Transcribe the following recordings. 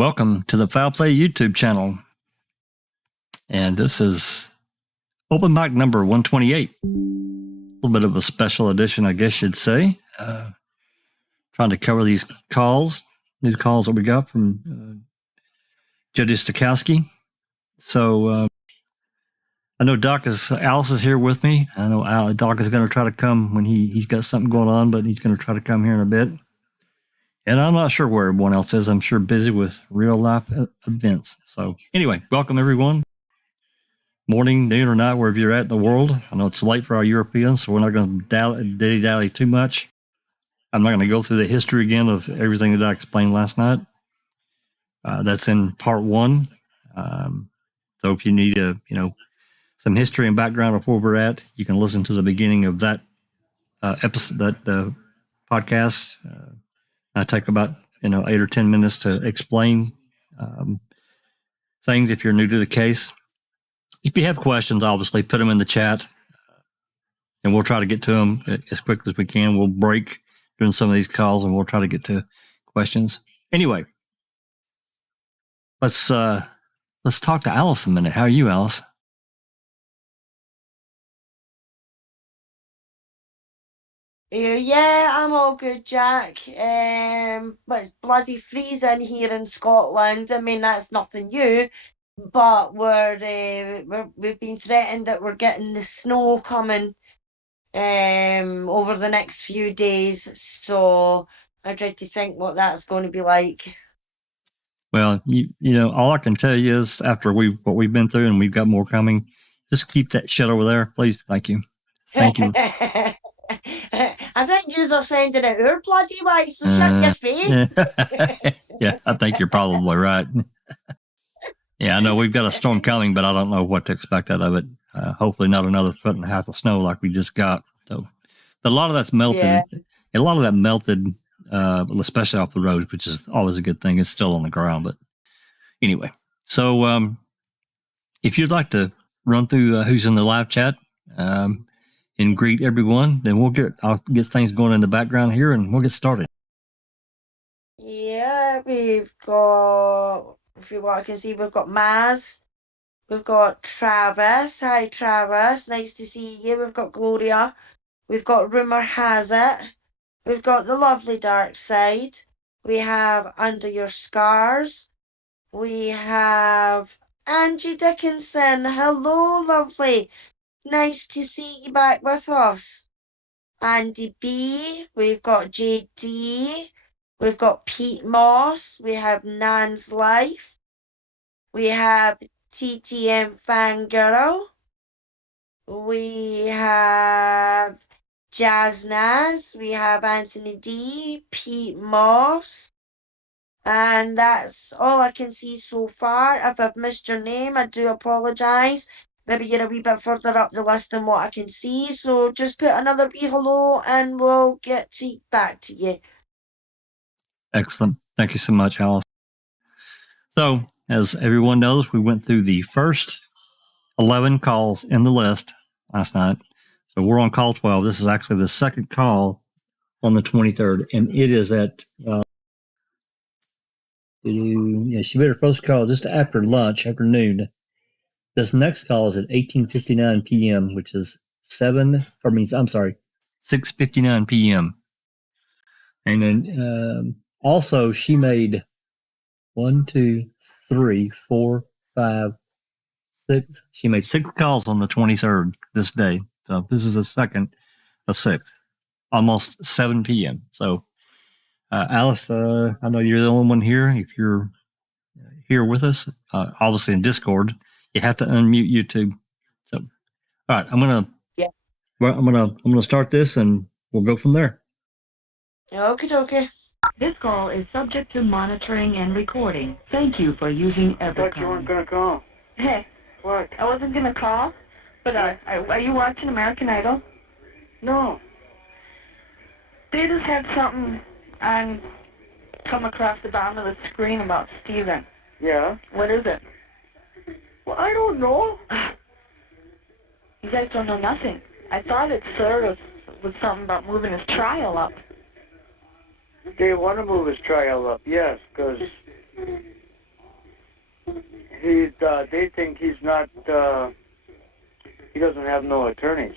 Welcome to the Foul Play YouTube channel. And this is open mic number 128. A little bit of a special edition, I guess you'd say. Trying to cover these calls that we got from Jodi S Jail Calls. So I know Alice is here with me. I know Doc is going to try to come when he's got something going on, but he's going to try to come here in a bit. And I'm not sure where everyone else is. I'm sure busy with real life events. So anyway, welcome everyone. Morning, noon, or night, wherever you're at in the world. I know it's late for our Europeans, so we're not going to dilly-dally too much. I'm not going to go through the history again of everything that I explained last night. That's in part one. So if you need some history and background of where we're at, you can listen to the beginning of that episode, that podcast. I take about 8 or 10 minutes to explain things if you're new to the case. If you have questions, obviously put them in the chat, and we'll try to get to them as quickly as we can. We'll break during some of these calls, and we'll try to get to questions. Anyway, let's talk to Alice a minute. How are you, Alice? Yeah, I'm all good, Jack. But it's bloody freezing here in Scotland. I mean, that's nothing new, but we've been threatened that we're getting the snow coming over the next few days. So I tried to think what that's going to be like. Well, all I can tell you is after what we've been through, and we've got more coming, just keep that shit over there, please. Thank you. Thank you. I think you are sending it our bloody way, so shut your face. Yeah, I think you're probably right. Yeah, I know we've got a storm coming, but I don't know what to expect out of it. Hopefully not another 1.5 feet of snow like we just got. So, but a lot of that's melted. Yeah. A lot of that melted, especially off the roads, which is always a good thing. It's still on the ground, but anyway. So, if you'd like to run through who's in the live chat, and greet everyone, then I'll get things going in the background here, and we'll get started. Yeah, we've got, if you want, I can see we've got Maz, we've got Travis. Hi, Travis. Nice to see you. We've got Gloria. We've got Rumor Has It. We've got the lovely Dark Side. We have Under Your Scars. We have Angie Dickinson. Hello, lovely. Nice to see you back with us. Andy B. We've got JD. We've got Pete Moss. We have Nan's Life. We have TTM Fangirl. We have Jazz Naz. We have Anthony D. Pete Moss. And that's all I can see so far. If I've missed your name, I do apologise. Maybe you're a wee bit further up the list than what I can see. So just put another wee hello and we'll get back to you. Excellent. Thank you so much, Alice. So, as everyone knows, we went through the first 11 calls in the list last night. So we're on call 12. This is actually the second call on the 23rd. And it is at, she made her first call just after lunch, afternoon. This next call is at 18:59 p.m., which is 6:59 p.m. And then also she made 1, 2, 3, 4, 5, 6. She made 6 calls on the 23rd this day. So this is the second of 6, almost 7 p.m. So Alice, I know you're the only one here. If you're here with us, obviously in Discord, you have to unmute YouTube. So, all right, I'm gonna start this, and we'll go from there. Okay. This call is subject to monitoring and recording. Thank you for using Evercom. I thought you weren't gonna call. Hey. What? I wasn't gonna call, but are you watching American Idol? No. They just had something come across the bottom of the screen about Steven. Yeah? What is it? Well, I don't know. You guys don't know nothing. I thought it sort of was something about moving his trial up. They want to move his trial up, yes, because They think he's not, he doesn't have no attorneys.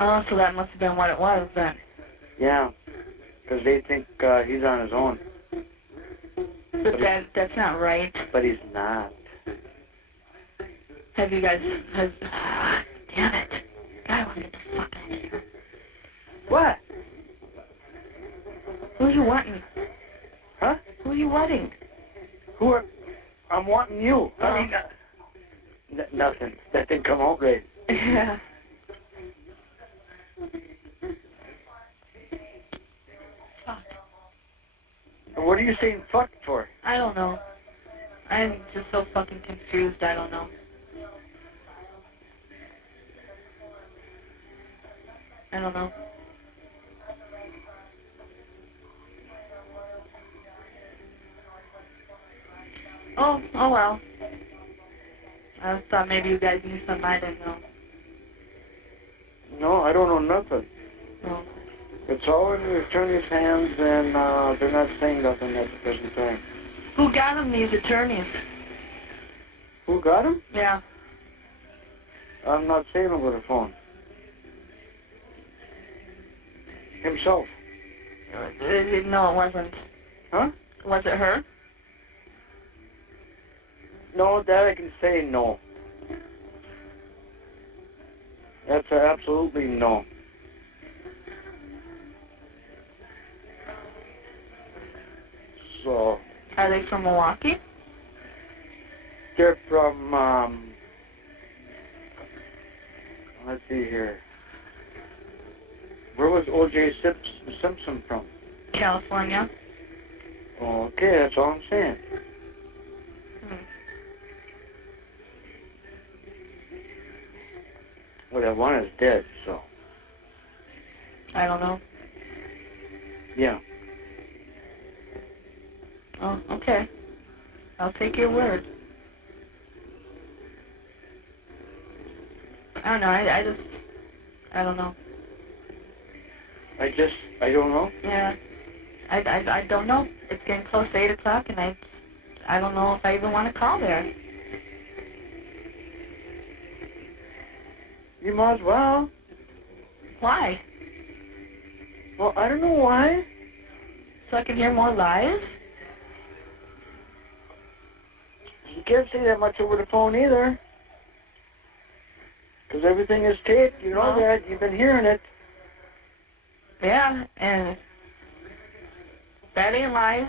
Oh, so that must have been what it was then. Yeah, because they think he's on his own. But that's not right. But he's not. Have you guys, damn it. I want to get the fuck out of here. What? Who are you wanting? Huh? Who are you wanting? I'm wanting you. Oh. I mean, nothing. That didn't come out right. Yeah. Fuck. What are you saying fuck for? I don't know. I'm just so fucking confused, I don't know. I don't know. Oh well. I thought maybe you guys knew something I didn't know. No, I don't know nothing. No. It's all in the attorney's hands, and they're not saying nothing at the present time. Who got him these attorneys? Who got him? Yeah. I'm not saying over the phone. Himself. No, it wasn't. Huh? Was it her? No, that I can say no. That's absolutely no. So, Are they from Milwaukee? they're from, let's see here. Where was O.J. Simpson from? California. Okay, that's all I'm saying. Well, that one is dead, so. I don't know. Yeah. Oh, okay. I'll take your word. I don't know. I don't know. I don't know. Yeah. I don't know. It's getting close to 8 o'clock, and I don't know if I even want to call there. You might as well. Why? Well, I don't know why. So I can hear more lies? You can't say that much over the phone either. Because everything is taped, you know that. You've been hearing it. Yeah, and that ain't lies.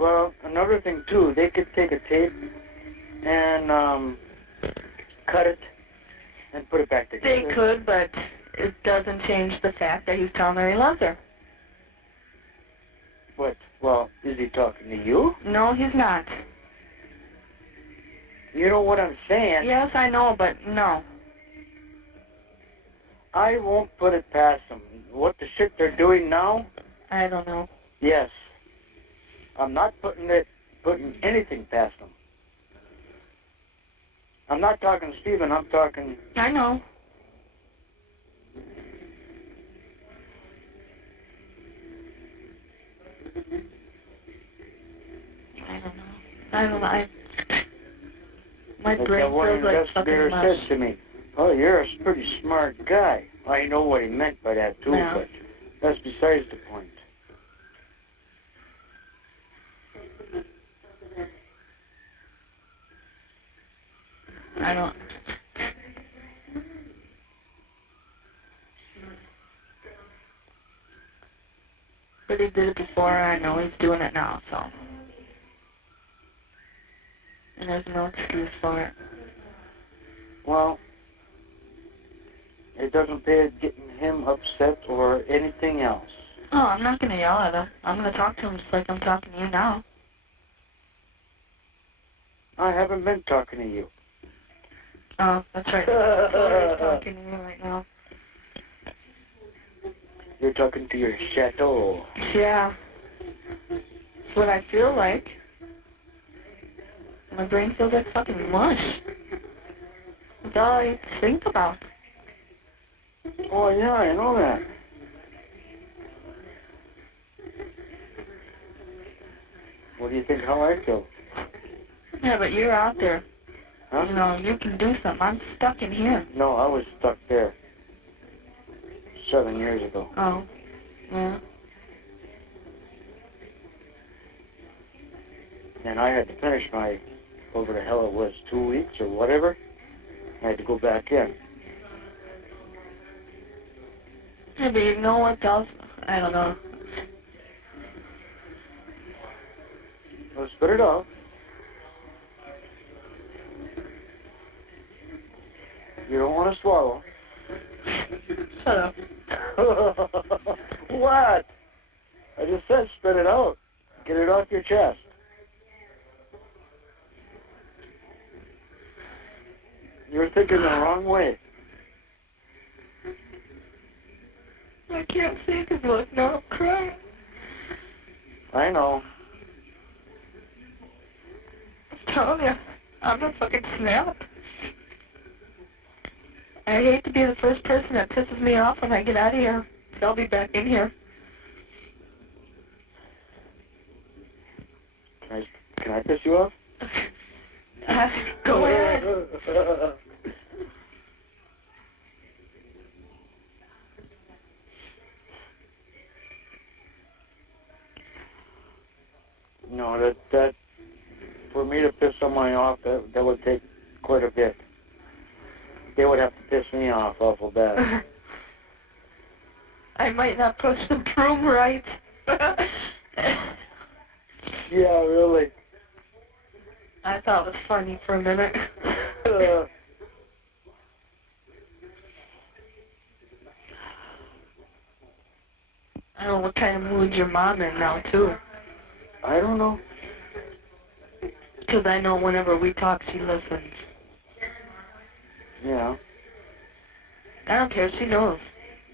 Well, another thing, too, they could take a tape and cut it and put it back together. They could, but it doesn't change the fact that he's telling her he loves her. What? Well, is he talking to you? No, he's not. You know what I'm saying? Yes, I know, but no. I won't put it past them. What the shit they're doing now? I don't know. Yes. I'm not putting anything past them. I'm not talking Stephen, I'm talking... I know. I don't know. My Like brain that one feels like investigator fucking mush. said to me, oh, you're a pretty smart guy. I know what he meant by that, too, Yeah. but that's besides the point. I don't... But he did it before, I know he's doing it now, so... And there's no excuse for it. Well, it doesn't pay getting him upset or anything else. Oh, I'm not going to yell at him. I'm going to talk to him just like I'm talking to you now. I haven't been talking to you. Oh, that's right. Sorry, talking to you right now. You're talking to your chateau. Yeah. That's what I feel like. My brain feels like fucking mush. That's all I think about. Oh, yeah, I know that. What do you think how I feel? Yeah, but you're out there. Huh? You know, you can do something. I'm stuck in here. No, I was stuck there 7 years ago. Oh, yeah. And I had to finish my, whatever the hell it was, 2 weeks or whatever. I had to go back in. Yeah, but you know what else? I don't know. Well, spit it out. You don't want to swallow. Shut up. What? I just said spit it out. Get it off your chest. You're thinking the wrong way. I can't see because look, no, I'm crying. I know. I'm telling you, I'm gonna fucking snap. I hate to be the first person that pisses me off when I get out of here. So I'll be back in here. Can I piss you off? Go ahead. No, that for me to piss someone off, that would take quite a bit. They would have to piss me off awful bad. I might not push the broom right. Yeah, really. I thought it was funny for a minute. I don't know what kind of mood your mom in now, too. I don't know. Because I know whenever we talk, she listens. Yeah. I don't care. She knows.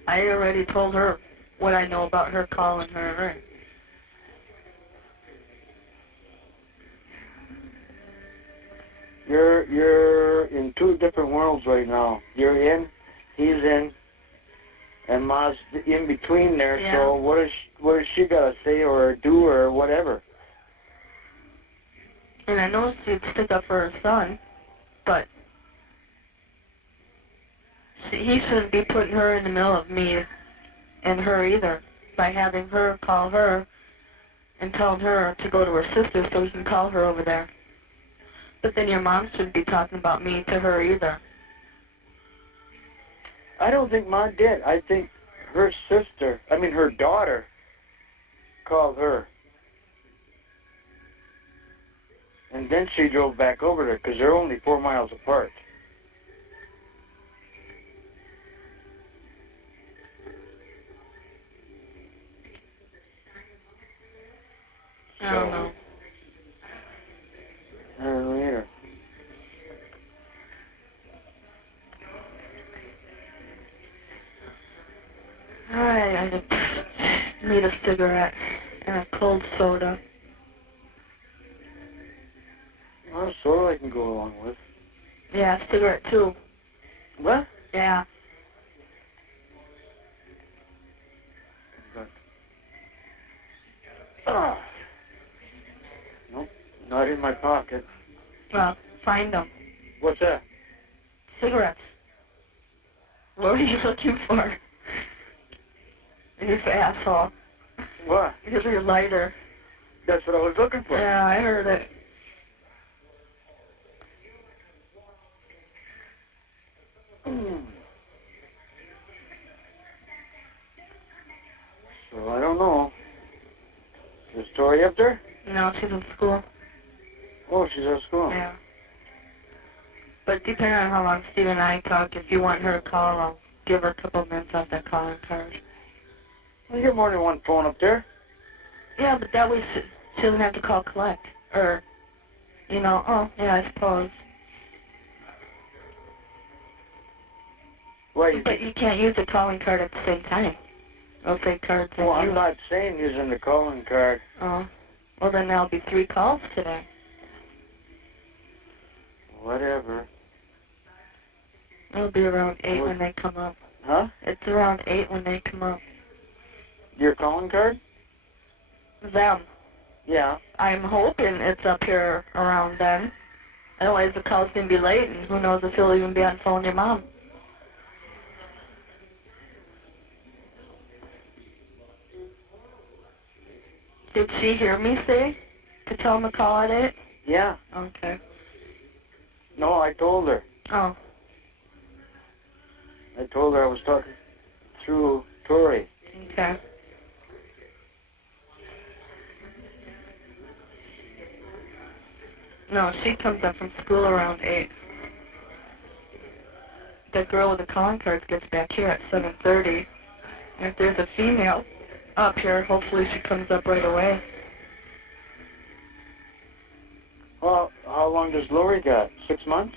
I already told her what I know about her calling her. You're in two different worlds right now. You're in, he's in, and Ma's in between there. Yeah. So what is she gotta say or do or whatever? And I know she'd stick up for her son, but he shouldn't be putting her in the middle of me and her either by having her call her and telling her to go to her sister so he can call her over there. But then your mom shouldn't be talking about me to her either. I don't think Ma did. I think her daughter called her. And then she drove back over there because they're only 4 miles apart. I don't know. I don't know either. Alright, I just need a cigarette and a cold soda. Well, soda I can go along with. Yeah, a cigarette too. What? Yeah. Ah. Nope, not in my pocket. Well, find them. What's that? Cigarettes. What are you looking for? You asshole. What? Here's your lighter. That's what I was looking for. Yeah, I heard it. So I don't know. Is Tori up there? No, she's in school. Oh, she's at school. Yeah. But depending on how long Steve and I talk, if you want her to call, I'll give her a couple of minutes off that calling card. Well, you get more than one phone up there. Yeah, but that way she doesn't have to call collect. Or, oh, yeah, I suppose. Why? But you can't use the calling card at the same time. It'll say cards in Well, I'm you. not saying using the calling card. Oh. Well, then there'll be 3 calls today. Whatever. It'll be around 8 when they come up. Huh? It's around 8 when they come up. Your calling card? Them. Yeah. I'm hoping it's up here around then. Otherwise, the call's going to be late, and who knows if he'll even be on the phone with your mom. Did she hear me say to tell him to call at 8? Yeah. Okay. No, I told her. Oh. I told her I was talking through Tori. Okay. No, she comes up from school around 8. The girl with the calling cards gets back here at 7:30. And if there's a female up here, hopefully she comes up right away. Well, how long does Lori got? 6 months?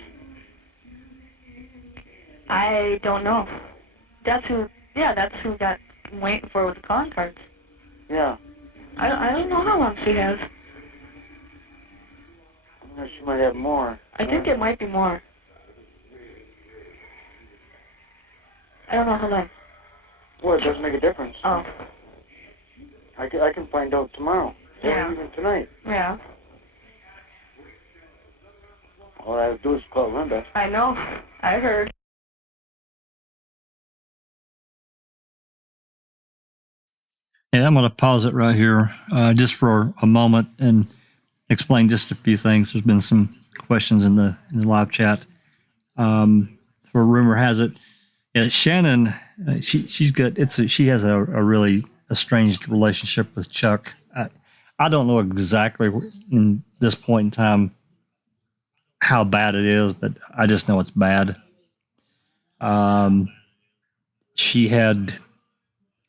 I don't know. That's who got waiting for with the calling cards. Yeah. I don't know how long she has. She might have more. I think it might be more. I don't know how long. Well, it doesn't make a difference. Oh. I can find out tomorrow. Yeah. Or even tonight. Yeah. All I have to do is call Linda. I know. I heard. And I'm going to pause it right here just for a moment and explain just a few things. There's been some questions in the live chat. For rumor has it, Shannon, she has a really estranged relationship with Chuck. I don't know exactly in this point in time how bad it is, but I just know it's bad. She had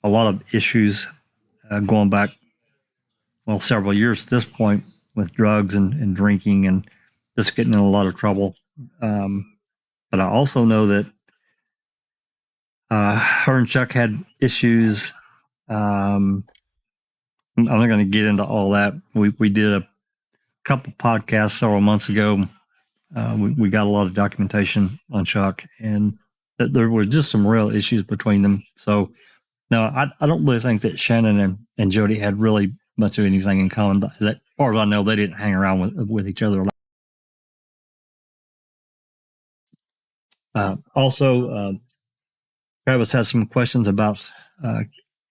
a lot of issues going back, well, several years at this point with drugs and drinking and just getting in a lot of trouble. But I also know that her and Chuck had issues. I'm not going to get into all that. We did a couple podcasts several months ago. We got a lot of documentation on Chuck, and that there were just some real issues between them. So, no, I don't really think that Shannon and Jodi had really much of anything in common. But as far as I know, they didn't hang around with each other. Also, Travis has some questions about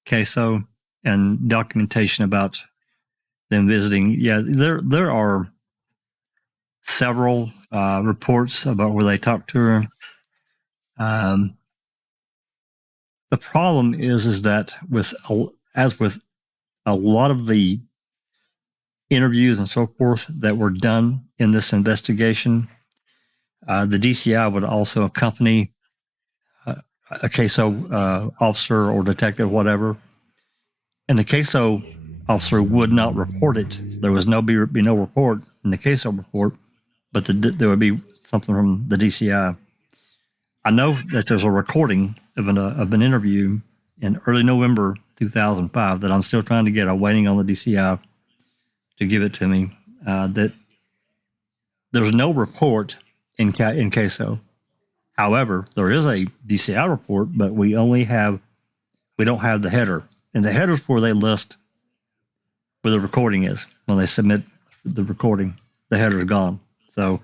CONT and documentation about them visiting. Yeah, there are several reports about where they talked to her. The problem is that as with a lot of the interviews and so forth that were done in this investigation, the DCI would also accompany a CONT officer or detective, whatever, and the CONT officer would not report it. There was be no report in the CONT report, but there would be something from the DCI. I know that there's a recording of an interview in early November 2005 that I'm still trying to get. I'm waiting on the DCI to give it to me. That there's no report in CONT. However, there is a DCI report, but we don't have the header. And the header is where they list where the recording is. When they submit the recording, the header is gone. So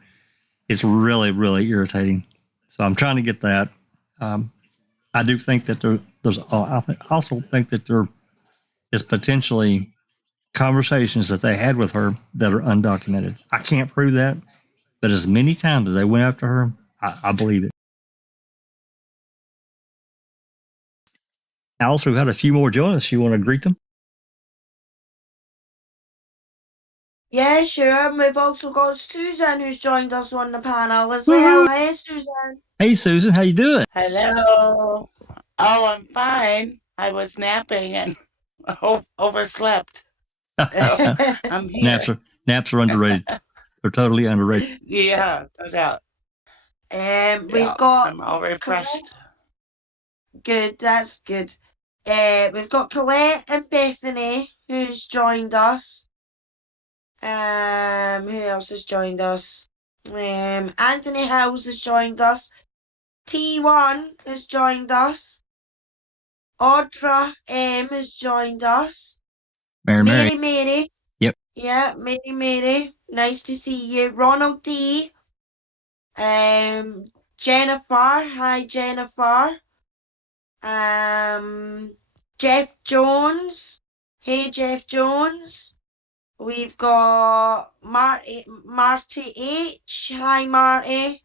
it's really, really irritating. So I'm trying to get that. I do think that I also think that there is potentially conversations that they had with her that are undocumented. I can't prove that, but as many times as they went after her, I believe it. Alice, we've had a few more join us. You want to greet them? Yeah, sure. And we've also got Susan who's joined us on the panel as well. Woo-hoo. Hey, Susan. Hey, Susan, how you doing? Hello. Oh, I'm fine. I was napping and overslept. I'm here. Naps are underrated. They're totally underrated. Yeah, no doubt. We've got I'm all refreshed. good. That's good. We've got Colette and Bethany who's joined us. Who else has joined us? Anthony House has joined us. T1 has joined us. Audra M has joined us. Mary. Mary. Yep. Yeah, Mary. Nice to see you. Ronald D. Jennifer. Hi, Jennifer. Jeff Jones. Hey, Jeff Jones. We've got Marty H. Hi, Marty.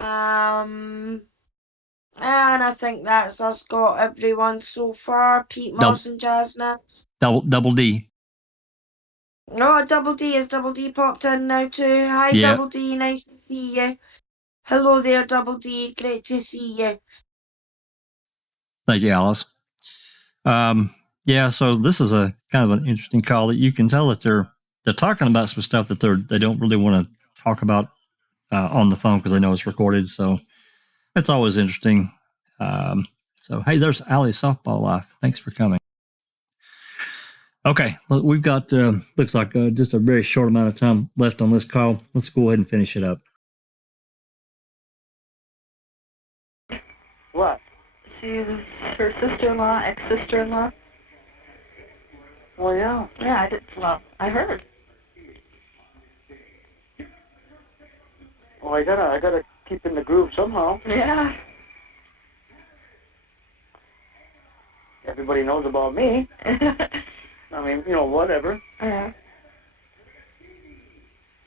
And I think that's us got everyone so far. Pete Morrison, Jazz Nuts. Double D. Oh, Double D. Is Double D popped in now too? Hi, Yeah. Double D. Nice to see you. Hello there, Double D. Great to see you. Thank you, Alice. Yeah, so this is a kind of an interesting call that you can tell that they're talking about some stuff that they don't really want to talk about on the phone because they know it's recorded. So it's always interesting. So hey, there's Allie Softball Life. Thanks for coming. Okay, well, we've got looks like just a very short amount of time left on this call. Let's go ahead and finish it up. What? She's her sister-in-law, ex-sister-in-law. Well, yeah. Yeah, I heard. Well, I gotta keep in the groove somehow. Yeah. Everybody knows about me. I mean, whatever. Yeah.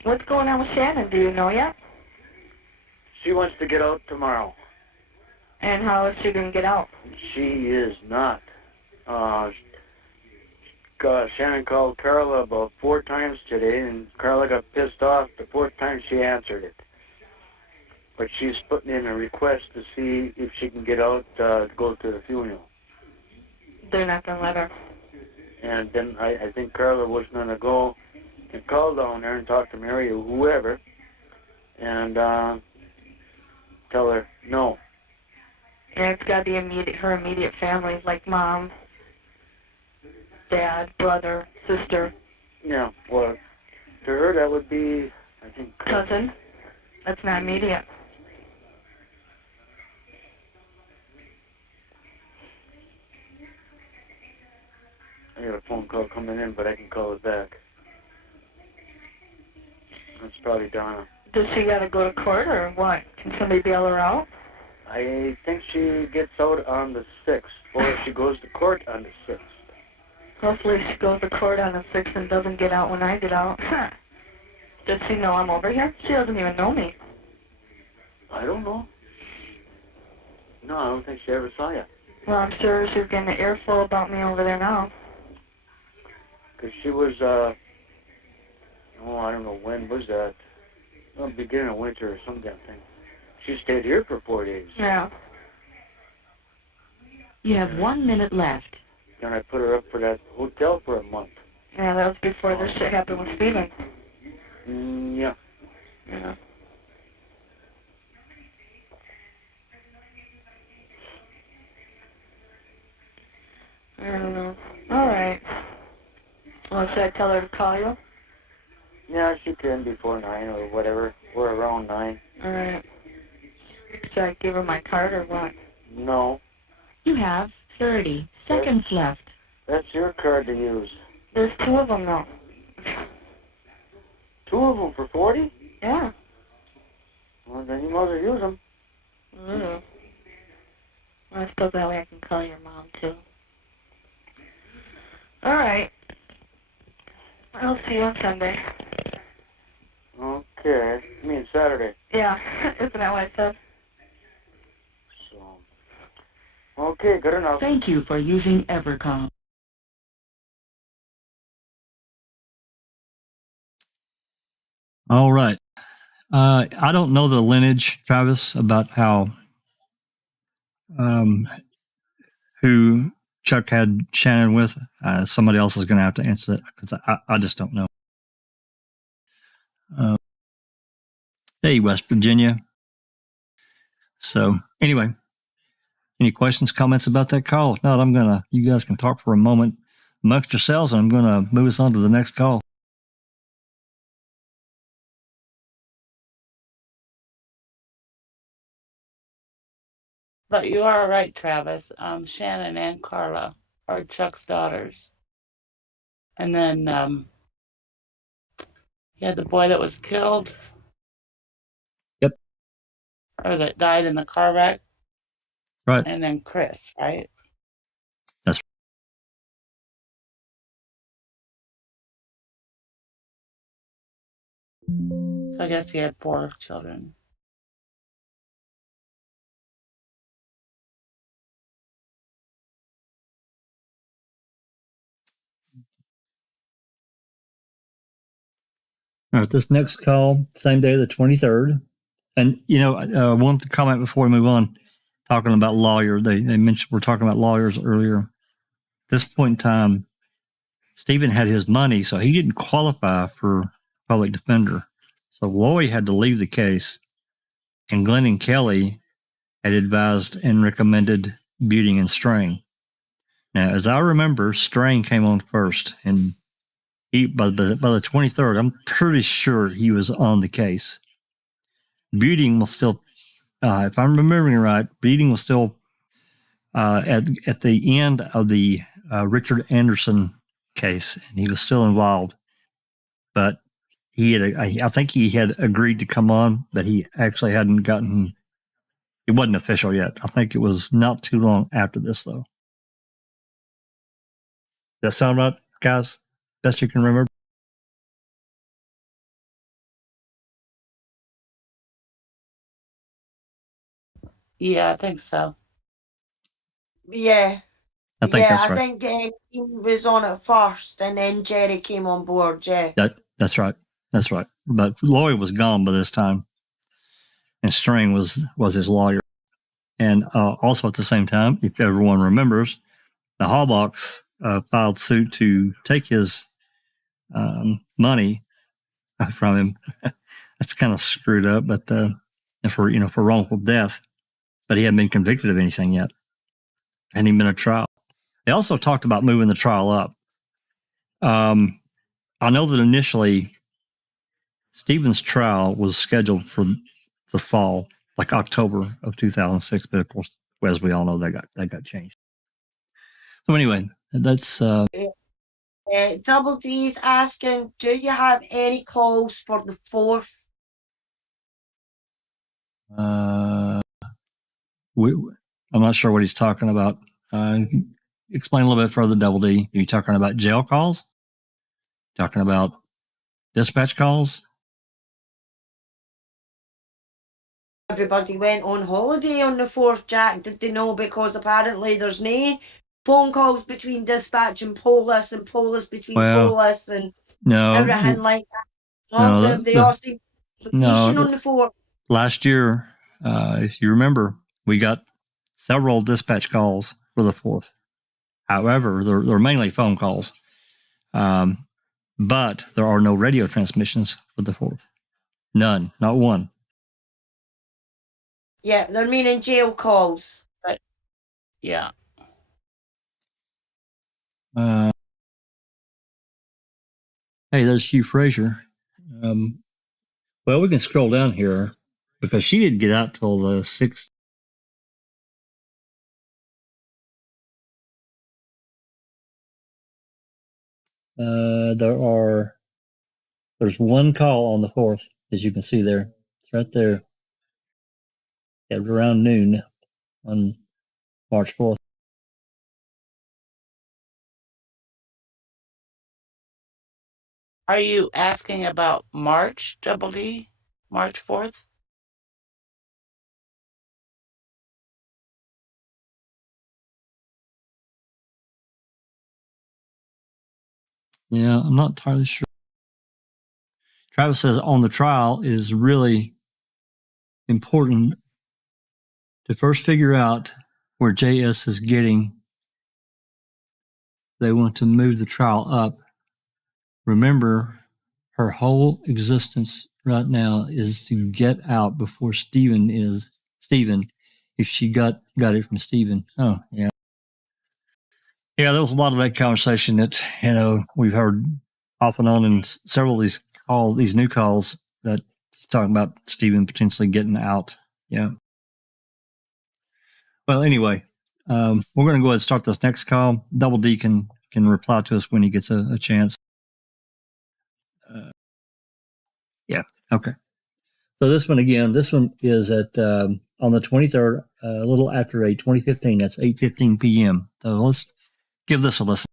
What's going on with Shannon? Do you know yet? She wants to get out tomorrow. And how is she going to get out? She is not. Shannon called Carla about 4 times today, and Carla got pissed off the 4th time she answered it. But she's putting in a request to see if she can get out to go to the funeral. They're not going to let her. And then I think Carla was going to go and call down there and talk to Mary or whoever and tell her no. Yeah, it's got to be her immediate family, like mom, dad, brother, sister. Yeah, well, to her that would be, I think... Cousin. That's not immediate. I got a phone call coming in, but I can call it back. That's probably Donna. Does she got to go to court or what? Can somebody bail her out? I think she gets out on the 6th, or she goes to court on the 6th. Hopefully she goes to court on the 6th and doesn't get out when I get out. Does she know I'm over here? She doesn't even know me. I don't know. No, I don't think she ever saw you. Well, I'm sure she's getting an earful about me over there now. Because she was, I don't know, when was that? Well, beginning of winter or some damn thing. She stayed here for 4 days. Yeah. You have 1 minute left. Then I put her up for that hotel for a month. Yeah, that was before this shit happened with Steven. Yeah. Yeah. I don't know. All right. Well, should I tell her to call you? Yeah, she can before 9 or whatever, or around 9. All right. Should I give her my card or what? No. You have 30 seconds left. That's your card to use. There's 2 of them, though. 2 of them for 40? Yeah. Well, then you might as well use them. Well, I suppose that way I can call your mom, too. All right. I'll see you on Sunday. Okay. I mean Saturday. Yeah. Isn't that what I said? So. Okay, good enough. Thank you for using Evercom. All right. I don't know the lineage, Travis, about how who Chuck had Shannon with. Somebody else is going to have to answer that because I just don't know. Hey, West Virginia. So anyway, any questions, comments about that call? If not, you guys can talk for a moment amongst yourselves, and I'm going to move us on to the next call. But you are right, Travis. Shannon and Carla are Chuck's daughters. And then Yeah, the boy that was killed. Yep. Or that died in the car wreck. Right. And then Chris, right? That's So I guess he had 4 children. all right. This next call, same day, the 23rd. And, you know, I want to comment before we move on, talking about lawyer. They mentioned we're talking about lawyers earlier. At this point in time, Stephen had his money, so he didn't qualify for public defender. So Loy had to leave the case, and Glenn and Kelly had advised and recommended Buting and Strang. Now, as I remember, Strang came on first, and he by the 23rd, I'm pretty sure he was on the case. Buting was still, if I'm remembering right, Buting was still at the end of the Richard Anderson case, and he was still involved. But he had, I think he had agreed to come on, but he actually hadn't gotten. It wasn't official yet. I think it was not too long after this, though. Does that sound right, guys? Best you can remember. Yeah, I think so. Yeah. I think that's right. I think Dean was on it first, and then Jerry came on board. Yeah. That's right. That's right. But Lloyd was gone by this time, and String was his lawyer. And also at the same time, if everyone remembers, the Hallbox filed suit to take his money from him. That's kind of screwed up, but for wrongful death. But he hadn't been convicted of anything yet. Hadn't even been a trial. They also talked about moving the trial up. I know that initially Stephen's trial was scheduled for the fall, like October of 2006, but of course, as we all know, that got changed. So anyway, that's Double D's asking, do you have any calls for the 4th? I'm not sure what he's talking about. Explain a little bit further, Double D. Are you talking about jail calls? Talking about dispatch calls? Everybody went on holiday on the 4th, Jack. Did they know? Because apparently there's no phone calls between dispatch and police between police and everything like that. No, they all seem vacation on the 4th. Last year, if you remember, we got several dispatch calls for the 4th. However, they're mainly phone calls. But there are no radio transmissions for the 4th. None, not one. Yeah, they're meaning jail calls. But yeah. Hey, there's Hugh Frazier. Well, we can scroll down here because she didn't get out till the 6th. There's one call on the 4th, as you can see there. It's right there. At around noon on March 4th. Are you asking about March, Double D? March 4th? Yeah, I'm not entirely sure. Travis says on the trial is really important to first figure out where JS is getting. They want to move the trial up. Remember, her whole existence right now is to get out before Stephen, if she got it from Stephen. Oh, yeah. Yeah, there was a lot of that conversation that, we've heard off and on in several of these calls, these new calls that he's talking about Stephen potentially getting out. Yeah. Well, anyway, we're going to go ahead and start this next call. Double D can reply to us when he gets a chance. Okay. So this one again, this one is at on the 23rd, a little after 2015. That's 8:15 p.m. So let's give this a listen.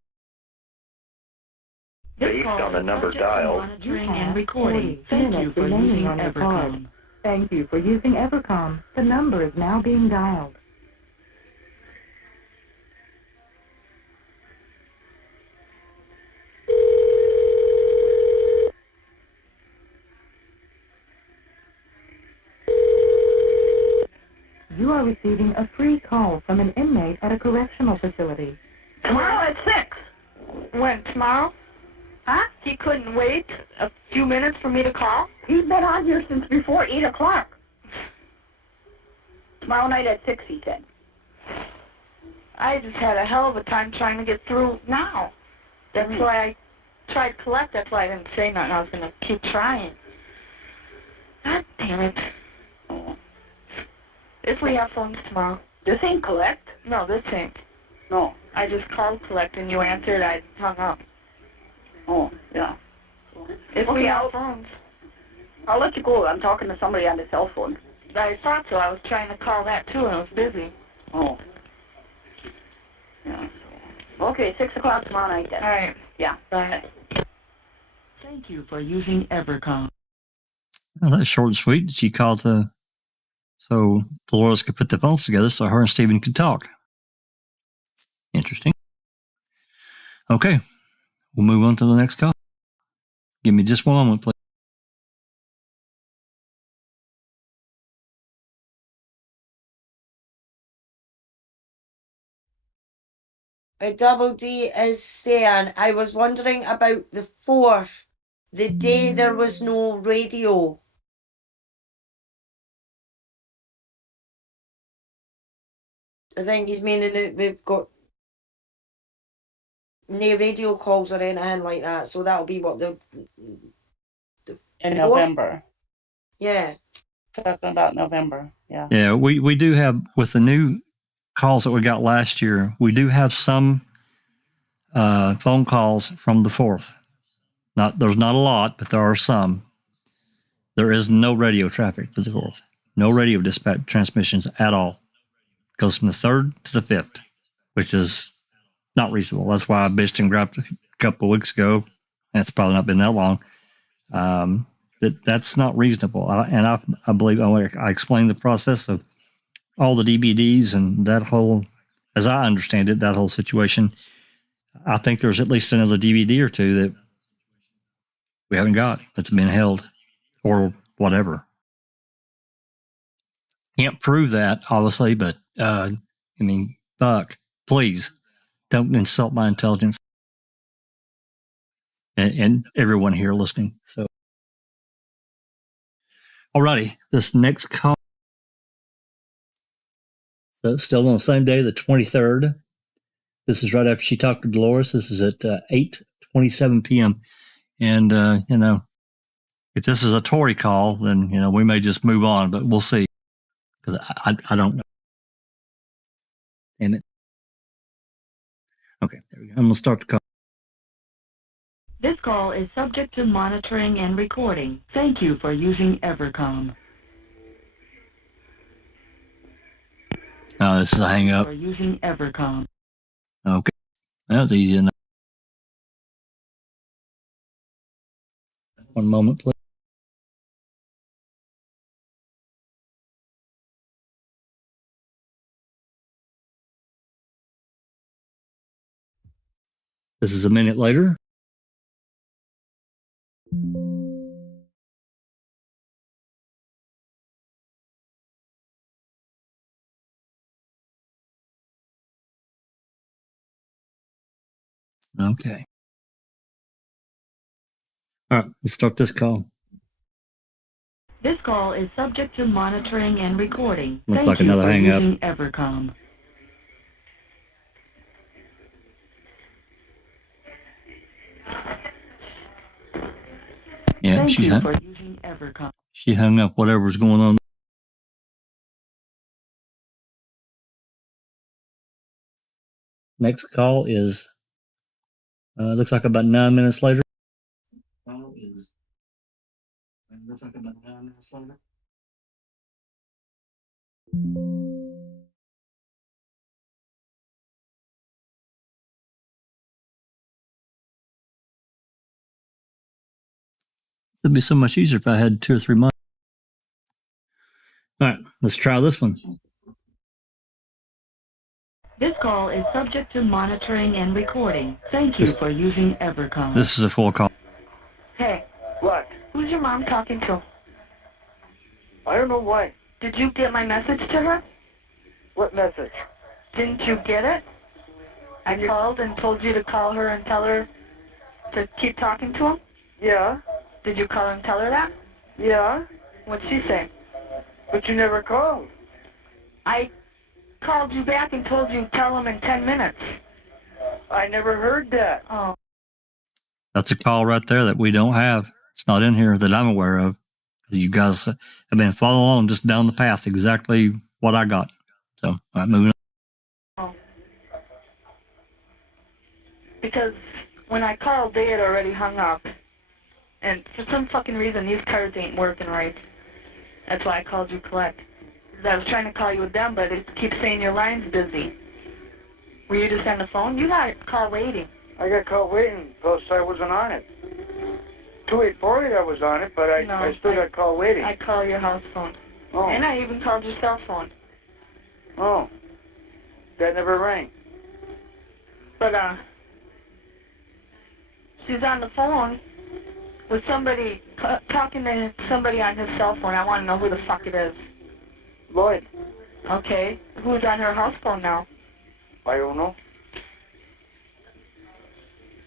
Based on the number dialed, monitoring and recording. Thank you for using Evercom. Thank you for using Evercom. The number is now being dialed. You are receiving a free call from an inmate at a correctional facility. Tomorrow at 6. When? Tomorrow? Huh? He couldn't wait a few minutes for me to call? He's been on here since before 8 o'clock. Tomorrow night at 6, he said. I just had a hell of a time trying to get through now. That's why I tried collect. That's why I didn't say nothing. I was going to keep trying. God damn it. If we have phones tomorrow. This ain't collect? No, this ain't. No. I just called collect and you answered. I hung up. Oh, yeah. If we have phones. I'll let you go. I'm talking to somebody on the cell phone. I thought so. I was trying to call that too and I was busy. Oh. Yeah. Okay, 6 o'clock tomorrow night then. All right. Yeah. Bye. Thank you for using Evercom. Well, that's short and sweet. She called so Dolores could put the phones together so her and Stephen could talk. Interesting. Okay. We'll move on to the next call. Give me just one moment, please. Double D is saying, I was wondering about the 4th, the day there was no radio. I think he's meaning that we've got no radio calls or anything like that, so that'll be what the In Fourth? November. yeah. Talking about November. Yeah. Yeah, we do have, with the new calls that we got last year, we do have some phone calls from the 4th. There's not a lot, but there are some. There is no radio traffic for the 4th. No radio dispatch transmissions at all. Goes from the 3rd to the 5th, which is not reasonable. That's why I bitched and grabbed a couple of weeks ago. And it's probably not been that long. That's not reasonable. I believe I explained the process of all the DVDs and that whole, as I understand it, that whole situation. I think there's at least another DVD or two that we haven't got that's been held or whatever. Can't prove that, obviously, but I mean, fuck, please don't insult my intelligence and everyone here listening. So, alrighty, this next call, still on the same day, the 23rd. This is right after she talked to Dolores. This is at 8:27 p.m. And, if this is a Tory call, then, we may just move on, but we'll see. Because I don't know. Damn it. Okay, there we go. I'm going to start the call. This call is subject to monitoring and recording. Thank you for using Evercom. This is a hang up. For using Evercom. Okay. That was easy enough. One moment, please. This is a minute later. Okay. All right, let's start this call. This call is subject to monitoring and recording. Looks Thank like you another for hang up. using Evercom. Yeah, Thank you for using Evercom. she hung up whatever's going on. Next call is, looks like about 9 minutes later. It'd be so much easier if I had 2 or 3 months. All right, let's try this one. This call is subject to monitoring and recording. Thank you for using Evercom. This is a full call. Hey, What? who's your mom talking to? I don't know why. Did you get my message to her? What message? Didn't you get it? I called and told you to call her and tell her to keep talking to him? Yeah. Did you call and tell her that? Yeah. What'd she say? But you never called. I called you back and told you tell him in 10 minutes. I never heard that. Oh. That's a call right there that we don't have. It's not in here that I'm aware of. You guys have been following along just down the path, exactly what I got. So, all right, moving on. Oh. Because when I called, they had already hung up. And for some fucking reason, these cards ain't working right. That's why I called you collect. I was trying to call you with them, but it keeps saying your line's busy. Were you just on the phone? You got a call waiting. I got caught waiting, plus I wasn't on it. 2840 I was on it, but I still got call waiting. I call your house phone. Oh. And I even called your cell phone. Oh. That never rang. But, she's on the phone with somebody, talking to somebody on his cell phone. I want to know who the fuck it is. Lloyd. Okay. Who's on her house phone now? I don't know.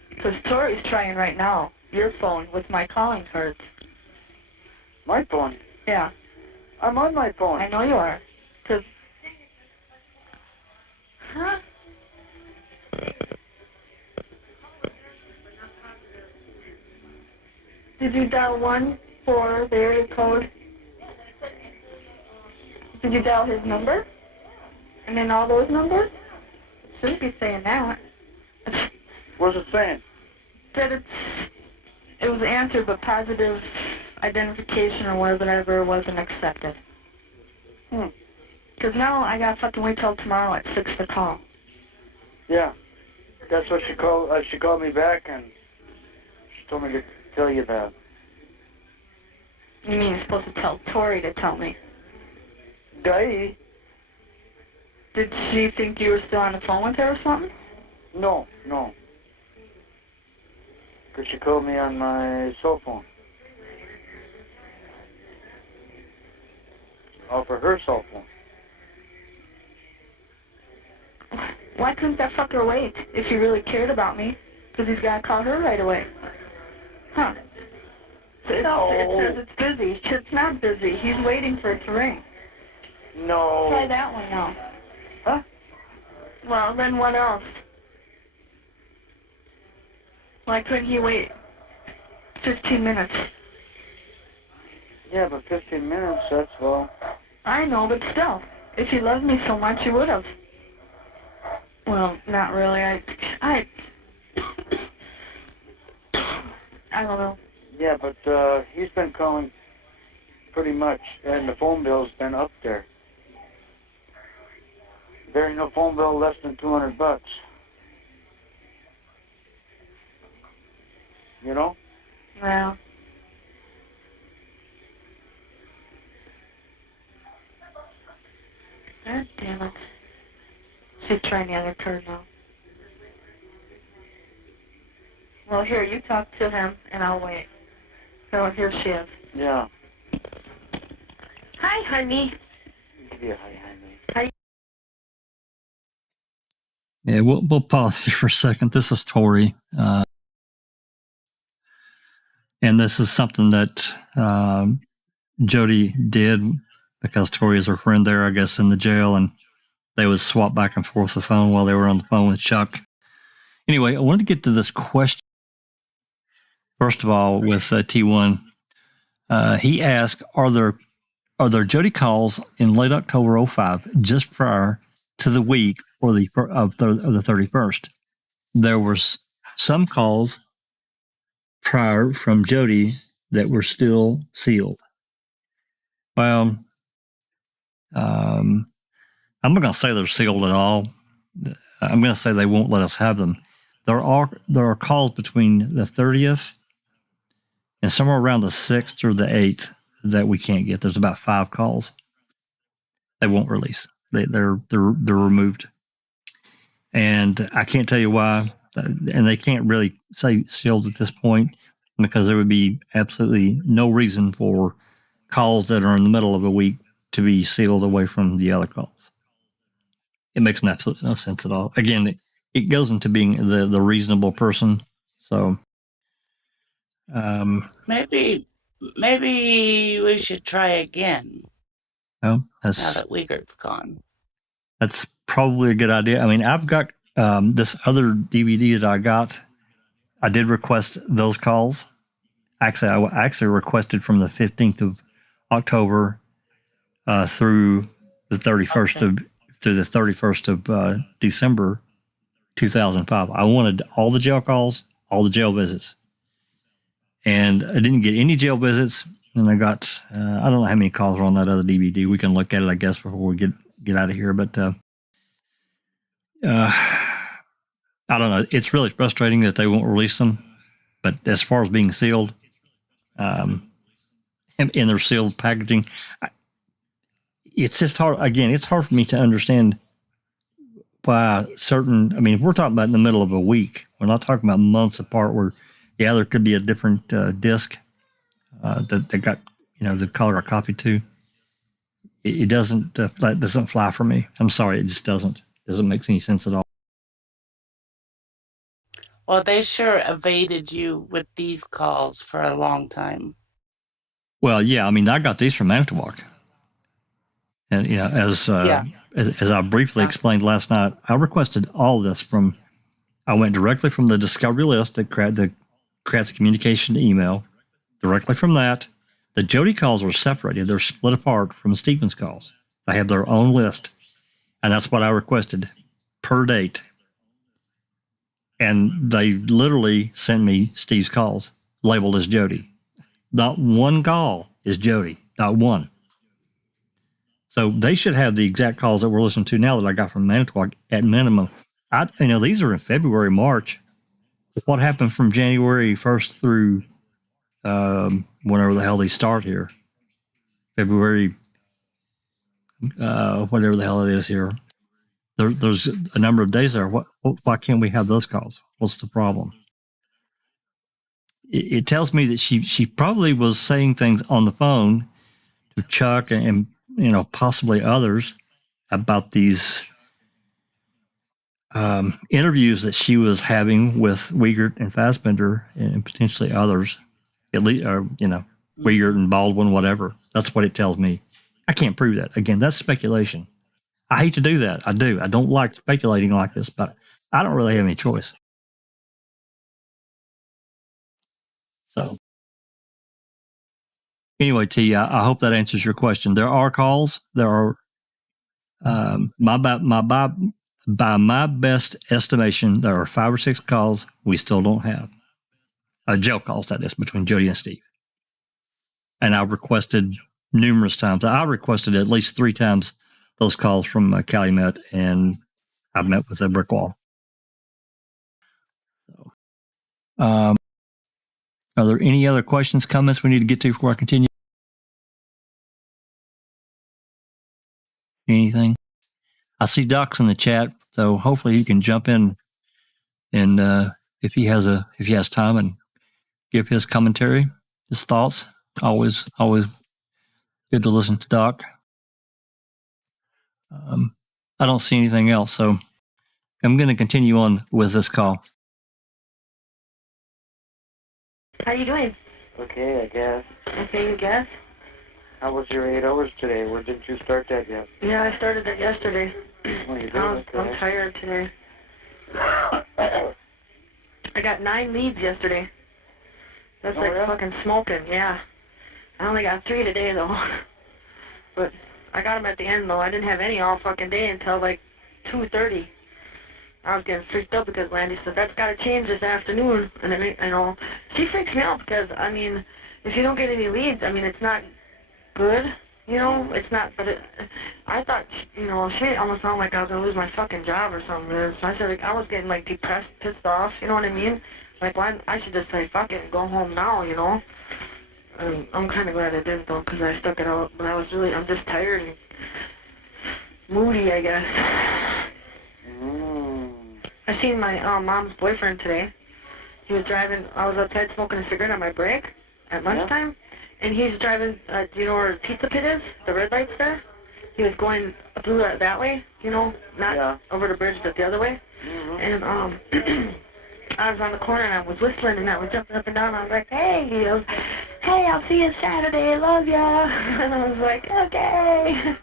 Because Tori's trying right now. Your phone with my calling cards. My phone? Yeah. I'm on my phone. I know you are. Because... Huh? Did you dial 1 for the area code? Did you dial his number? And then all those numbers? It shouldn't be saying that. What's it saying? That it was answered, but positive identification or whatever wasn't accepted. Because now I got to fucking wait till tomorrow at 6 to call. Yeah. That's what she called. She called me back and she told me to tell you that. You mean you're supposed to tell Tori to tell me? Dassey? Did she think you were still on the phone with her or something? No, no. Because she called me on my cell phone. Off of her cell phone. Why couldn't that fucker wait if he really cared about me? Because he's got to call her right away. Huh. It says it's busy. It's not busy. He's waiting for it to ring. No. Try that one now. Huh? Well, then what else? Why couldn't he wait 15 minutes? Yeah, but 15 minutes, that's all. I know, but still. If he loved me so much, he would have. Well, not really. I don't know. Yeah, but he's been calling pretty much, and the phone bill's been up there. There ain't no phone bill less than $200. You know? Well. God damn it. She's trying the other card now. Well, here, you talk to him, and I'll wait. So here she is. Yeah. Hi, honey. Give you a hi, honey. Hi. Yeah, we'll pause here for a second. This is Tori. And this is something that Jodi did because Tori is her friend there, I guess, in the jail, and they would swap back and forth the phone while they were on the phone with Chuck. Anyway, I wanted to get to this question. First of all, with T1, he asked, are there Jodi calls in late October 05 just prior to the week or the 31st? There were some calls prior from Jodi that were still sealed. Well, I'm not going to say they're sealed at all. I'm going to say they won't let us have them. There are calls between the 30th and somewhere around the 6th or the 8th that we can't get. There's about 5 calls they won't release. They're removed, and I can't tell you why. And they can't really say sealed at this point because there would be absolutely no reason for calls that are in the middle of a week to be sealed away from the other calls. It makes absolutely no sense at all. Again, it goes into being the reasonable person. So Maybe we should try again. No, now that Uyghur's gone. That's probably a good idea. I mean, I've got this other DVD that I got. I did request those calls. Actually, I actually requested from the 15th of October through the 31st of December 2005. I wanted all the jail calls, all the jail visits, and I didn't get any jail visits. And I got I don't know how many calls are on that other DVD. We can look at it, I guess, before we get out of here. But I don't know. It's really frustrating that they won't release them. But as far as being sealed, in their sealed packaging, it's just hard. Again, it's hard for me to understand why certain. I mean, if we're talking about in the middle of a week, we're not talking about months apart. Where, yeah, there could be a different disc that they got, the color I copied to. It doesn't. That doesn't fly for me. I'm sorry, it just doesn't. Doesn't make any sense at all. Well, they sure evaded you with these calls for a long time. Well, yeah, I mean, I got these from Manitowoc. And, as I briefly explained last night, I requested all this I went directly from the discovery list that Kratz communication to email, directly from that. The Jodi calls are separated. They're split apart from Stephen's calls. They have their own list. And that's what I requested per date. And they literally sent me Steve's calls labeled as Jodi. Not one call is Jodi. Not one. So they should have the exact calls that we're listening to now that I got from Manitowoc at minimum. These are in February, March. What happened from January 1st through whenever the hell they start here? February, whatever the hell it is here. There's a number of days there. Why can't we have those calls? What's the problem? It tells me that she probably was saying things on the phone to Chuck and possibly others about these interviews that she was having with Uyghur and Fassbender and potentially others, at least, Uyghur and Baldwin, whatever. That's what it tells me. I can't prove that. Again, that's speculation. I hate to do that. I do. I don't like speculating like this, but I don't really have any choice. So anyway, T, I hope that answers your question. There are calls. There are by my best estimation, there are 5 or 6 calls we still don't have. Jail calls, that is, between Jodi and Steve. And I've requested numerous times. I requested at least 3 times those calls from Calumet, and I've met with a brick wall. So, are there any other questions, comments we need to get to before I continue? Anything? I see Doc's in the chat, so hopefully he can jump in and if he has time and give his commentary, his thoughts. Always good to listen to Doc. I don't see anything else, so I'm going to continue on with this call. How you doing? Okay, I guess. Okay, you guess? How was your 8 hours today? Where did you start that yet? Yeah, I started that yesterday. Oh, you did? I'm tired today. I got 9 leads yesterday. That's fucking smoking, yeah. I only got 3 today, though. But I got them at the end, though. I didn't have any all fucking day until like 2:30. I was getting freaked out because Landy said, that's got to change this afternoon. And she freaks me out because, if you don't get any leads, I mean, it's not good, you know, it's not, but I thought, you know, she made it almost sound like I was going to lose my fucking job or something. So I said, like, I was getting, like, depressed, pissed off, you know what I mean? Like, why, I should just say, fuck it, and go home now, you know? I'm kind of glad I didn't, though, because I stuck it out, but I'm just tired and moody, I guess. I seen my mom's boyfriend today. He was driving, I was outside smoking a cigarette on my break at lunchtime, and he's driving, do you know where Pizza Pit is? The red light's there? He was going through that way, you know, not over the bridge, but the other way. And I was on the corner, and I was whistling, and I was jumping up and down, and I was like, hey, he goes, hey, I'll see you Saturday, love ya. And I was like, okay.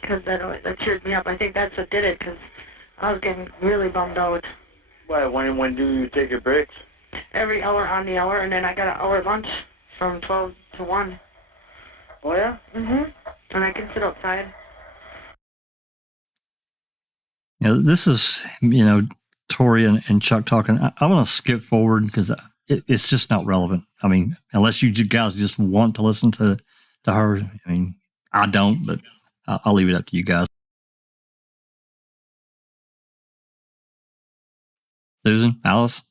Because that cheered me up. I think that's what did it, because I was getting really bummed out. Why, when do you take your breaks? Every hour on the hour, and then I got an hour lunch from 12 to 1. Oh, yeah? And I can sit outside. You know, this is, you know, Tori and Chuck talking. I want to skip forward because it's just not relevant. I mean, unless you guys just want to listen to her. I mean, I don't, but I'll leave it up to you guys. Susan, Alice,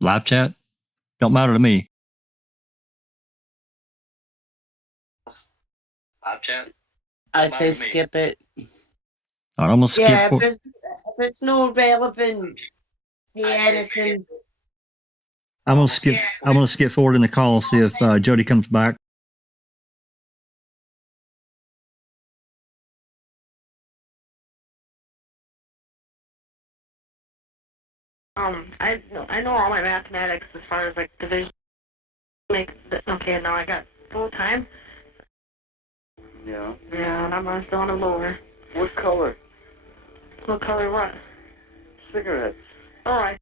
live chat, don't matter to me. Live chat? I say skip it. All right, I'm gonna skip. Yeah, if it's not relevant to anything. I'm gonna skip. I'm gonna skip forward in the call and see if Jodi comes back. I know all my mathematics as far as like division. Okay, now I got full time. Yeah. Yeah, and I'm still on a lower. What color? What color what? Cigarettes. Oh, I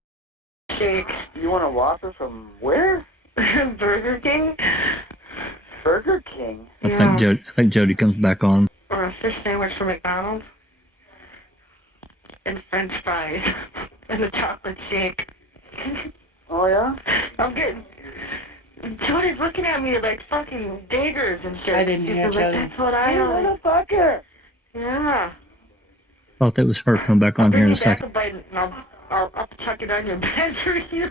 shake. You want a Whopper from where? Burger King. Burger King? I think Jodi comes back on. Or a fish sandwich from McDonald's. And French fries. And a chocolate shake. Oh, yeah? I'm getting... Jodi's looking at me like fucking daggers and shit. I didn't hear like, Jodi. that's what I know. Motherfucker! Yeah. Thought that was her. Come back on here in a second. I'll chuck it on your bed for you.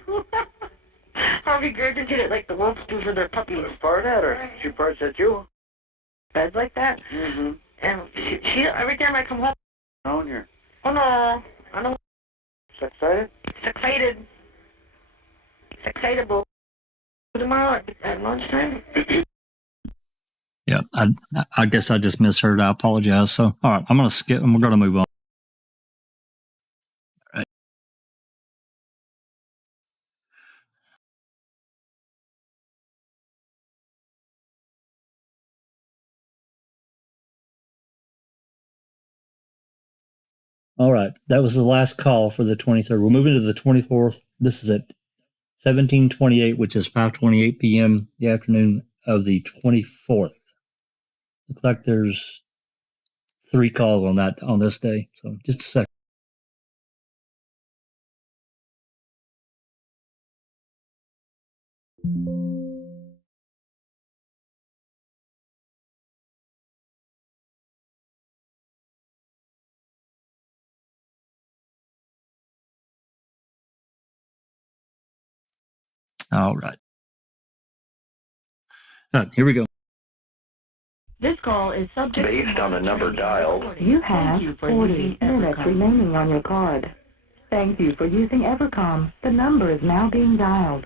I'll regurgitate it like the wolves do for their puppies. Fart at her. She farts at you. Beds like that. And she every time I come home. On here. Oh no, I don't. Excited? Excited. Excitable. Tomorrow at lunchtime. Yeah, I guess I just misheard. I apologize. So, all right, I'm gonna skip and we're gonna move on. All right. All right, that was the last call for the 23rd. We're moving to the 24th. This is at 17:28, which is 5:28 p.m. the afternoon of the 24th. Looks like there's 3 calls on this day. So just a second. All right. All right, here we go. This call is subject Based on the number dialed. You have 40 minutes remaining on your card. Thank you for using Evercom. The number is now being dialed.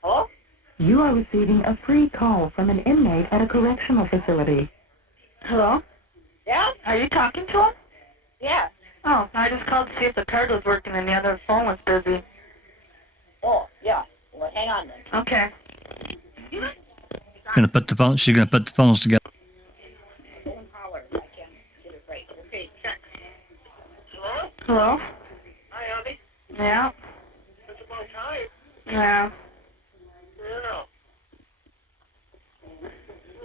Hello? You are receiving a free call from an inmate at a correctional facility. Hello? Yeah? Are you talking to him? Yeah. Oh, I just called to see if the card was working and the other phone was busy. Oh, yeah. Well, hang on then. Okay. Gonna put the phone. She's gonna put the phones together. Hello? Hi, Abby. Yeah. It's about time. Yeah. Yeah.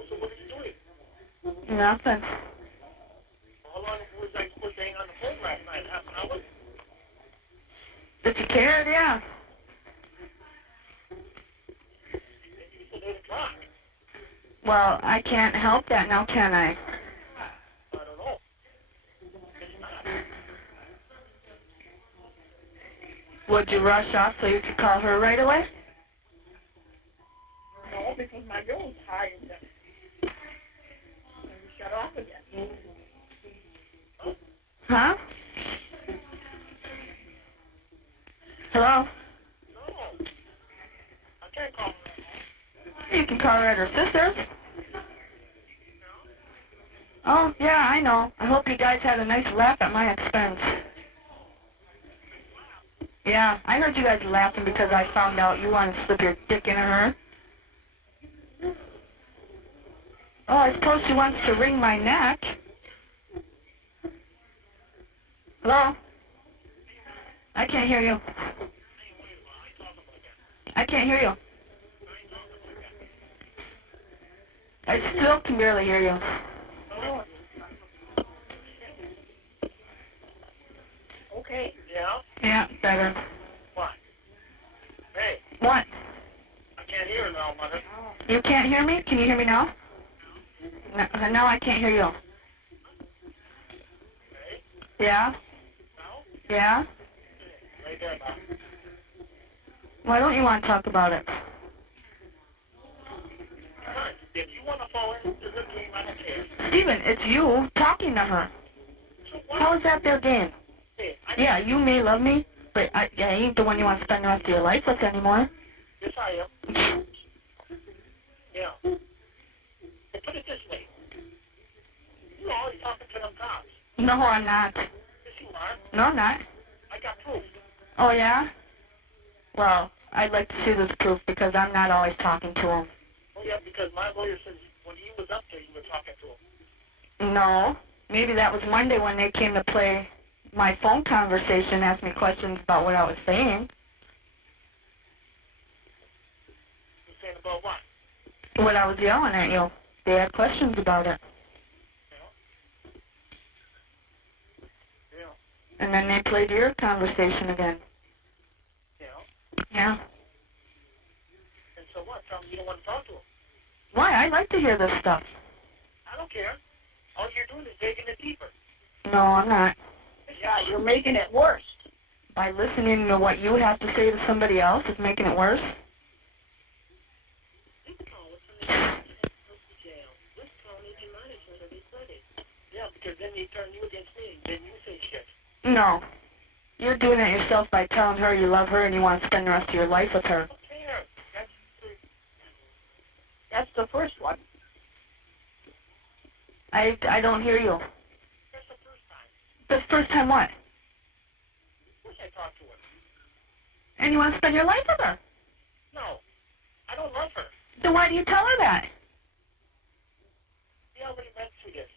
So what are you doing? Nothing. How long was I supposed to hang on the phone last night? Half an hour? If you cared, yeah. You said 8 o'clock. Well, I can't help that now, can I? I don't know. It's not. Would you rush off so you could call her right away? No, because my bill's high and shut off again. Huh? Hello? No. I can't call her. You can call her at her sister's. Oh, yeah, I know. I hope you guys had a nice laugh at my expense. Yeah, I heard you guys laughing because I found out you want to slip your dick into her. Oh, I suppose she wants to wring my neck. Hello? I can't hear you. I can't hear you. I still can barely hear you. Okay. Yeah? Yeah, better. What? Hey, What? I can't hear now, Mother. You can't hear me? Can you hear me now? No, now I can't hear you. Hey, Yeah? now? Yeah? Right there now. Why don't you want to talk about it? Alright, if you want to fall into the game, I don't care. Steven, it's you talking to her. So what? How is that their game? Hey, Yeah, you may love me, but I ain't the one you want to spend the rest of your life with anymore. Yes, I am. Yeah. Hey, put it this way. You're always talking to them cops. No, I'm not. Yes, you are. No, I'm not. I got proof. Oh, yeah? Well, I'd like to see this proof because I'm not always talking to him. Oh, yeah, because my lawyer says when he was up there, you were talking to him. No. Maybe that was Monday when they came to play my phone conversation, asked me questions about what I was saying. You saying about what? What I was yelling at you. They had questions about it. Yeah. And then they played your conversation again. Yeah. Yeah. And so what? Tell me you don't want to talk to him. Why? I like to hear this stuff. I don't care. All you're doing is digging it deeper. No, I'm not. Yeah, you're making it worse. By listening to what you have to say to somebody else is making it worse? Yeah, because then they turn you against me, then you say shit. No. You're doing it yourself by telling her you love her and you want to spend the rest of your life with her. I don't care. That's the first one. I don't hear you. That's the first time. The first time what? Of course I talked to her. And you want to spend your life with her? No. I don't love her. Then why do you tell her that? We already went through this.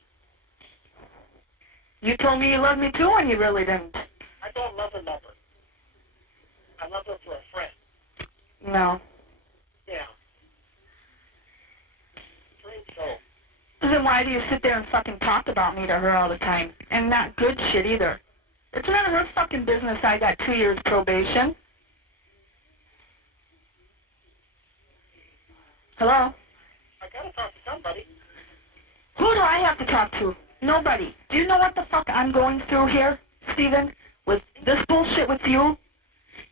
You told me you loved me too when you really didn't. I don't love her. I love her for a friend. No. Yeah. Afraid so. Then why do you sit there and fucking talk about me to her all the time? And not good shit either. It's none of her fucking business I got 2 years probation. Hello? I gotta talk to somebody. Who do I have to talk to? Nobody. Do you know what the fuck I'm going through here, Steven? With this bullshit with you?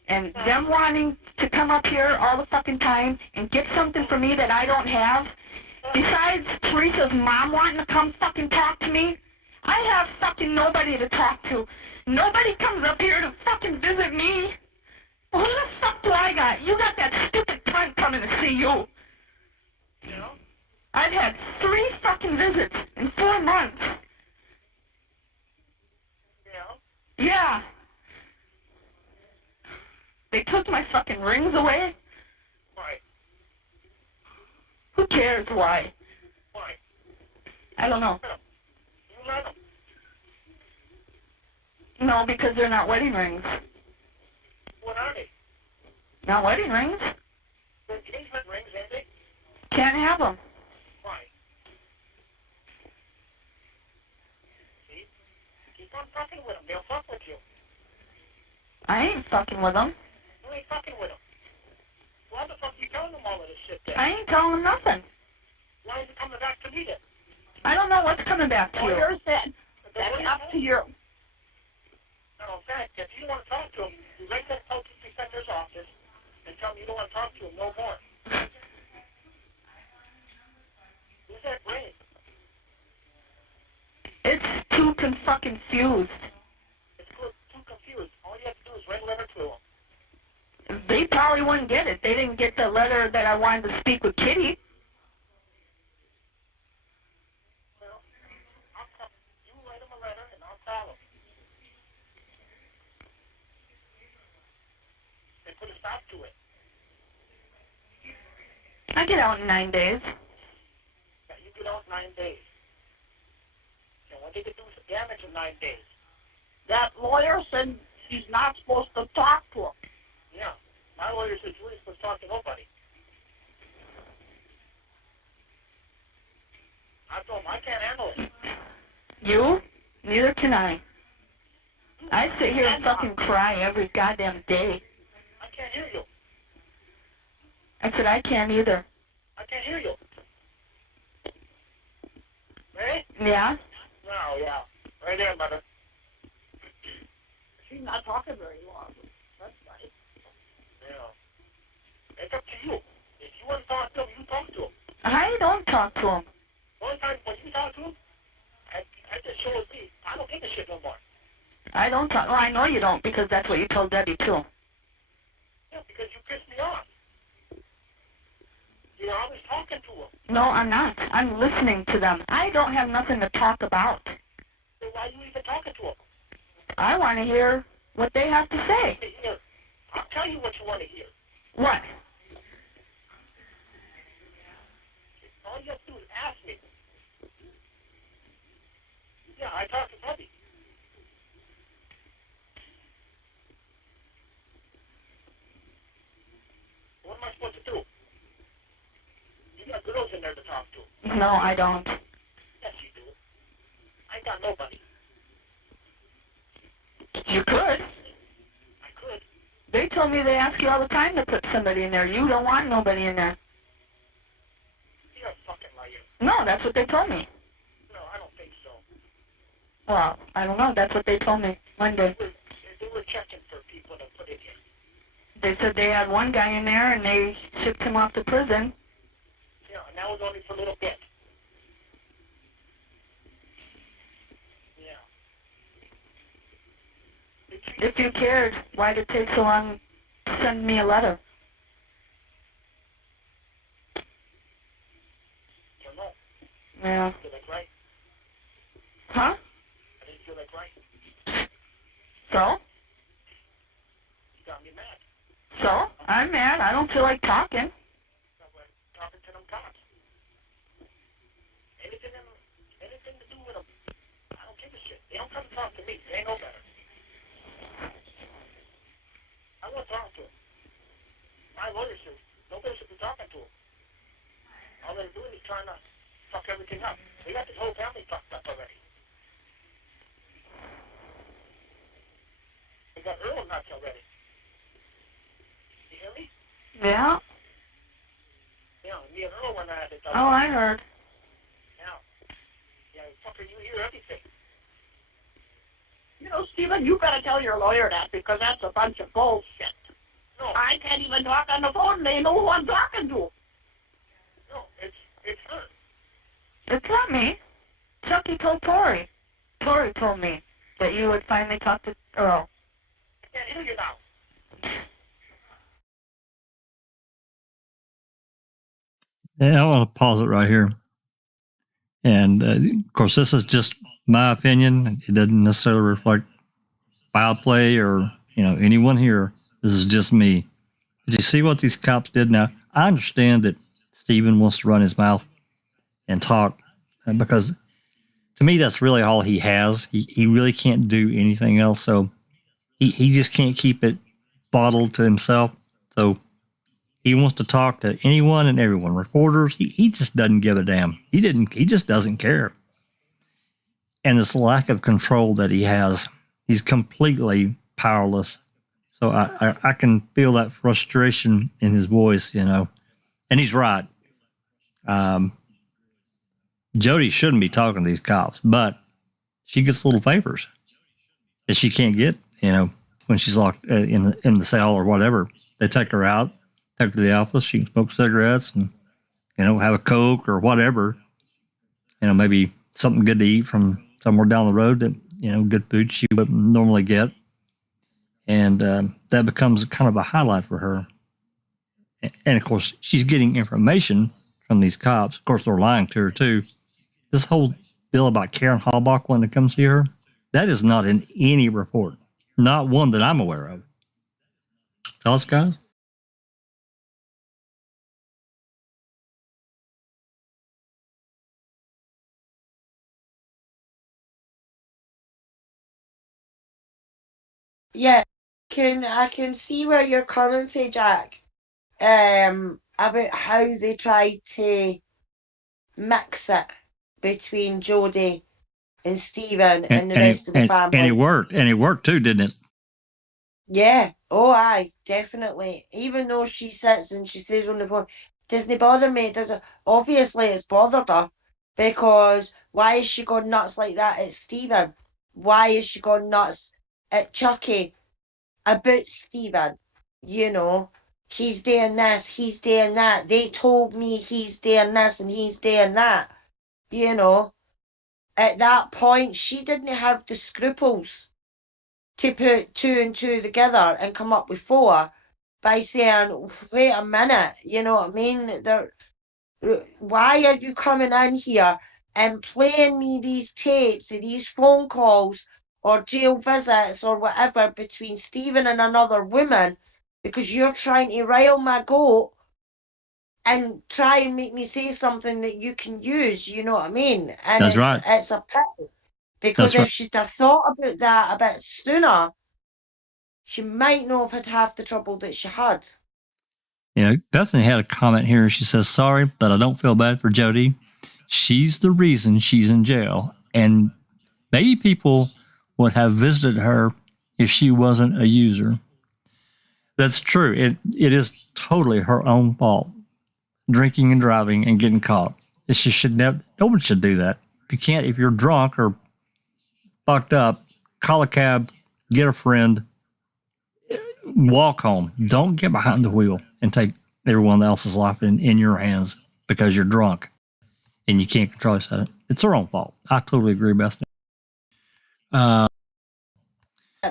And them wanting to come up here all the fucking time and get something from me that I don't have? Besides Teresa's mom wanting to come fucking talk to me, I have fucking nobody to talk to. Nobody comes up here to fucking visit me. Well, who the fuck do I got? You got that stupid cunt coming to see you. Yeah? I've had 3 fucking visits in 4 months. Yeah? Yeah. They took my fucking rings away. Right. Who cares why? Why? I don't know. You let them. No, because they're not wedding rings. What are they? Not wedding rings. They're engagement rings, ain't they? Can't have them. Why? See? Keep on fucking with them. They'll fuck with you. I ain't fucking with them. You ain't fucking with them. Why the fuck are you telling them all of this shit then? I ain't telling them nothing. Why is it coming back to me then? I don't know what's coming back to you. Lawyer said that's up to you. No, in fact, if you don't want to talk to him, you write that out to the defender's office and tell him you don't want to talk to him no more. Who's that brain? It's too fucking fused. It's too confused. All you have to do is write a letter to him. They probably wouldn't get it. They didn't get the letter that I wanted to speak with Kitty. Well, you write him a letter and I'll call him. And put a stop to it. I get out in 9 days. Yeah, you get out 9 days. And what they could do some damage in 9 days. That lawyer said she's not supposed to talk to him. Yeah. My lawyer says you ain't supposed to talk to nobody. I told him I can't handle it. You? Neither can I. I sit here and fucking cry every goddamn day. I can't hear you. I said I can't either. I can't hear you. Ready? Yeah? No, yeah. Right there, mother. She's not talking very long. That's right. Yeah. It's up to you. If you want to talk to him, you talk to him. I don't talk to him. One time when you talk to him, I just show me. I don't give a shit no more. I don't talk. Well, I know you don't because that's what you told Debbie too. Yeah, because you pissed me off. You're always talking to him. No, I'm not. I'm listening to them. I don't have nothing to talk about. So why are you even talking to him? I want to hear what they have to say. Here, I'll tell you what you want to hear. What? All you have to do is ask me. Yeah, I talked to Debbie. What am I supposed to do? You got girls in there to talk to. No, I don't. Yes, you do. I ain't got nobody. You could. I could. They told me they ask you all the time to put somebody in there. You don't want nobody in there. You're a fucking liar. No, that's what they told me. No, I don't think so. Well, I don't know. That's what they told me Monday. They were checking for people to put in here. They said they had one guy in there and they shipped him off to prison. Yeah, and that was only for a little bit. Yeah. If you cared, why did it take so long to send me a letter? Don't know. Yeah. Feel like right? Huh? I didn't feel like right. So? You got me mad. So? I'm mad. I don't feel like talking. Talking to them cops. Anything to do with them. I don't give a shit. They don't come talk to me. They ain't no better. I want to talk to them. My lawyer says nobody should be talking to them. All they're doing is trying to fuck everything up. They got this whole family fucked up already. They got Earl nuts already. You hear me? Yeah. Yeah, me and Earl went at it. Oh, I heard. Yeah, fucker, you hear everything. You know, Stephen, you gotta tell your lawyer that because that's a bunch of bullshit. No. I can't even talk on the phone and they know who I'm talking to. No, it's her. It's not me. Chucky told Tori. Tori told me that you would finally talk to Earl. I can't hear you now. Yeah, I want to pause it right here. And of course, this is just my opinion. It doesn't necessarily reflect foul play or anyone here. This is just me. Did you see what these cops did? Now, I understand that Stephen wants to run his mouth and talk, because to me, that's really all he has. He really can't do anything else. So he just can't keep it bottled to himself. So he wants to talk to anyone and everyone, reporters. He just doesn't give a damn. He just doesn't care. And this lack of control that he has, he's completely powerless. So I can feel that frustration in his voice, you know, and he's right. Jodi shouldn't be talking to these cops, but she gets little favors that she can't get, you know, when she's locked in the cell or whatever. They take her out, take her to the office. She can smoke cigarettes and, you know, have a Coke or whatever. You know, maybe something good to eat from somewhere down the road that, you know, good food she wouldn't normally get. And that becomes kind of a highlight for her. And, of course, she's getting information from these cops. Of course, they're lying to her, too. This whole deal about Karen Halbach wanting to come see her, that is not in any report. Not one that I'm aware of. Tell us, guys. Yeah, I can see where you're coming from, Jack. About how they tried to mix it between Jodi and Stephen and the rest of the family. And it worked. And it worked too, didn't it? Yeah. Oh, aye, definitely. Even though she sits and she says on the phone, doesn't bother me. Obviously, it's bothered her, because why is she going nuts like that at Stephen? Why is she going nuts at Chucky about Stephen? You know, he's doing this, he's doing that. They told me he's doing this and he's doing that. You know, at that point, she didn't have the scruples to put 2 and 2 together and come up with 4 by saying, wait a minute, you know what I mean? Why are you coming in here and playing me these tapes and these phone calls or jail visits or whatever between Stephen and another woman, because you're trying to rile my goat and try and make me say something that you can use, you know what I mean? And That's right. It's a pity. Because That's if she'd have thought about that a bit sooner, she might not have had half the trouble that she had. You know, Bethany had a comment here. She says, sorry, but I don't feel bad for Jodi. She's the reason she's in jail. And maybe people would have visited her if she wasn't a user. That's true. It is totally her own fault. Drinking and driving and getting caught. She should never, no one should do that. You can't, if you're drunk or fucked up, call a cab, get a friend, walk home. Don't get behind the wheel and take everyone else's life in your hands because you're drunk and you can't control yourself. It's her own fault. I totally agree, Bethany.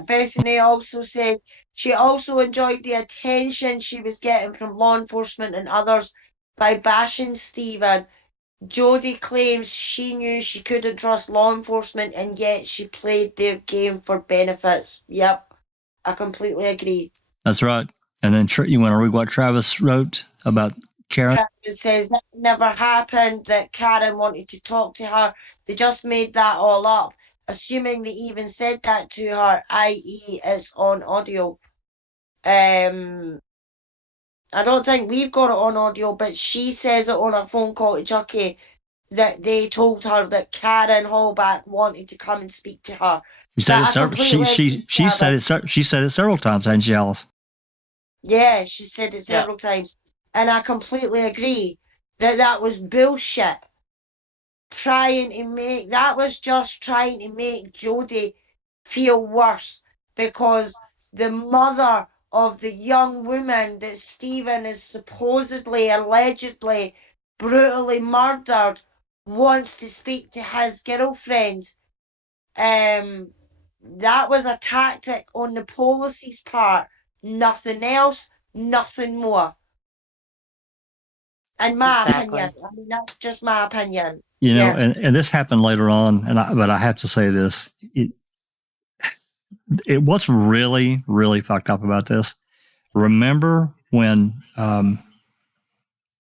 Bethany also said she also enjoyed the attention she was getting from law enforcement and others by bashing Stephen. Jodi claims she knew she couldn't trust law enforcement and yet she played their game for benefits. Yep, I completely agree. That's right. And then you want to read what Travis wrote about Karen? Travis says that never happened, that Karen wanted to talk to her. They just made that all up, assuming they even said that to her, i.e. it's on audio. I don't think we've got it on audio, but she says it on a phone call to Chucky that they told her that Karen Halbach wanted to come and speak to her. She said it several times, hasn't she, Alice? Yeah, she said it several times. And I completely agree that was bullshit. That was just trying to make Jodi feel worse, because the mother of the young woman that Stephen is supposedly, allegedly, brutally murdered wants to speak to his girlfriend. That was a tactic on the police's part. Nothing else, nothing more. In my opinion. I mean, that's just my opinion. You know, and this happened later on, but I have to say this. What's really, really fucked up about this, remember when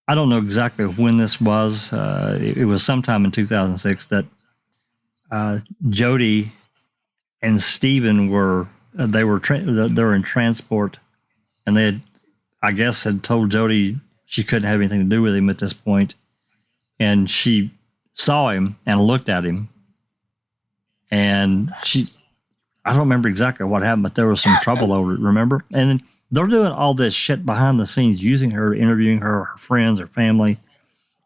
I don't know exactly when this was. It was sometime in 2006 that Jodi and Stephen were they were in transport, and they had, I guess, had told Jodi she couldn't have anything to do with him at this point, and she saw him and looked at him, and I don't remember exactly what happened, but there was some trouble over it, remember? And then they're doing all this shit behind the scenes, using her, interviewing her friends, her family.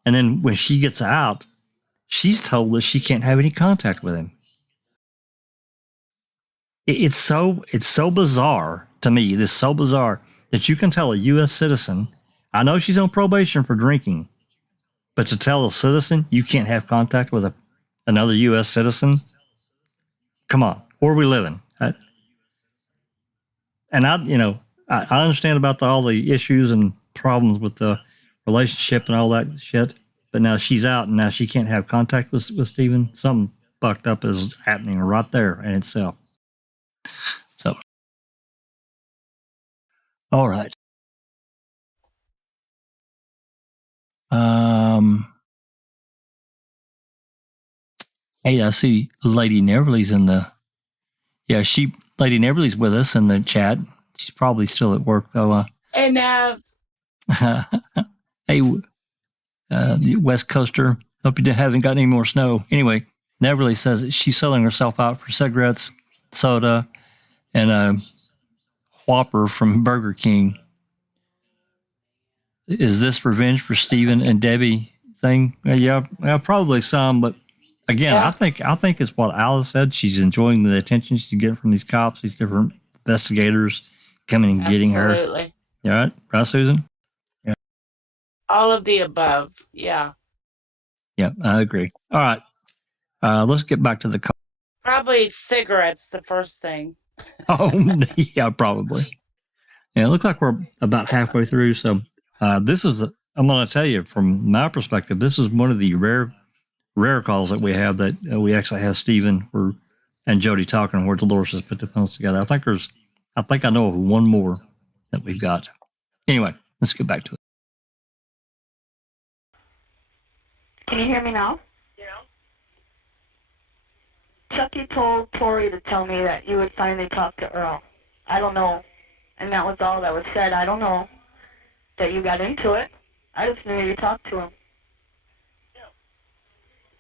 And then when she gets out, she's told that she can't have any contact with him. It's so bizarre to me. It is so bizarre that you can tell a U.S. citizen, I know she's on probation for drinking, but to tell a citizen you can't have contact with another U.S. citizen, come on, where are we living? And I understand about all the issues and problems with the relationship and all that shit, but now she's out and now she can't have contact with Stephen. Something fucked up is happening right there in itself. So, all right. Hey, I see Lady Neverly's in the. Yeah, Lady Neverly's with us in the chat. She's probably still at work though. Hey, Nav. Hey, the West Coaster. Hope you haven't got any more snow. Anyway, Neverly says that she's selling herself out for cigarettes, soda, and a Whopper from Burger King. Is this revenge for Stephen and Debbie thing? Yeah, probably some, but again, yeah. I think it's what Alice said. She's enjoying the attention she's getting from these cops, these different investigators coming and getting her. Absolutely. Yeah, right, Susan? Yeah. All of the above. Yeah. Yeah, I agree. All right. Let's get back to the call. Probably cigarettes, the first thing. Oh, yeah, probably. Yeah, it looks like we're about halfway through. So this is, I'm going to tell you from my perspective, this is one of the rare calls that we have that we actually have Stephen and Jodi talking where Dolores has put the phones together. I think I know of one more that we've got. Anyway, let's get back to it. Can you hear me now? Yeah. Chucky told Tori to tell me that you would finally talk to Earl. I don't know. And that was all that was said. I don't know that you got into it. I just knew you talked to him. Yeah.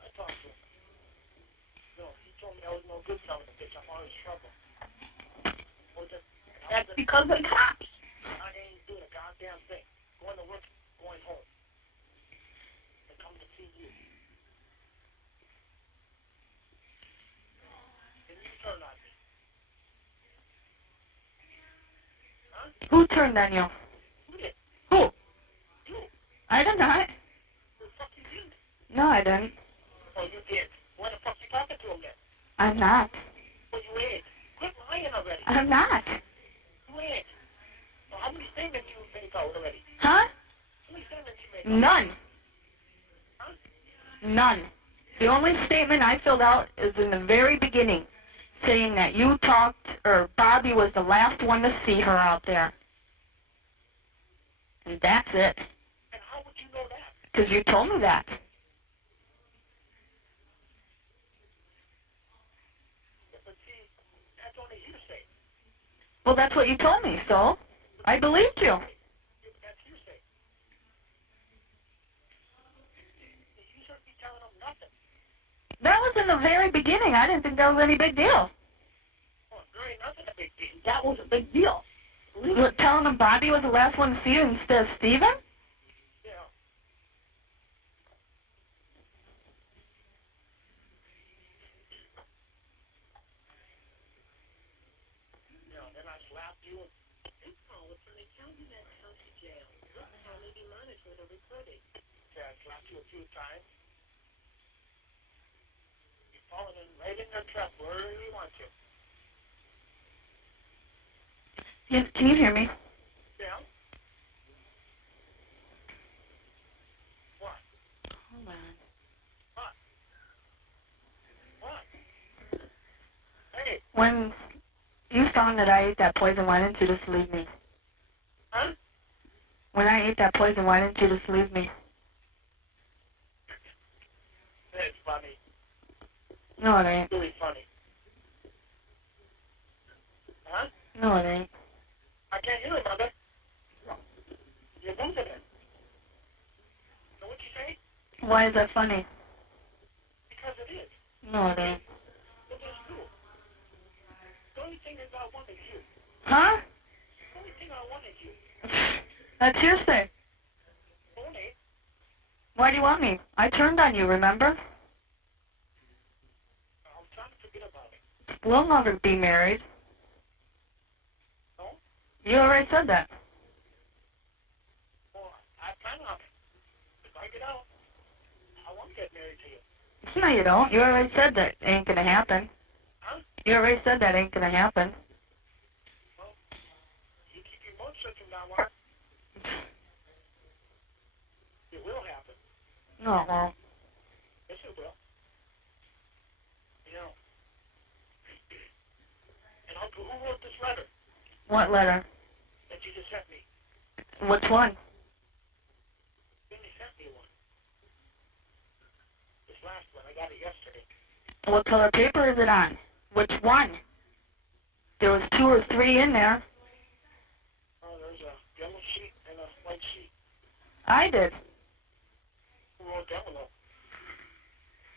I talked to him. No, he told me I was no good telling the bitch. I'm always trouble. That's because of the cops. I ain't doing a goddamn thing. Going to work, going home. They come to see you. Then you turn on me. Huh? Who turned on you? Who did? Who? You. I did not. The fuck you did? No, I didn't. Oh, you did. Why the fuck you talking to him then? I'm not. Well, you ain't. Quit lying already. I'm not. You ain't. So how many statements you made out already? Huh? How many statements you made out? None. Huh? None. The only statement I filled out is in the very beginning, saying that you talked, or Bobby was the last one to see her out there. And that's it. And how would you know that? Because you told me that. Yeah, but see, that's only hearsay. Well, that's what you told me, so I believed you. Yeah, but that's hearsay. You shouldn't be telling them nothing. That was in the very beginning. I didn't think that was any big deal. Oh, there ain't nothing a big deal. That was a big deal. What, telling them Bobby was the last one to see you instead of Steven? Yeah. Yeah, then I slapped you. This call was from a Calumet County jail. This call may be monitored or recorded. Okay, I slapped you a few times. You're falling in right in their trap wherever you want to. Can you hear me? Yeah? What? Hold on. What? What? Hey. When you found that I ate that poison, why didn't you just leave me? Huh? When I ate that poison, why didn't you just leave me? It's funny. No, it ain't. Really funny. Huh? No, it ain't. I can't hear it, Mother. You're losing it. Know what you say? Why is that funny? Because it is. No, it ain't. It is true. The only thing is I wanted you. Huh? The only thing I wanted you. That's hearsay. Only. Why do you want me? I turned on you, remember? I'm trying to forget about it. We'll never be married. No? You already said that. Well, I plan on it. If I get out, I won't get married to you. No, you don't. You already said that ain't gonna happen. Huh? You already said that ain't gonna happen. Well, you keep your mouth shut from now on. It will happen. No, it won't. Yes, it will. You know. And Uncle, who wrote this letter What letter? that you just sent me? Which one? You only sent me one. This last one, I got it yesterday. What color paper is it on? Which one? There was 2 or 3 in there. Oh, there's a yellow sheet and a white sheet. I did. Who wrote the envelope?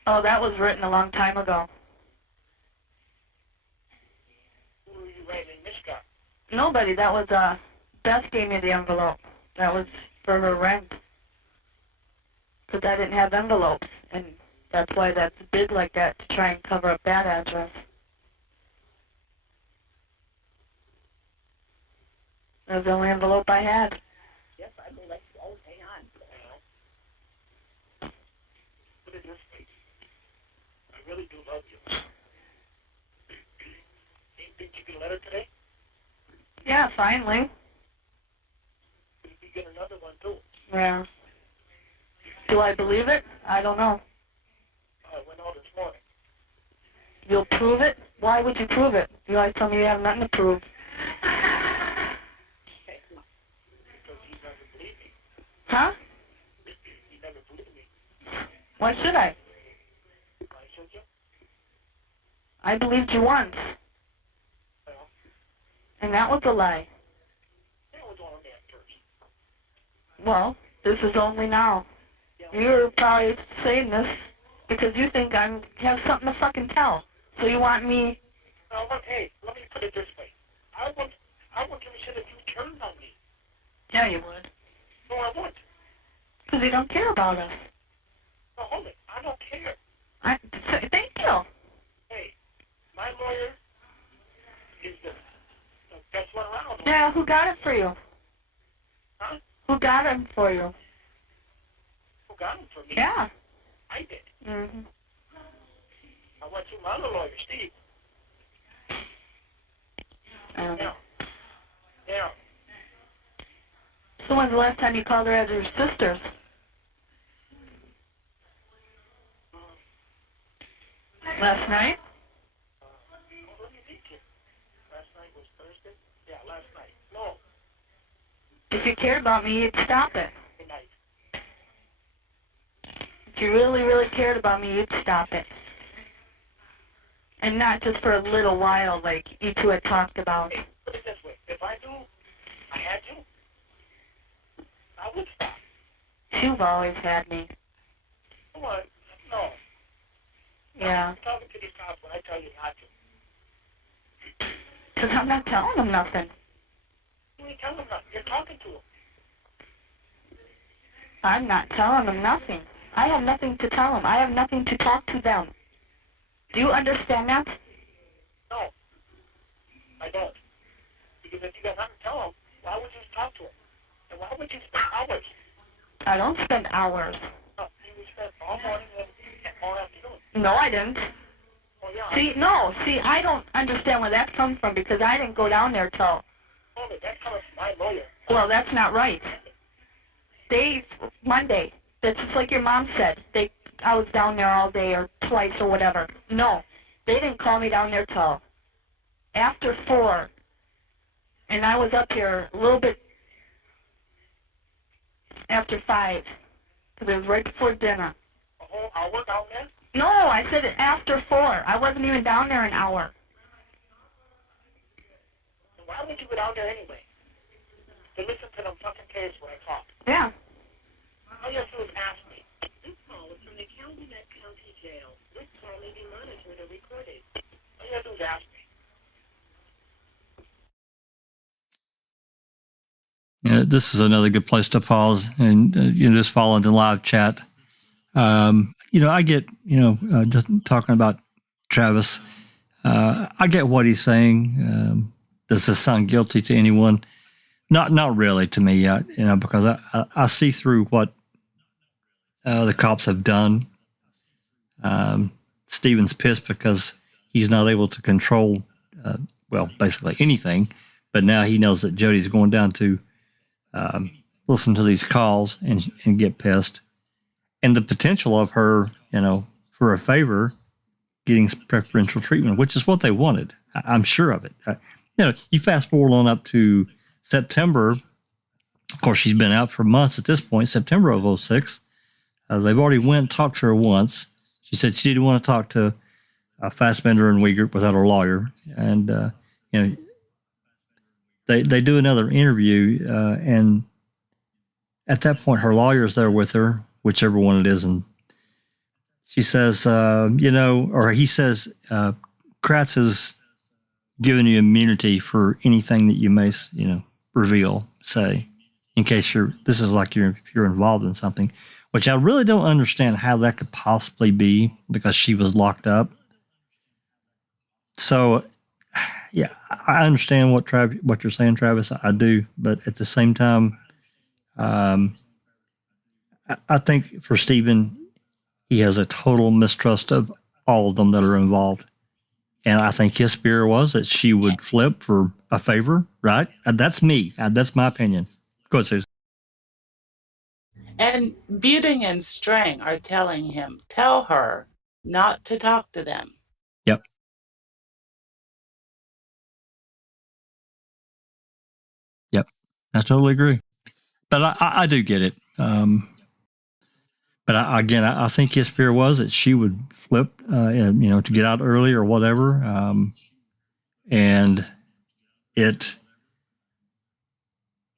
Oh, that was written a long time ago. Who were you writing this guy? Nobody. That was, Beth gave me the envelope. That was for her rent. Because I didn't have envelopes. And that's why that's big like that, to try and cover up that address. That was the only envelope I had. Yes, I would like to always hang on. Put it this way. I really do love you. Do you think you get a letter today? Yeah, finally. Could you get another one too? Yeah. Do I believe it? I don't know. I went out this morning. You'll prove it? Why would you prove it? You always tell me you have nothing to prove. Because you never believed me. Huh? You never believed me. Why should I? Why should you? I believed you once. Well, And that was a lie. it was on that first. Well, this is only now. You're probably saying this because you think I have something to fucking tell. So you want me... Now, look, hey, let me put it this way. I won't give a shit if you turned on me. Yeah, you would. No, I won't. Because you don't care about us. No, hold it. I don't care. Thank you. Hey, my lawyer is the best one around. Yeah, who got it for you? Huh? Who got him for you? Who got him for me? Yeah. I did. Mm-hmm. I went to my other lawyer, Steve. Now. So when's the last time you called her as your sisters? Last night? Let me think here. Last night was Thursday? Yeah, last night. No. If you cared about me, you'd stop it. Good night. If you really, really cared about me, you'd stop it. And not just for a little while, like you two had talked about. Hey, put it this way. If I knew I had you, I would stop. You've always had me. Come on. No. Yeah. I'm talking to these cops when I tell you not to. Because I'm not telling them nothing. You ain't telling them nothing. You're talking to them. I'm not telling them nothing. I have nothing to tell them. I have nothing to talk to them. Do you understand that? No. I don't. Because if you got nothing to tell them, why would you talk to them? And why would you spend hours? I don't spend hours. No, you would spend all morning and all afternoon. No, I didn't. Oh, yeah. See, I don't understand where that comes from because I didn't go down there till... Hold it. That's coming from my lawyer. Well, that's not right. Monday, that's just like your mom said. I was down there all day or twice or whatever. No, they didn't call me down there till after 4. And I was up here a little bit after 5. Because it was right before dinner. A whole hour down there? No, I said it after 4. I wasn't even down there an hour. And why would you go down there anyway? To listen to them fucking tapes when I talk. Yeah. All you have to do is ask me. This call is from the Calumet County Jail. This call may be monitored or recorded. All you have to do is ask me. Yeah, this is another good place to pause and just follow the live chat. I get just talking about Travis. I get what he's saying. Does this sound guilty to anyone? Not really to me. Because I see through what the cops have done. Steven's pissed because he's not able to control, basically anything. But now he knows that Jodi's going down to listen to these calls and get pissed. And the potential of her, for a favor, getting preferential treatment, which is what they wanted. I'm sure of it. You fast forward on up to September. Of course, she's been out for months at this point, September of 2006. They've already went and talked to her once. She said she didn't want to talk to Fassbender and Wiegert without her lawyer. And, they do another interview, and at that point, her lawyer's there with her, whichever one it is, and she says, or he says, Kratz has given you immunity for anything that you may, reveal, say, in case this is like if you're involved in something, which I really don't understand how that could possibly be because she was locked up. So, yeah, I understand what you're saying, Travis. I do, but at the same time, I think for Steven, he has a total mistrust of all of them that are involved. And I think his fear was that she would flip for a favor, right? That's me. That's my opinion. Go ahead, Susan. And Buting and Strang are telling him, tell her not to talk to them. Yep. Yep. I totally agree. But I do get it. But I think his fear was that she would flip, to get out early or whatever. And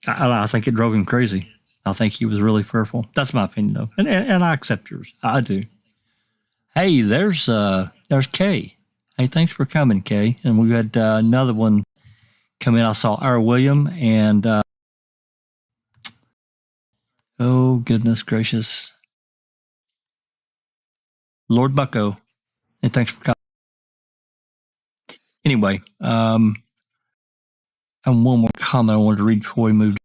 I think it drove him crazy. I think he was really fearful. That's my opinion, though. And I accept yours. I do. Hey, there's Kay. Hey, thanks for coming, Kay. And we had another one come in. I saw R. William and, oh, goodness gracious. Lord Bucko. Hey, thanks for coming. Anyway, and one more comment I wanted to read before we moved.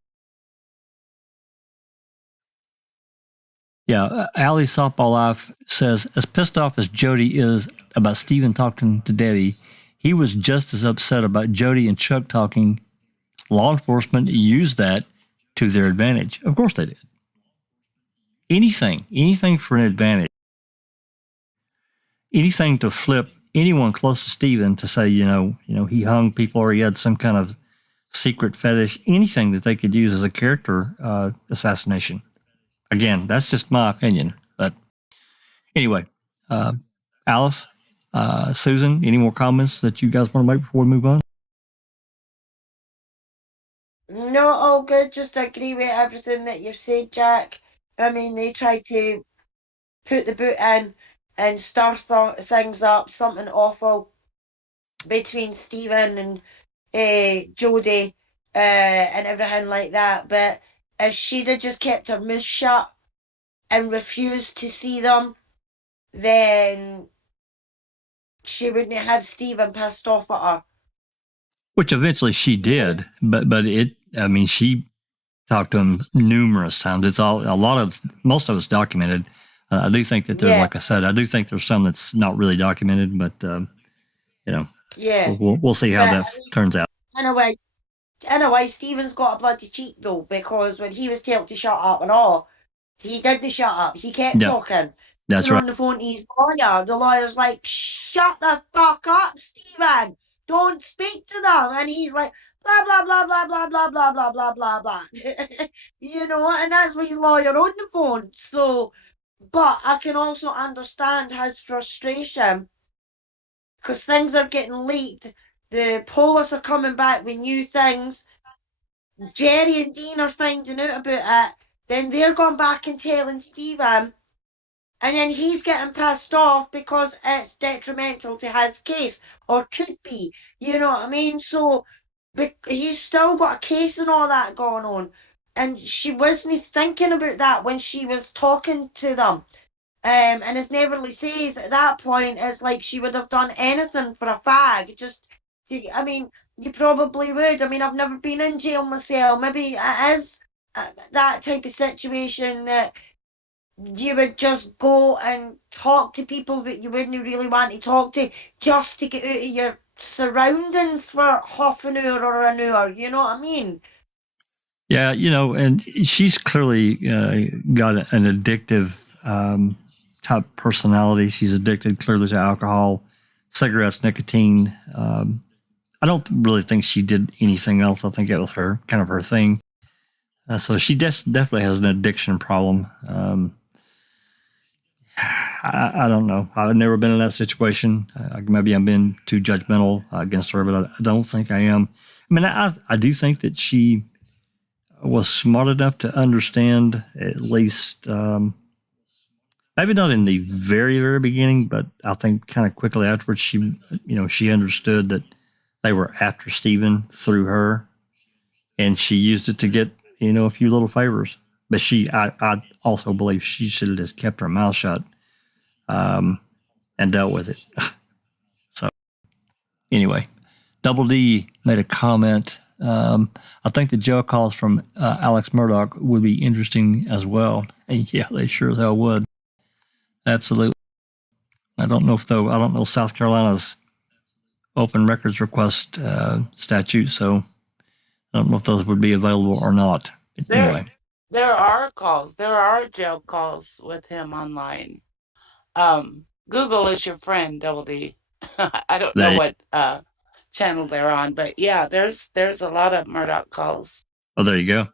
Yeah, Allie Softball Life says, as pissed off as Jodi is about Steven talking to Debbie, he was just as upset about Jodi and Chuck talking. Law enforcement used that to their advantage. Of course they did. Anything for an advantage. Anything to flip anyone close to Steven to say, he hung people or he had some kind of secret fetish, anything that they could use as a character assassination. Again, that's just my opinion. But anyway, Alice, Susan, any more comments that you guys want to make before we move on? No, all good. Just agree with everything that you've said, Jack. I mean, they tried to put the boot in and stir things up, something awful between Steven and Jodi and everything like that. But if she'd have just kept her mouth shut and refused to see them, then she wouldn't have Steven pissed off at her. Which eventually she did, but she talked to him numerous times. Most of it's documented. I do think that there's, like I said, I do think there's some that's not really documented, but we'll see how that turns out. Anyway, Steven's got a bloody cheat though, because when he was told to shut up and all, he didn't shut up. He kept talking. That's right. On the phone to his lawyer. The lawyer's like, shut the fuck up, Steven. don't speak to them. And he's like, blah, blah, blah, blah, blah, blah, blah, blah, blah, blah, blah. You know, and that's with his lawyer on the phone. So, but I can also understand his frustration because things are getting leaked. The police are coming back with new things. Jerry and Dean are finding out about it. Then they're going back and telling Stephen. And then he's getting pissed off because it's detrimental to his case, or could be. You know what I mean? So he's still got a case and all that going on. And she wasn't thinking about that when she was talking to them. And as Neverly says, at that point, it's like she would have done anything for a fag. Just to, I mean, you probably would. I mean, I've never been in jail myself. Maybe it is that type of situation that you would just go and talk to people that you wouldn't really want to talk to just to get out of your surroundings for half an hour or an hour. You know what I mean? Yeah, you know, and she's clearly got an addictive type personality. She's addicted clearly to alcohol, cigarettes, nicotine. I don't really think she did anything else. I think it was her kind of her thing. So she definitely has an addiction problem. I don't know. I've never been in that situation. Maybe I'm being too judgmental against her, but I don't think I am. I mean, I do think that she was smart enough to understand, at least, maybe not in the very, very beginning, but I think kind of quickly afterwards, she understood that they were after Stephen through her, and she used it to get, a few little favors. But I also believe she should have just kept her mouth shut, and dealt with it. So anyway, Double D made a comment. I think the jail calls from Alex Murdoch would be interesting as well. And yeah, they sure as hell would. Absolutely. I don't know South Carolina's open records request statute, so I don't know if those would be available or not. Anyway. There are calls. There are jail calls with him online. Google is your friend, Double D. I don't know what channel they're on, but yeah, there's a lot of Murdoch calls. Oh, there you go.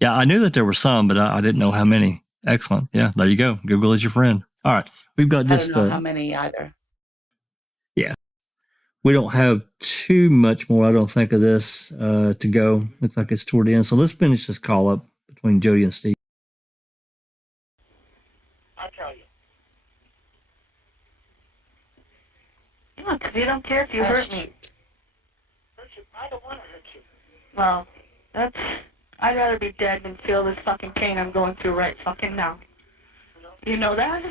Yeah, I knew that there were some, but I didn't know how many. Excellent. Yeah, there you go. Google is your friend. All right, we've got just. I don't know how many either. Yeah, we don't have too much more, I don't think, of this to go. Looks like it's toward the end, so let's finish this call up between Jodi and Steve. I'll tell you. Yeah, because you don't care if you hurt me. I don't want to hurt you. Well, I'd rather be dead than feel this fucking pain I'm going through right fucking now. You know that?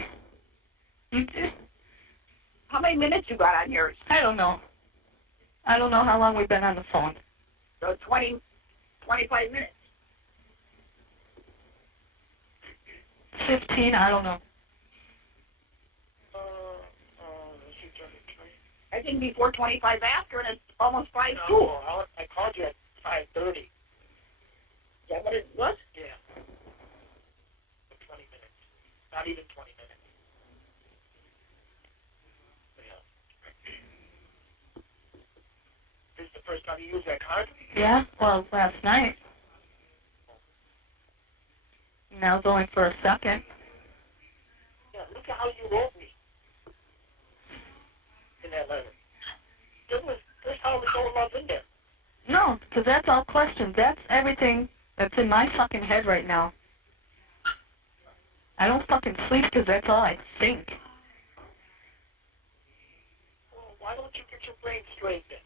You do? How many minutes you got on yours? I don't know. I don't know how long we've been on the phone. So 20, 25 minutes. 15, I don't know. I think before 25 after, and it's almost 5 2. No, I called you at 5:30. Is that what it was? Yeah. 20 minutes. Not even 20 minutes. Yeah. This is the first time you used that card? Yeah, well, last night. Now it's only for a second. Yeah, look at how you wrote me in that letter. There's hardly no love in there. No, because that's all questions. That's everything that's in my fucking head right now. I don't fucking sleep because that's all I think. Well, why don't you get your brain straight then?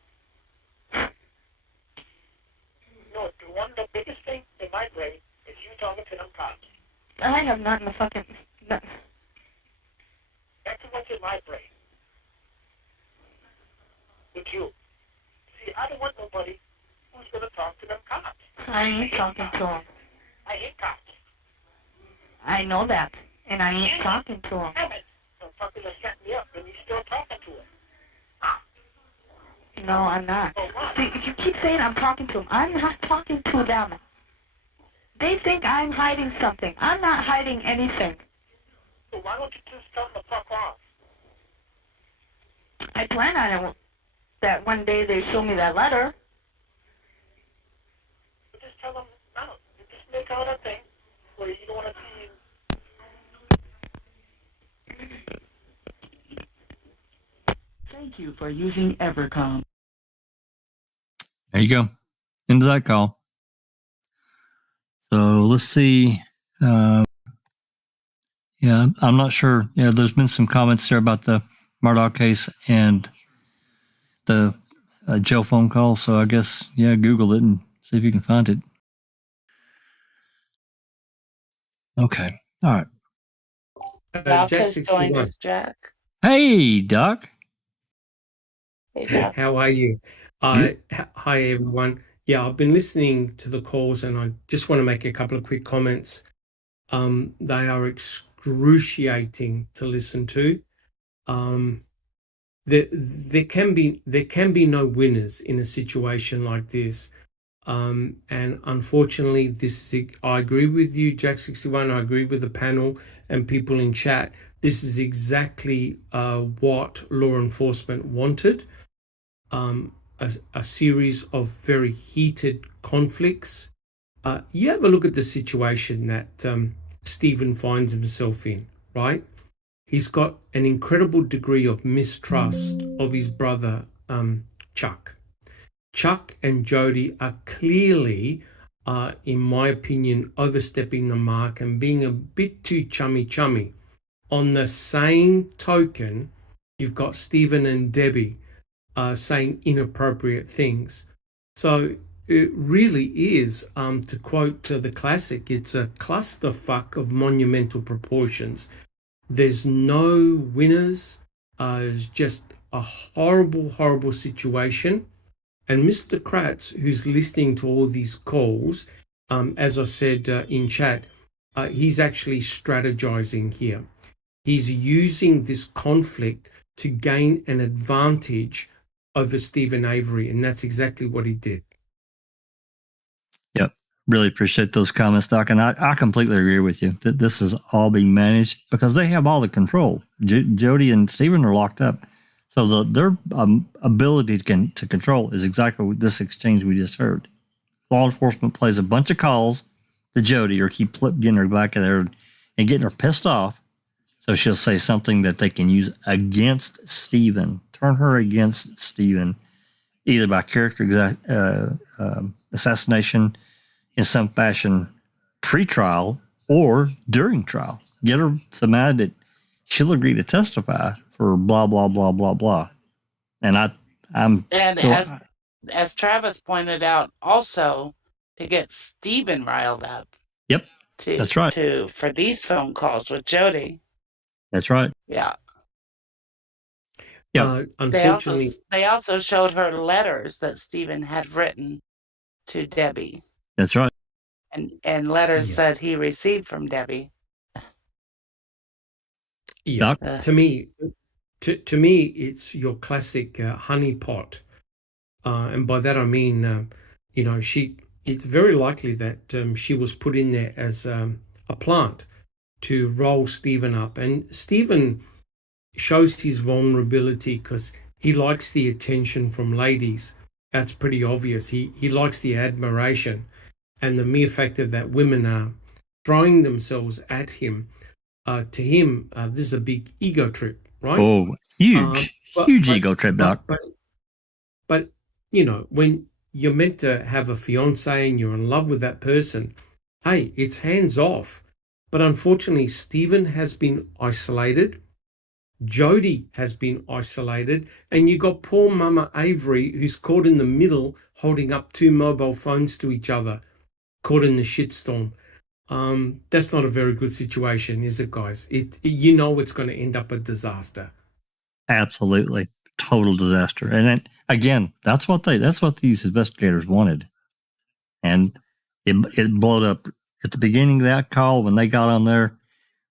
No, the biggest thing in my brain is you talking to them cops. I have nothing to fucking... That's what's in my brain. With you. See, I don't want nobody who's going to talk to them cops. I ain't talking to them. I hate cops. I know that. And I ain't talking to them. Damn it. Some fuckers are setting me up and you're still talking to them. No, I'm not. Oh, what? See, you keep saying I'm talking to them. I'm not talking to them. They think I'm hiding something. I'm not hiding anything. So why don't you just tell them to fuck off? I plan on it. that one day they show me that letter. Just tell them, no, you just make out a thing where you don't want to see. Thank you for using Evercom. There you go. Into that call. So let's see. Yeah, I'm not sure. Yeah, there's been some comments there about the Murdoch case and the jail phone call. So I guess, yeah, Google it and see if you can find it. Okay. All right. Doc Jack has joined 61. us, Jack. Hey, Doc. Hey, Doc. How are you? Hi, everyone. Yeah, I've been listening to the calls and I just want to make a couple of quick comments. They are excruciating to listen to. There can be no winners in a situation like this. And unfortunately, I agree with you, Jack 61. I agree with the panel and people in chat. This is exactly what law enforcement wanted. A series of very heated conflicts. You have a look at the situation that Stephen finds himself in, right? He's got an incredible degree of mistrust of his brother, Chuck. Chuck and Jodi are clearly, in my opinion, overstepping the mark and being a bit too chummy. On the same token, you've got Stephen and Debbie saying inappropriate things. So it really is, to quote the classic, it's a clusterfuck of monumental proportions. There's no winners. It's just a horrible situation. And Mr. Kratz, who's listening to all these calls, as I said in chat, he's actually strategizing here. He's using this conflict to gain an advantage over Stephen Avery, and that's exactly what he did. Yep. Really appreciate those comments, Doc. And I completely agree with you that this is all being managed because they have all the control. Jodi and Stephen are locked up. So their ability to control is exactly this exchange we just heard. Law enforcement plays a bunch of calls to Jodi or keep getting her back in there and getting her pissed off. So she'll say something that they can use against Stephen, turn her against Stephen, either by character assassination in some fashion pre-trial or during trial. Get her so mad that she'll agree to testify for blah, blah, blah, blah, blah. And as Travis pointed out, also to get Stephen riled up. Yep, that's right. For these phone calls with Jodi. That's right. Yeah. Yeah. Unfortunately, they also showed her letters that Stephen had written to Debbie. That's right. And letters that he received from Debbie. Yeah. To me, it's your classic honeypot, and by that I mean, it's very likely that she was put in there as a plant to roll Stephen up, and Stephen shows his vulnerability because he likes the attention from ladies. That's pretty obvious. He likes the admiration, and the mere fact that women are throwing themselves at him. To him, this is a big ego trip, right? Oh, huge ego trip, Doc. But when you're meant to have a fiance and you're in love with that person, hey, it's hands off. But unfortunately, Stephen has been isolated. Jodi has been isolated. And you got poor Mama Avery, who's caught in the middle, holding up two mobile phones to each other, caught in the shitstorm. That's not a very good situation, is it, guys? It's going to end up a disaster. Absolutely. Total disaster. And then, again, that's what these investigators wanted. And it blowed up at the beginning of that call when they got on there.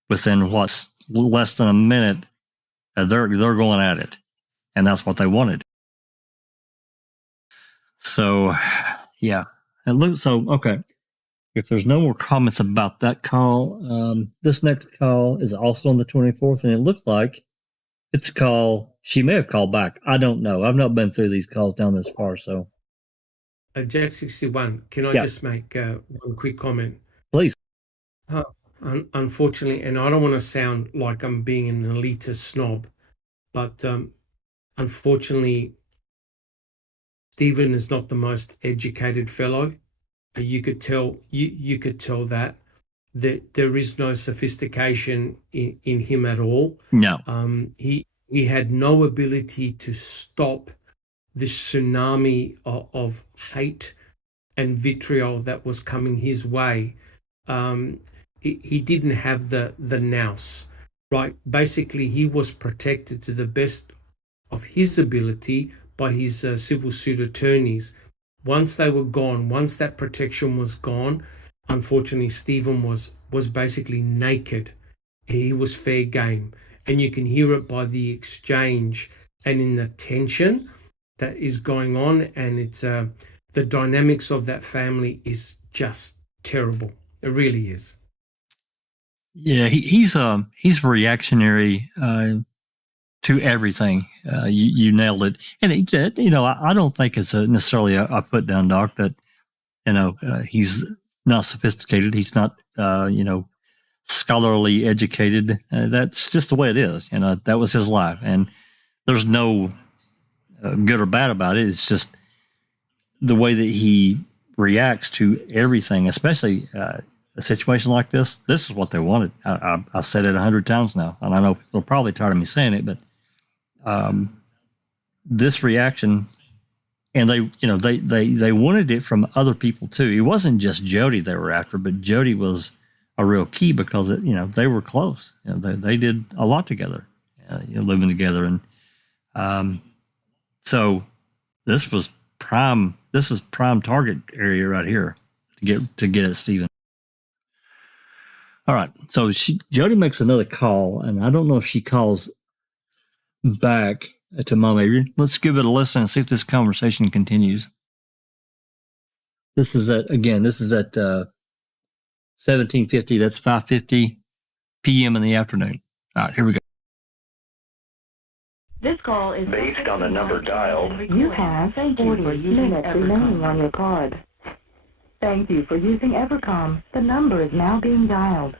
Within less than a minute, they're going at it. And that's what they wanted. So, yeah. Okay. If there's no more comments about that call, this next call is also on the 24th, and it looked like It's a call. She may have called back. I don't know. I've not been through these calls down this far, so. Jack 61, can I Yeah. just make one quick comment? Please. Unfortunately, and I don't want to sound like I'm being an elitist snob, but unfortunately, Stephen is not the most educated fellow. You could tell you could tell that there is no sophistication in him at all. No. He had no ability to stop this tsunami of hate and vitriol that was coming his way. He didn't have the nous, right? Basically, he was protected to the best of his ability by his civil suit attorneys. Once they were gone, once that protection was gone, unfortunately, Stephen was basically naked. He was fair game. And you can hear it by the exchange and in the tension that is going on. And it's the dynamics of that family is just terrible. It really is. Yeah, he's reactionary to everything. You nailed it. And he did, I don't think it's necessarily a put down, Doc, that, he's not sophisticated. He's not, scholarly educated. That's just the way it is. That was his life. And there's no good or bad about it. It's just the way that he reacts to everything, especially a situation like this. This is what they wanted. I've said it 100 times now, and I know people are probably tired of me saying it, but this reaction, and they wanted it from other people too. It wasn't just Jodi they were after, but Jodi was a real key because they were close. They did a lot together, living together, and so this was prime. This is prime target area right here to get at Stephen. All right, so Jodi makes another call, and I don't know if she calls back to Mom Avery. Let's give it a listen and see if this conversation continues. This is at 17:50. That's 5:50 p.m. in the afternoon. All right, here we go. This call is based on the number dialed. You have 40 minutes remaining on your card. Thank you for using Evercom. The number is now being dialed.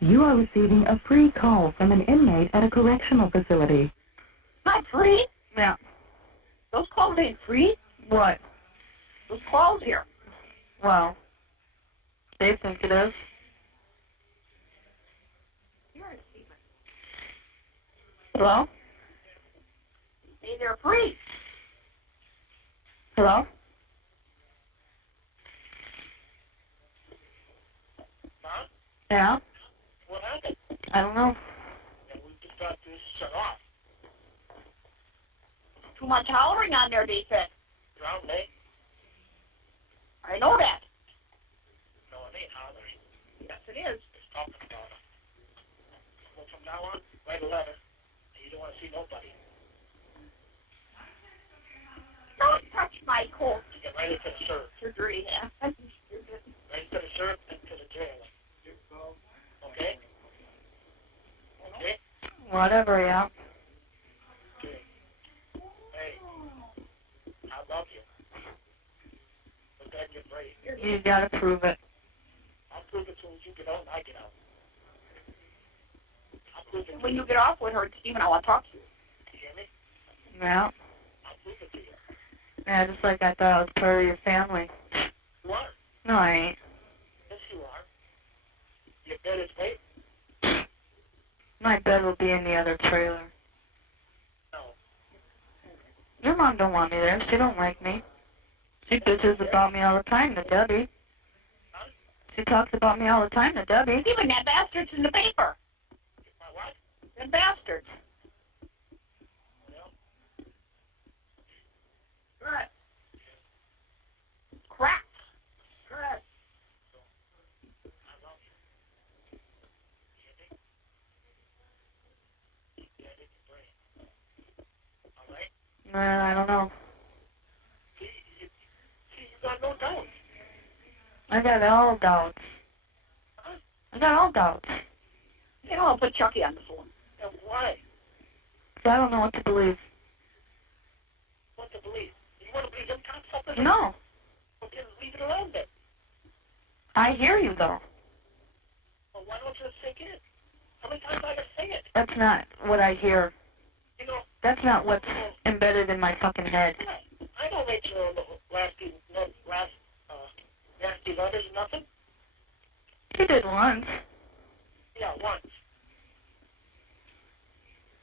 You are receiving a free call from an inmate at a correctional facility. Not free? Yeah. Those calls ain't free. What? Those calls here. Well, they think it is. You're a Stephen. Hello? Say they're free. Hello? Huh? Yeah? What happened? I don't know. Yeah, we just got this shut off. Too much hollering on there, they said. Drown me. I know that. No, it ain't hollering. Yes, it is. It's talking about it. Well, from now on, write a letter. You don't want to see nobody. Don't touch my coat. You get right into the surgery. Yeah. Right into the syrup and to the jail. Okay? Okay? Whatever, yeah. Okay. Hey, I love you. But then you're brave. You gotta prove it. I'll prove it as soon as you get out and I get out. I'll prove it. When you get off with her, Stephen, I want to talk to you. You hear me? Yeah. I'll prove it to you. Yeah, just like I thought I was part of your family. You are. No, I ain't. Yes, you are. Your bed is paid. My bed will be in the other trailer. No. Your mom don't want me there. She don't like me. She bitches about me all the time to Debbie. Huh? She talks about me all the time to Debbie. Even that bastard's in the paper. My what? Them bastards. Well. Right. Crap. Crap. I love you. I got all doubts. I got all doubts. You know, I'll put Chucky on the phone. And why? So I don't know what to believe. What to believe? You want to believe him something? No. Well, then leave it alone then. I hear you, though. Well, why don't you sink in? How many times I gotta say it? That's not what I hear. You know, That's not what's embedded in my fucking head. I don't make you nasty letters or nothing. You did once. Yeah, once.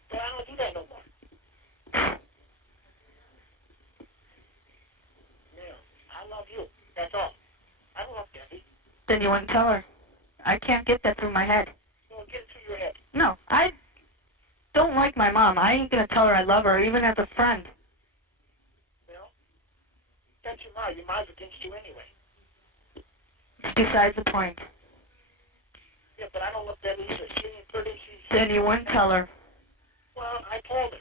But I don't do that no more. Yeah, I love you. That's all. I love Debbie. Then you wouldn't tell her. I can't get that through my head. Well, get it through your head. No, I don't like my mom. I ain't gonna tell her I love her, even as a friend. Well, that's your mom. Your mom's against you anyway. It's besides the point. Yeah, but I don't love Debbie either. She ain't pretty. Then you wouldn't tell her. Well, I told her.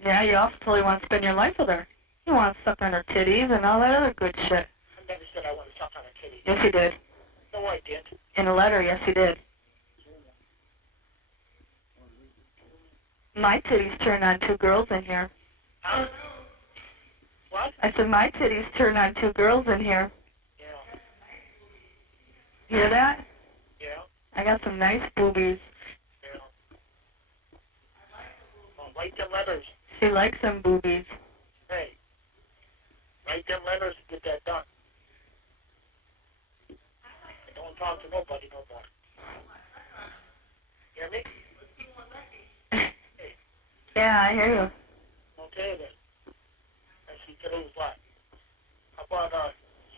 Yeah, you also totally want to spend your life with her. You want to suck on her titties and all that other good shit. I never said I want to suck on her titty. Yes, you did. No, I did. In a letter, yes, you did. My titties turn on 2 girls in here. What? I said my titties turn on 2 girls in here. Yeah. Hear that? Yeah. I got some nice boobies. Yeah. Well, write them letters. She likes them boobies. Hey. Write them letters and get that done. And don't talk to nobody no more. Hear me? Yeah, I hear you. Okay then. I see today's what? How about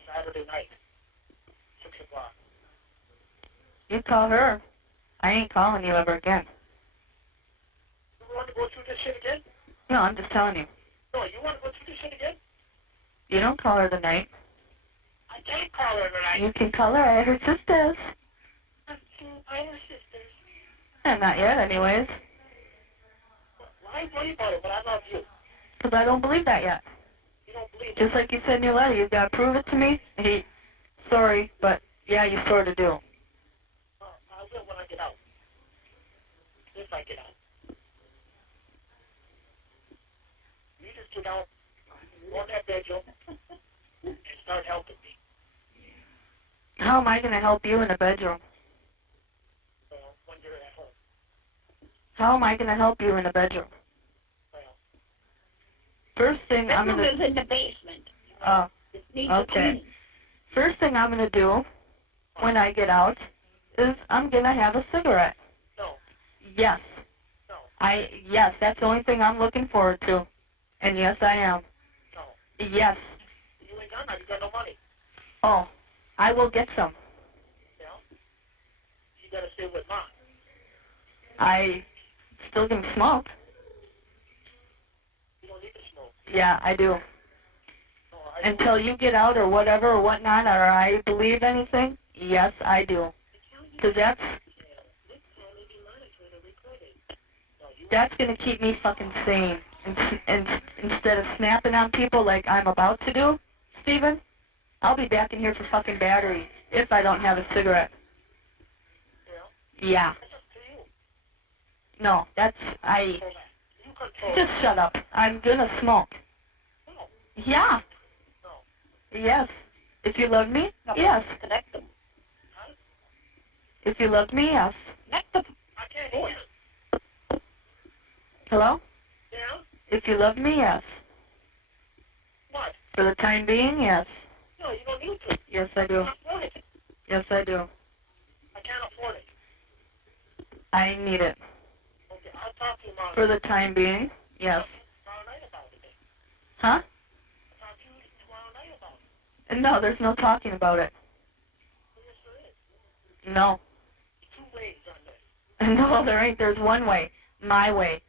Saturday night? 6 o'clock. You call her. I ain't calling you ever again. You want to go through this shit again? No, I'm just telling you. No, you want to go through this shit again? You don't call her tonight. I can't call her tonight. You can call her at her sister's. I'm her sisters. Not yet, anyways. Why worry about it? But I love you. Because I don't believe that yet. You don't believe it? Just like you said in your letter, you've got to prove it to me. Sorry, but yeah, you sort of do. I will when I get out. If I get out. You just get out, go in that bedroom, and start helping me. How am I going to help you in the bedroom? When you're at home. How am I going to help you in the bedroom? First thing I'm going to... Bedroom is in the basement. Oh, It needs okay. cleaning. First thing I'm going to do when I get out is I'm going to have a cigarette. No. Yes. No. Yes, that's the only thing I'm looking forward to. And yes, I am. No. Yes. You ain't got none. You got no money. Oh, I will get some. Yeah. You got to stay with Mom. I still can smoke. You don't need to smoke. Yeah, I do. No, Until you get out or whatever or whatnot, or I believe anything, yes, I do. Because that's going to keep me fucking sane. And instead of snapping on people like I'm about to do, Steven, I'll be back in here for fucking batteries if I don't have a cigarette. Yeah. No, just shut up. I'm gonna smoke. Yeah. Yes. If you love me, yes. Connect them. If you love me, yes. Connect them. I can't hear you. Hello? Yeah? If you love me, yes. What? For the time being, yes. No, you don't need to. Yes, I do. I can't afford it. Yes, I do. I can't afford it. I need it. Okay, I'll talk to you tomorrow. For the time being, yes. Tomorrow night about it. Huh? I'll talk to you tomorrow night about it. No, there's no talking about it. Yes, there is. No. 2 ways on this. No, there ain't. There's one way. My way.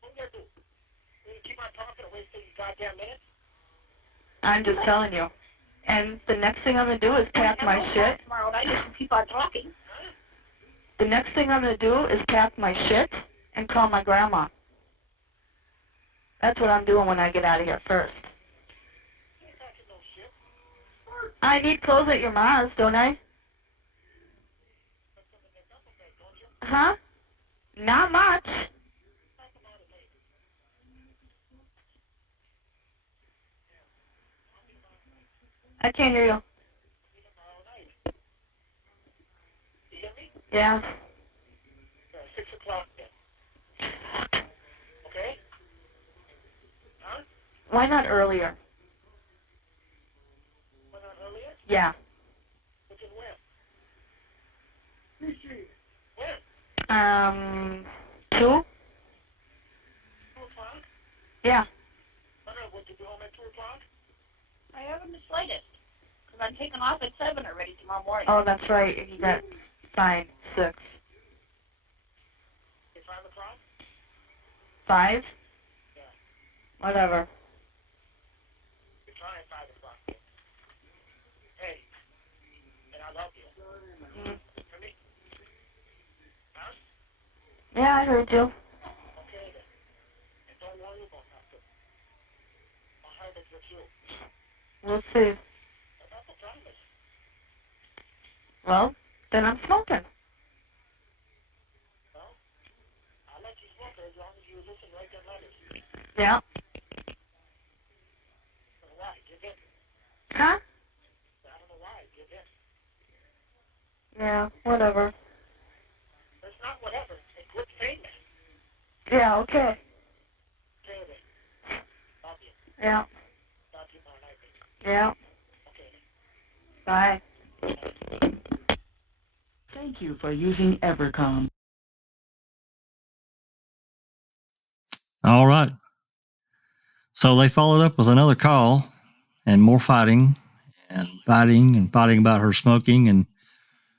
What you gonna do? You gonna keep on talking and waste 30 goddamn minutes? I'm just telling you. And the next thing I'm going to do is pack my shit. Tomorrow night, just keep on talking. The next thing I'm going to do is pack my shit and call my grandma. That's what I'm doing when I get out of here first. You ain't talking no shit. I need clothes at your ma's, don't I? Huh? Not much. I can't hear you. Yeah. 6 o'clock then. Okay? Huh? Why not earlier? Why not earlier? Yeah. Looking when? When? 2? 2 o'clock? Yeah. I don't know, would you be home at 2 o'clock? I haven't the slightest. Because I'm taking off at 7 already tomorrow morning. Oh, that's right. And you got fine 6. At 5 o'clock? 5? Yeah. Whatever. You're trying 5 o'clock. Hey, and I love you. For me? Huh? Yeah, I heard you. Okay then. And don't worry about nothing. I'll have it with you. We'll see. That's a promise. Well, then I'm smoking. Well, I'll let you smoke it as long as you listen right to letters. Yeah. I don't know why. Give in. Huh? I don't know why. Give in. Yeah, whatever. It's not whatever. It's good statement. Yeah, okay. Okay then. Love you. Yeah. Talk to you tomorrow night, baby. Yeah. Okay then. Bye. Thank you for using Evercom. All right. So they followed up with another call and more fighting about her smoking and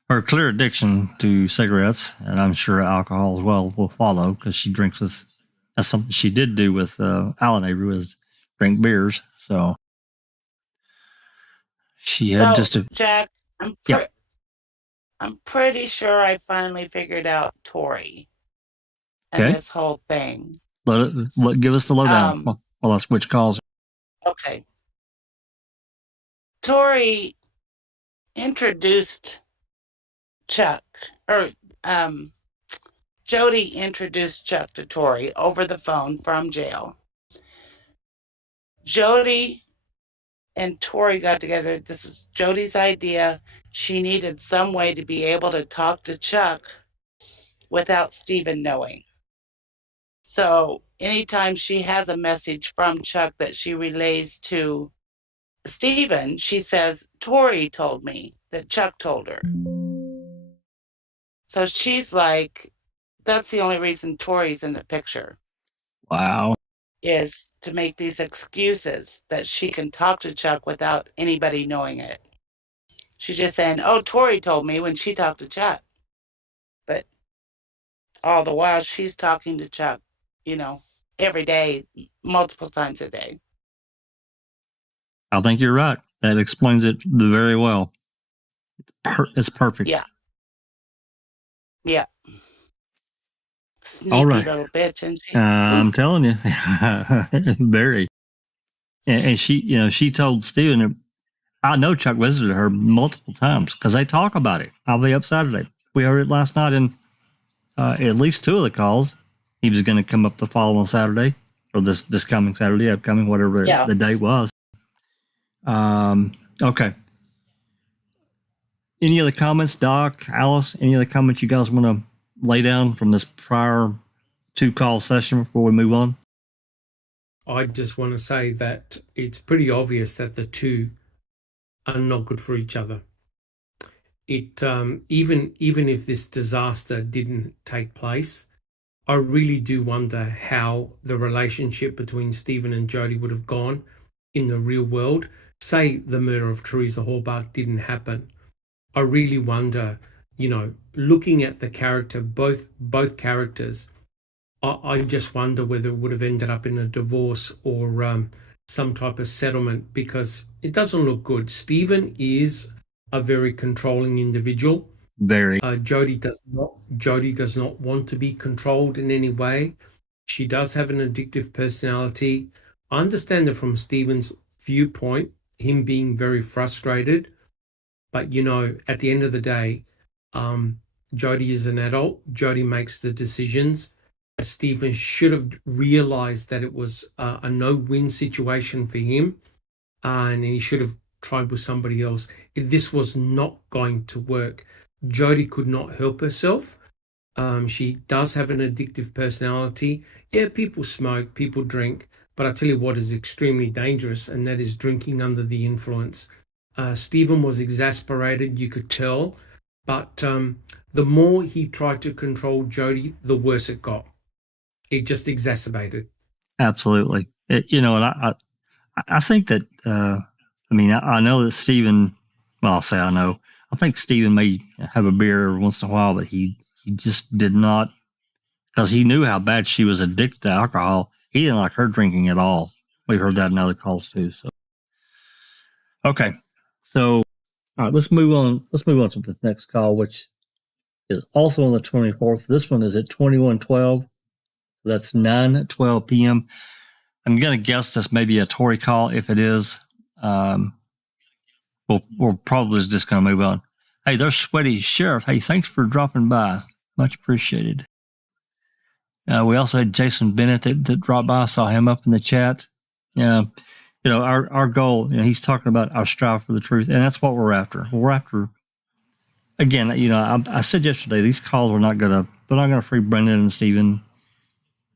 her clear addiction to cigarettes. And I'm sure alcohol as well will follow because she drinks with, that's something she did do with Alan Avery, was drink beers. So she had just a, Jack, I'm pretty sure I finally figured out Tori and Okay. this whole thing. Give us the lowdown. Well, I'll switch calls. Okay. Tori introduced Chuck, or Jodi introduced Chuck to Tori over the phone from jail. Jodi and Tori got together. This was Jodi's idea. She needed some way to be able to talk to Chuck without Stephen knowing. So anytime she has a message from Chuck that she relays to Stephen, she says, Tori told me that Chuck told her. So she's like, that's the only reason Tori's in the picture. Wow. Is to make these excuses that she can talk to Chuck without anybody knowing it. She's just saying, oh, Tori told me when she talked to Chuck. But all the while she's talking to Chuck, every day, multiple times a day. I think you're right. That explains it very well. It's perfect. Yeah. Yeah. Sneaky All right. little bitch, and she. I'm telling you, very. And she, she told Stephen, I know Chuck visited her multiple times because they talk about it. I'll be up Saturday. We heard it last night in at least 2 of the calls. He was going to come up the following Saturday, or this coming Saturday, upcoming, whatever the date was. Okay. Any other comments, Doc, Alice? Any other comments you guys want to lay down from this prior 2-call session before we move on? I just want to say that it's pretty obvious that the two are not good for each other. It even if this disaster didn't take place, I really do wonder how the relationship between Stephen and Jodi would have gone in the real world. Say the murder of Teresa Hallbart didn't happen. I really wonder, looking at the character, both characters, I just wonder whether it would have ended up in a divorce or some type of settlement, because it doesn't look good. Stephen is a very controlling individual. Very. Jodi does not want to be controlled in any way. She does have an addictive personality. I understand that from Stephen's viewpoint, him being very frustrated. But, you know, at the end of the day, Jodi is an adult. Jodi makes the decisions. Stephen should have realized that it was a no-win situation for him, and he should have tried with somebody else. This was not going to work. Jodi could not help herself. She does have an addictive personality. Yeah, people smoke, people drink, but I tell you what is extremely dangerous, and that is drinking under the influence. Stephen was exasperated, you could tell, but the more he tried to control Jodi, the worse it got. It just exacerbated. Absolutely. And I think that, I know that Stephen, well, I'll say I know, I think Stephen may have a beer every once in a while, but he just did not, because he knew how bad she was addicted to alcohol. He didn't like her drinking at all. We heard that in other calls too. So, okay. So, all right, let's move on. Let's move on to the next call, which is also on the 24th. This one is at 21:12. That's 9:12 p.m. I'm going to guess this may be a Tory call. If it is, we're probably just going to move on. Hey, there's Sweaty Sheriff. Hey, thanks for dropping by. Much appreciated. We also had Jason Bennett that dropped by. I saw him up in the chat. Our goal, he's talking about our strive for the truth, and that's what we're after. We're after, again, I said yesterday, these calls they're not going to free Brendan and Stephen,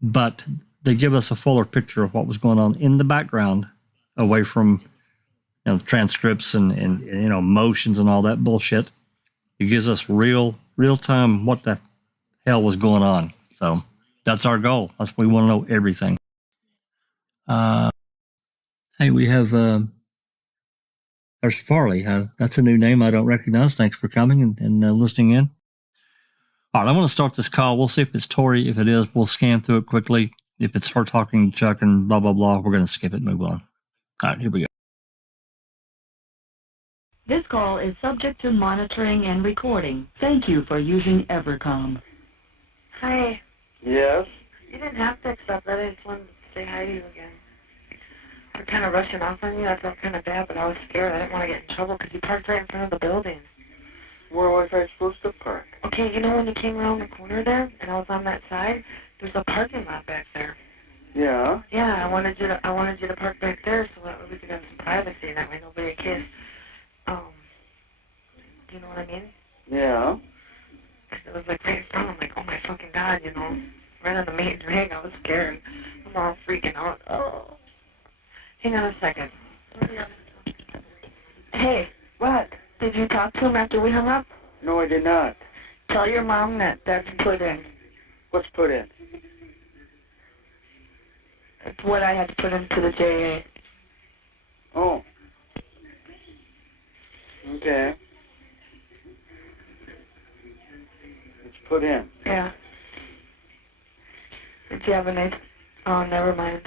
but they give us a fuller picture of what was going on in the background, away from transcripts and motions and all that bullshit. It gives us real time what the hell was going on. So that's our goal. That's we want to know everything. Hey, we have there's Farley. That's a new name I don't recognize. Thanks for coming and listening in. All right, I'm going to start this call. We'll see if it's Tori. If it is, we'll scan through it quickly. If it's her talking to Chuck and blah, blah, blah, we're going to skip it and move on. All right, here we go. This call is subject to monitoring and recording. Thank you for using Evercom. Hi. Yes? You didn't have to accept that. I just wanted to say hi to you again. We're kind of rushing off on you. I felt kind of bad, but I was scared. I didn't want to get in trouble because you parked right in front of the building. Where was I supposed to park? Okay, when you came around the corner there and I was on that side, there's a parking lot back there. Yeah? Yeah, I wanted you to park back there so that we could have some privacy, and that way nobody in case, do you know what I mean? Yeah. It was like right in front. I'm like, oh my fucking God, right on the main drag. I was scared. I'm all freaking out. Oh. Hang on a second. Hey. What? Did you talk to him after we hung up? No, I did not. Tell your mom that that's put in. What's put in? It's what I had to put into the JA. Oh. Okay. It's put in. Yeah. Did you have a nice... Oh, never mind.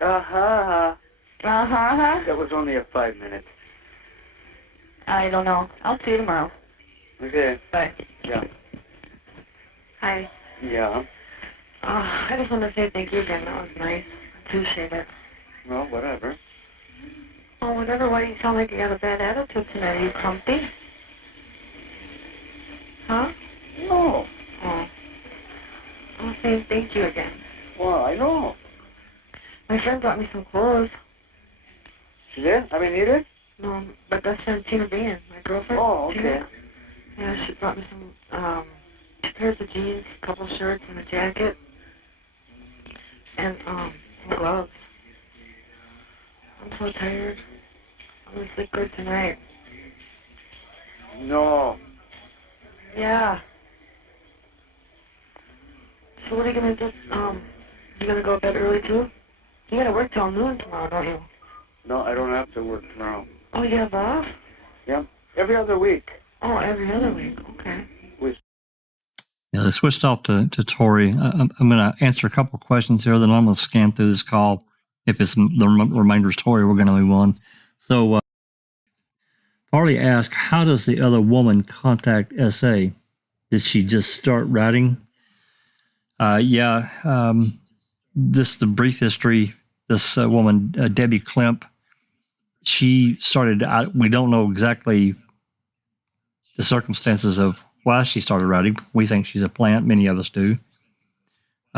Uh-huh. Uh-huh. That was only a 5 minute. I don't know. I'll see you tomorrow. Okay. Bye. Yeah. Hi. Yeah. I just want to say thank you again. That was nice. Appreciate it. Well, whatever. Oh, whatever. Why do you sound like you got a bad attitude tonight? Are you comfy? Huh? No. Oh. I'm saying thank you again. Well, I know. My friend brought me some clothes. She did? I mean, you did? No, but that's from Tina Bean, my girlfriend. Oh, okay. Tina. Yeah, she brought me some 2 pairs of jeans, a couple shirts, and a jacket, and some gloves. I'm so tired. I'm gonna sleep good tonight. No. Yeah. So what are you gonna do? You gonna go to bed early too? You gotta work till noon tomorrow, don't you? No, I don't have to work tomorrow. Oh, you have off? Yeah. Every other week. Oh, every other week. Okay. Yeah, they switched off to Tori. I'm going to answer a couple of questions here, then I'm going to scan through this call. If it's the remainder's Tori, we're going to move on. So, Farley asked, how does the other woman contact SA? Did she just start writing? This is the brief history. This woman, Debbie Klemp, she started, we don't know exactly the circumstances of why she started writing. We think she's a plant. Many of us do.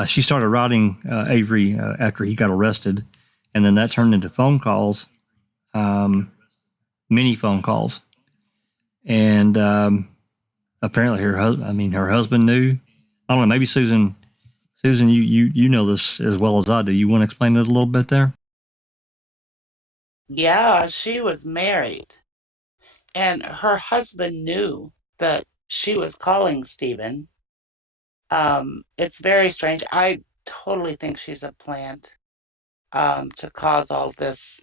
She started writing Avery after he got arrested, and then that turned into phone calls, many phone calls. And apparently her husband knew. I don't know, maybe Susan, you know this as well as I do. You want to explain it a little bit there? Yeah, she was married, and her husband knew that she was calling Stephen. It's very strange. I totally think she's a plant to cause all this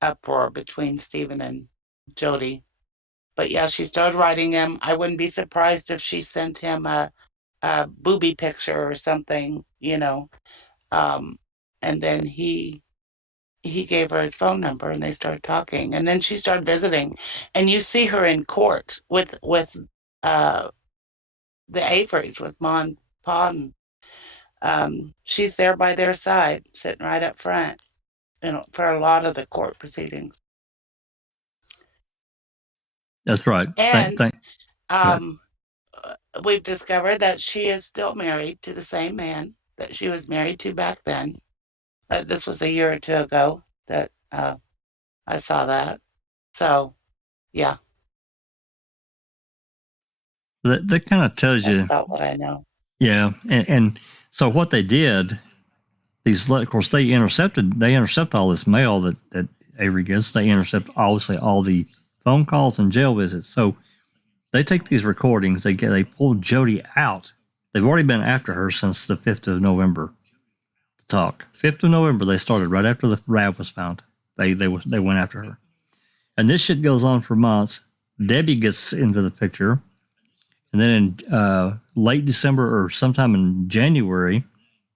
uproar between Stephen and Jodi. But yeah, she started writing him. I wouldn't be surprised if she sent him a booby picture or something, you know. And then he gave her his phone number, and they started talking. And then she started visiting, and you see her in court with the Averys, with Ma and Pa, and she's there by their side, sitting right up front, you know, for a lot of the court proceedings. That's right. And we've discovered that she is still married to the same man that she was married to back then. This was a year or two ago that I saw that. So, yeah. That kind of tells you. That's about what I know. Yeah, and so what they did, of course, they intercept all this mail that Avery gets. They intercept obviously all the phone calls and jail visits. So they take these recordings. They pull Jodi out. They've already been after her since the 5th of November to talk. 5th of November, they started right after the RAV was found. They went after her. And this shit goes on for months. Debbie gets into the picture. And then in late December or sometime in January,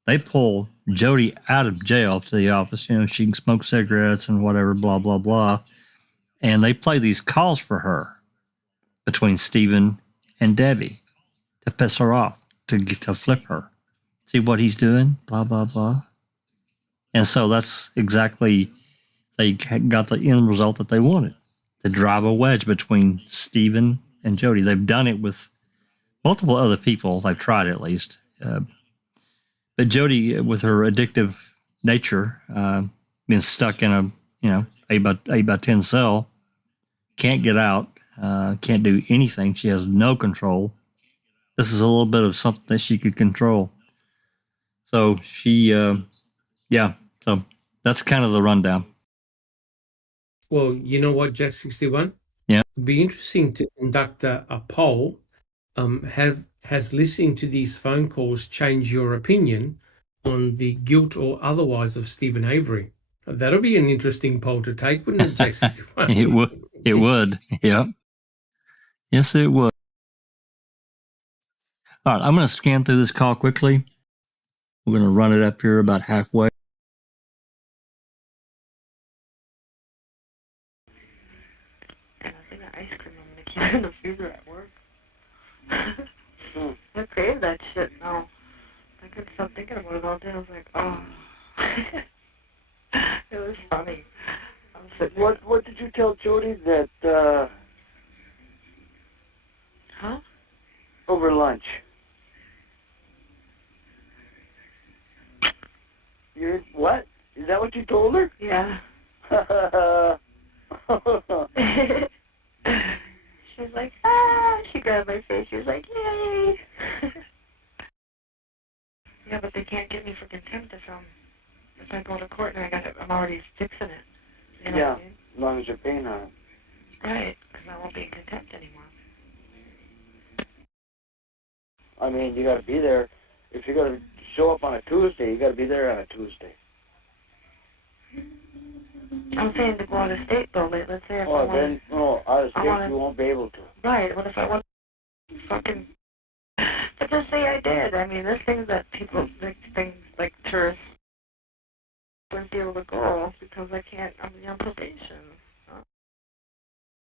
they pull Jodi out of jail to the office. You know, she can smoke cigarettes and whatever, blah, blah, blah. And they play these calls for her between Stephen and Debbie to piss her off, to flip her. See what he's doing, blah, blah, blah. And so that's exactly, they got the end result that they wanted, to drive a wedge between Stephen and Jodi. They've done it with multiple other people. They've tried at least. But Jodi, with her addictive nature, being stuck in a 8x10 cell, can't get out, can't do anything. She has no control. This is a little bit of something that she could control. So she, so that's kind of the rundown. Well, you know what, Jack 61? Yeah. It'd be interesting to conduct a poll. Has listening to these phone calls changed your opinion on the guilt or otherwise of Stephen Avery? That'll be an interesting poll to take, wouldn't it, Jack 61? It would. It would. Yeah. Yes, it would. All right, I'm going to scan through this call quickly. We're going to run it up here about halfway. And I think the ice cream I'm going to keep in the freezer at work. I crave that shit now. I couldn't stop thinking about it all day. I was like, oh. It was funny. I was sitting there. What did you tell Jodi that, Huh? over lunch? What? Is that what you told her? Yeah. She was like, ah! She grabbed my face. She was like, yay! Yeah, but they can't get me for contempt if I go to court and I'm already fixing it. You know Yeah, what I mean? as long as you're paying on it. Right, because I won't be in contempt anymore. I mean, you got to be there. If you're going to show up on a Tuesday, you got to be there on a Tuesday. I'm saying to go out of state, though. Let's say if I want... Then, no, out of state, you won't be able to. Right, what if I want fucking... But just say I did. I mean, there's things that people, things like tourists wouldn't be able to go because I can't, I'm on probation.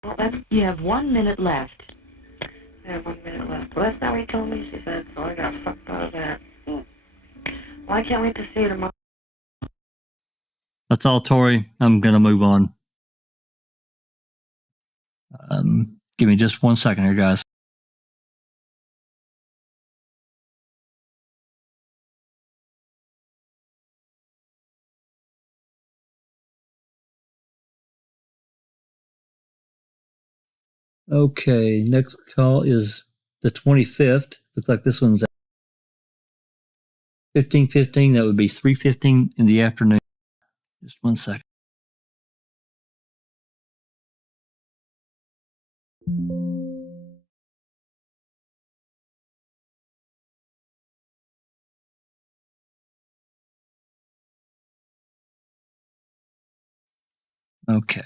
Well, You have 1 minute left. I have 1 minute left. Well, that's not what he told me, she said, so I got fucked out of that. Well, I can't wait to see you tomorrow. That's all, Tori. I'm going to move on. Give me just 1 second here, guys. Okay, next call is the 25th. Looks like this one's 15:15. That would be 3:15 in the afternoon. Just 1 second. Okay.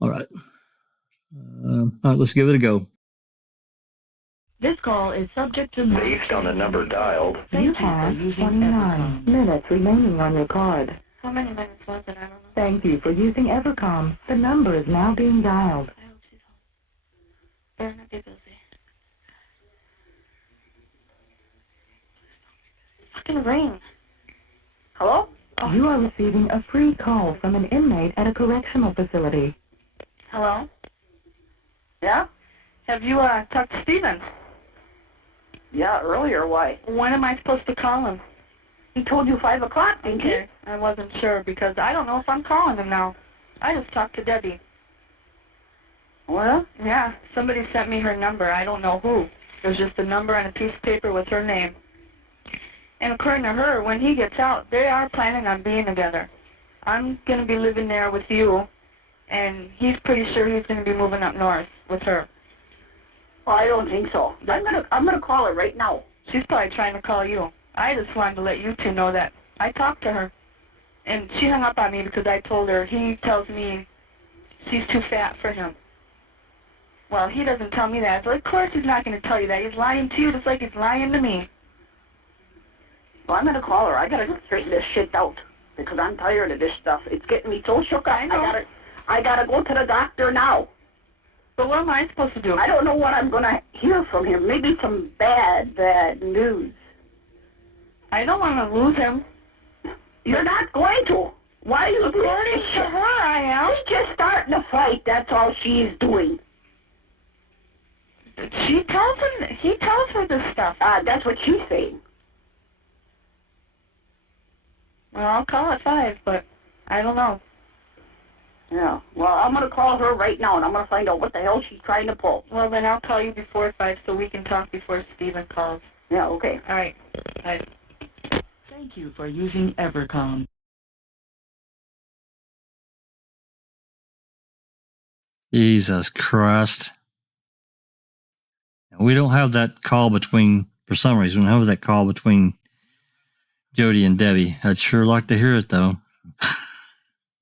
All right. All right, let's give it a go. This call is subject to Based on the number dialed, You have 29 minutes remaining on your card. How many minutes was it? I don't know. Thank you for using Evercom. The number is now being dialed. I hope she's home. Better not be busy. Fucking ring. Hello? Oh. You are receiving a free call from an inmate at a correctional facility. Hello? Yeah? Have you talked to Steven? Yeah, earlier, why? When am I supposed to call him? He told you 5 o'clock, didn't he? Okay. I wasn't sure because I don't know if I'm calling him now. I just talked to Debbie. Well? Yeah, somebody sent me her number. I don't know who. There's just a number on a piece of paper with her name. And according to her, when he gets out, they are planning on being together. I'm going to be living there with you, and he's pretty sure he's going to be moving up north with her. Well, I don't think so. I'm gonna call her right now. She's probably trying to call you. I just wanted to let you two know that I talked to her. And she hung up on me because I told her he tells me she's too fat for him. Well, he doesn't tell me that. So of course he's not going to tell you that. He's lying to you just like he's lying to me. Well, I'm gonna call her. I gotta straighten this shit out because I'm tired of this stuff. It's getting me so shook up. I know. I gotta go to the doctor now. But what am I supposed to do? I don't know what I'm gonna hear from him. Maybe some bad news. I don't want to lose him. You're not going to. Why are you doing According this to shit? her, I am. She's just starting a fight. That's all she's doing. He tells her this stuff. That's what she's saying. Well, I'll call at 5, but I don't know. Yeah. Well, I'm gonna call her right now, and I'm gonna find out what the hell she's trying to pull. Well, then I'll call you before 5 so we can talk before Steven calls. Yeah. Okay. All right. Bye. Thank you for using Evercom. Jesus Christ. We don't have that call between, for some reason, we don't have that call between Jodi and Debbie. I'd sure like to hear it, though.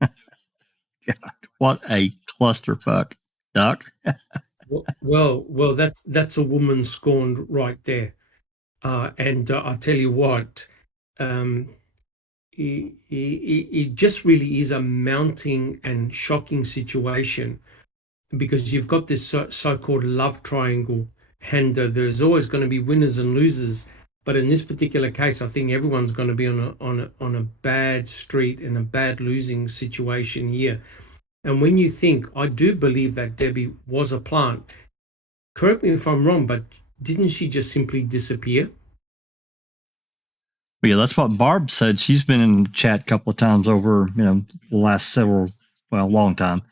God, what a clusterfuck, Doc. Well, that's a woman scorned right there. And I tell you what, it just really is a mounting and shocking situation because you've got this so-called love triangle, and there's always going to be winners and losers. But in this particular case, I think everyone's going to be on a bad street and a bad losing situation here. And when you think, I do believe that Debbie was a plant. Correct me if I'm wrong, but didn't she just simply disappear? Well, yeah, that's what Barb said. She's been in the chat a couple of times over, the last long time.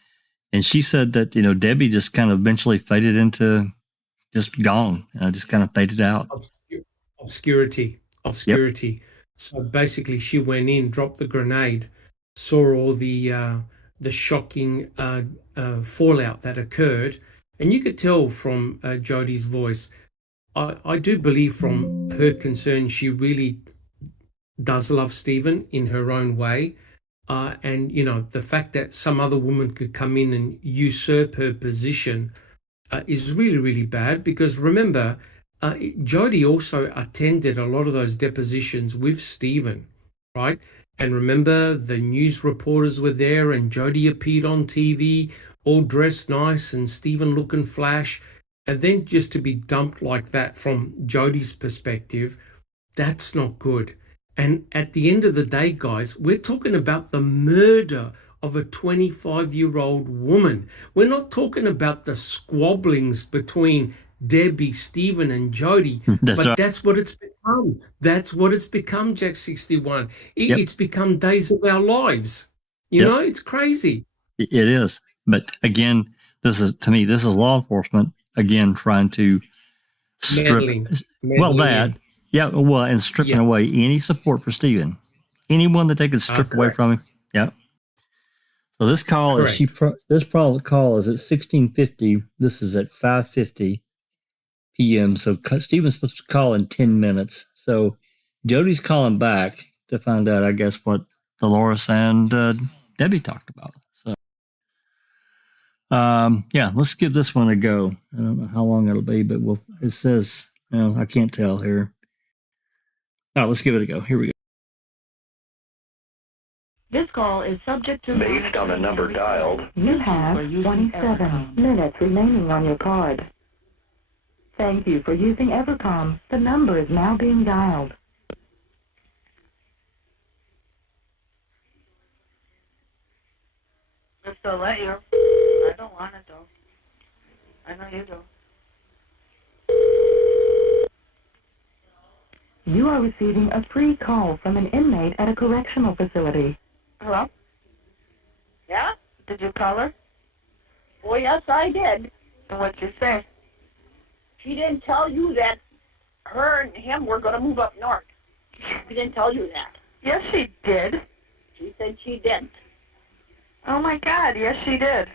And she said that, Debbie just kind of eventually faded into just gone, just kind of faded out. Obscurity. Yep. So basically she went in, dropped the grenade, saw all the shocking fallout that occurred. And you could tell from Jodi's voice, I do believe from her concern, she really does love Steven in her own way. And, the fact that some other woman could come in and usurp her position is really, really bad. Because remember, Jodi also attended a lot of those depositions with Steven, right? And remember, the news reporters were there and Jodi appeared on TV, all dressed nice and Steven looking flash. And then just to be dumped like that from Jodi's perspective, that's not good. And at the end of the day, guys, we're talking about the murder of a 25-year-old woman. We're not talking about the squabblings between Debbie, Stephen, and Jodi, That's but right. that's what it's become. That's what it's become, Jack 61. Yep. It's become days of our lives. You know, it's crazy. It is. But again, to me, this is law enforcement, again, trying to strip. Meddling in. And stripping away any support for Stephen. Anyone that they could strip away from him. Yeah. So this call this call is at 16:50. This is at 5:50 p.m. So Stephen's supposed to call in 10 minutes. So Jodi's calling back to find out, I guess, what Dolores and Debbie talked about. So, let's give this one a go. I don't know how long it'll be, but it says, I can't tell here. All right, let's give it a go. Here we go. This call is subject to... Based on the number dialed, You have 27 minutes remaining on your card. Thank you for using Evercom. The number is now being dialed. If they'll let you. I don't want it, though. I know you do. You are receiving a free call from an inmate at a correctional facility. Hello? Yeah? Did you call her? Well, yes, I did. And what'd you say? She didn't tell you that her and him were going to move up north. She didn't tell you that. Yes, she did. She said she didn't. Oh, my God. Yes, she did.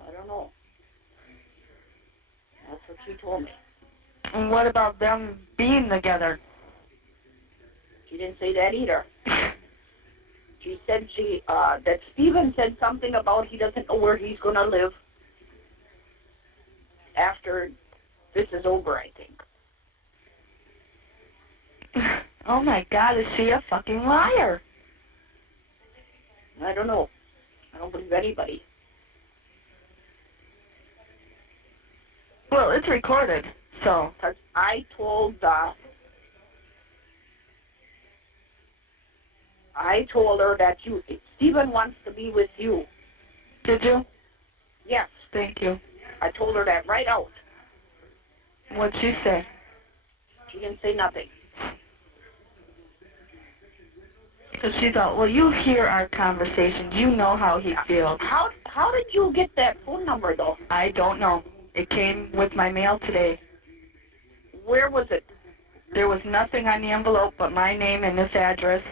I don't know. That's what she told me. And what about them being together? She didn't say that either. She said that Stephen said something about he doesn't know where he's going to live after this is over, I think. Oh, my God. Is she a fucking liar? I don't know. I don't believe anybody. Well, it's recorded, so... Because I told her that Stephen wants to be with you. Did you? Yes. Thank you. I told her that right out. What'd she say? She didn't say nothing. Because she thought, well, you hear our conversations. You know how he feels. How did you get that phone number, though? I don't know. It came with my mail today. Where was it? There was nothing on the envelope but my name and this address,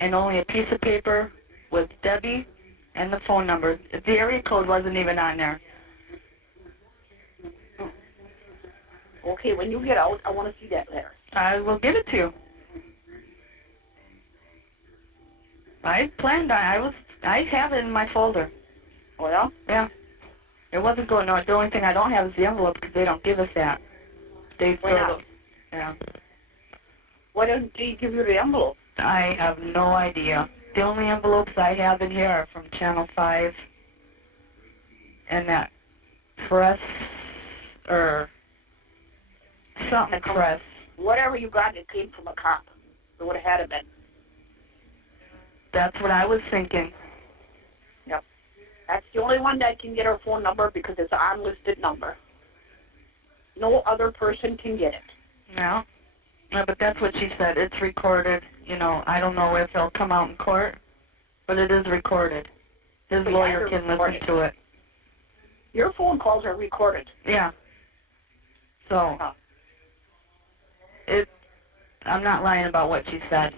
and only a piece of paper with Debbie and the phone number. The area code wasn't even on there. Okay, when you get out, I want to see that letter. I will give it to you. I planned on I have it in my folder. Oh, yeah? Yeah. It wasn't going on. The only thing I don't have is the envelope because they don't give us that. Why not? Yeah. Why don't they give you the envelope? I have no idea. The only envelopes I have in here are from Channel 5 and that press or something press. Whatever you got, it came from a cop. It would have had it been. That's what I was thinking. Yep. That's the only one that can get her phone number because it's an unlisted number. No other person can get it. Yeah. No, but that's what she said. It's recorded. I don't know if it'll come out in court, but it is recorded. His lawyer can listen to it. Your phone calls are recorded. Yeah. So, I'm not lying about what she said.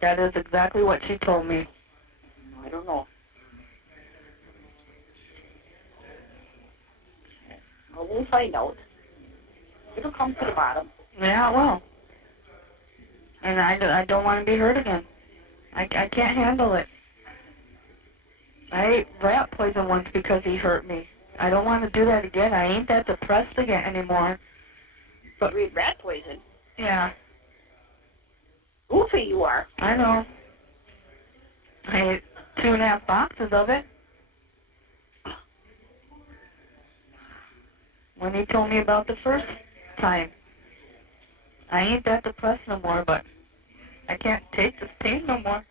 That is exactly what she told me. I don't know. Well, we'll find out. It'll come to the bottom. Yeah, it will. And I don't want to be hurt again. I can't handle it. I ate rat poison once because he hurt me. I don't want to do that again. I ain't that depressed again anymore. But you ate rat poison? Yeah. Goofy you are. I know. I ate 2.5 boxes of it. When he told me about the first time. I ain't that depressed no more, but I can't take this pain no more.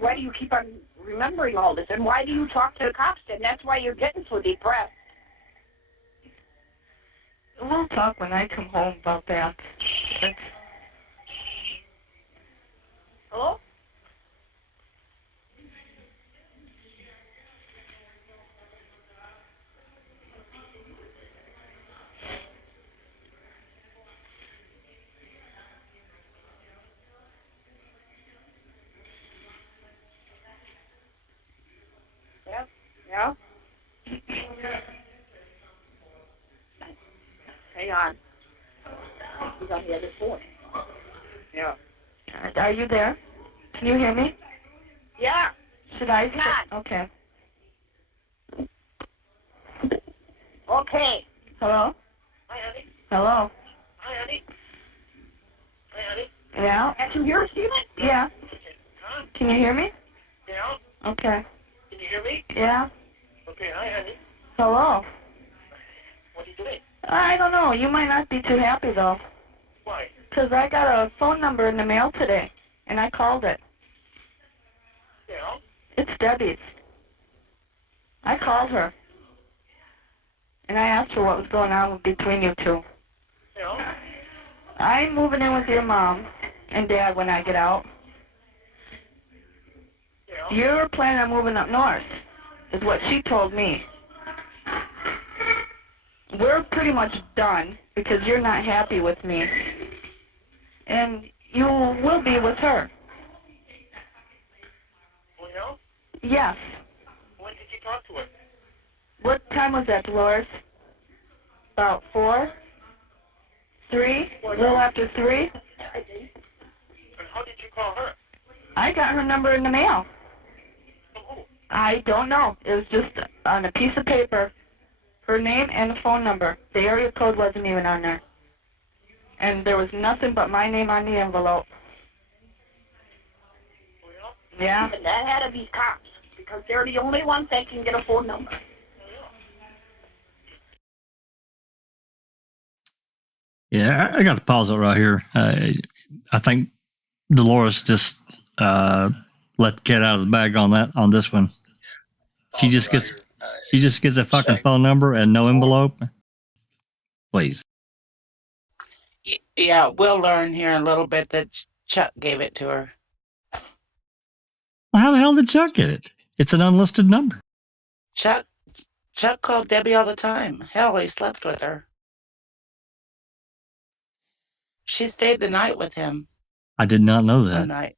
When do you keep on remembering all this? And why do you talk to the cops then? That's why you're getting so depressed. We'll talk when I come home about that. Hello? Yeah? Hang on. He's on the other phone. Yeah. Are you there? Can you hear me? Yeah. Should I? Not. Okay. Okay. Hello? Hi, honey. Hello? Hi, honey. Hi, honey. Yeah? Can't you hear us, Steven? Yeah. Huh? Can you hear me? Yeah. Okay. Can you hear me? Yeah? Okay, hi, honey. Hello? What are you doing? I don't know. You might not be too happy, though. Why? 'Cause I got a phone number in the mail today, and I called it. Yeah. It's Debbie's. I called her, and I asked her what was going on between you two. Yeah. I'm moving in with your mom and dad when I get out. Yeah. You're planning on moving up north, is what she told me. We're pretty much done because you're not happy with me. And you will be with her. Well, yeah? Yes. When did you talk to her? What time was that, Dolores? About 4? 3? A little after 3? And how did you call her? I got her number in the mail. From who? I don't know. It was just on a piece of paper. Her name and the phone number. The area code wasn't even on there. And there was nothing but my name on the envelope. Well, Yeah? And that had to be cops, because they're the only ones that can get a phone number. Yeah, I got to pause it right here. I think Dolores just let the cat out of the bag on this one. She just gets a fucking phone number and no envelope. Please. Yeah, we'll learn here in a little bit that Chuck gave it to her. Well, how the hell did Chuck get it? It's an unlisted number. Chuck called Debbie all the time. Hell, he slept with her. She stayed the night with him. I did not know One that. night.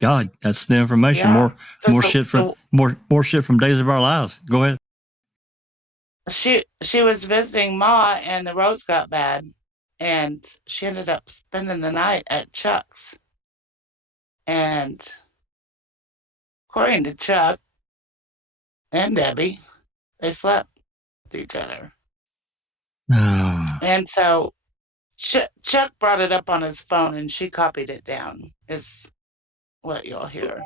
God, that's the information. Yeah, More shit from Days of Our Lives. Go ahead. She was visiting Ma, and the roads got bad, and she ended up spending the night at Chuck's. And according to Chuck and Debbie, they slept with each other. Oh. And so Chuck brought it up on his phone, and she copied it down, is what you'll hear.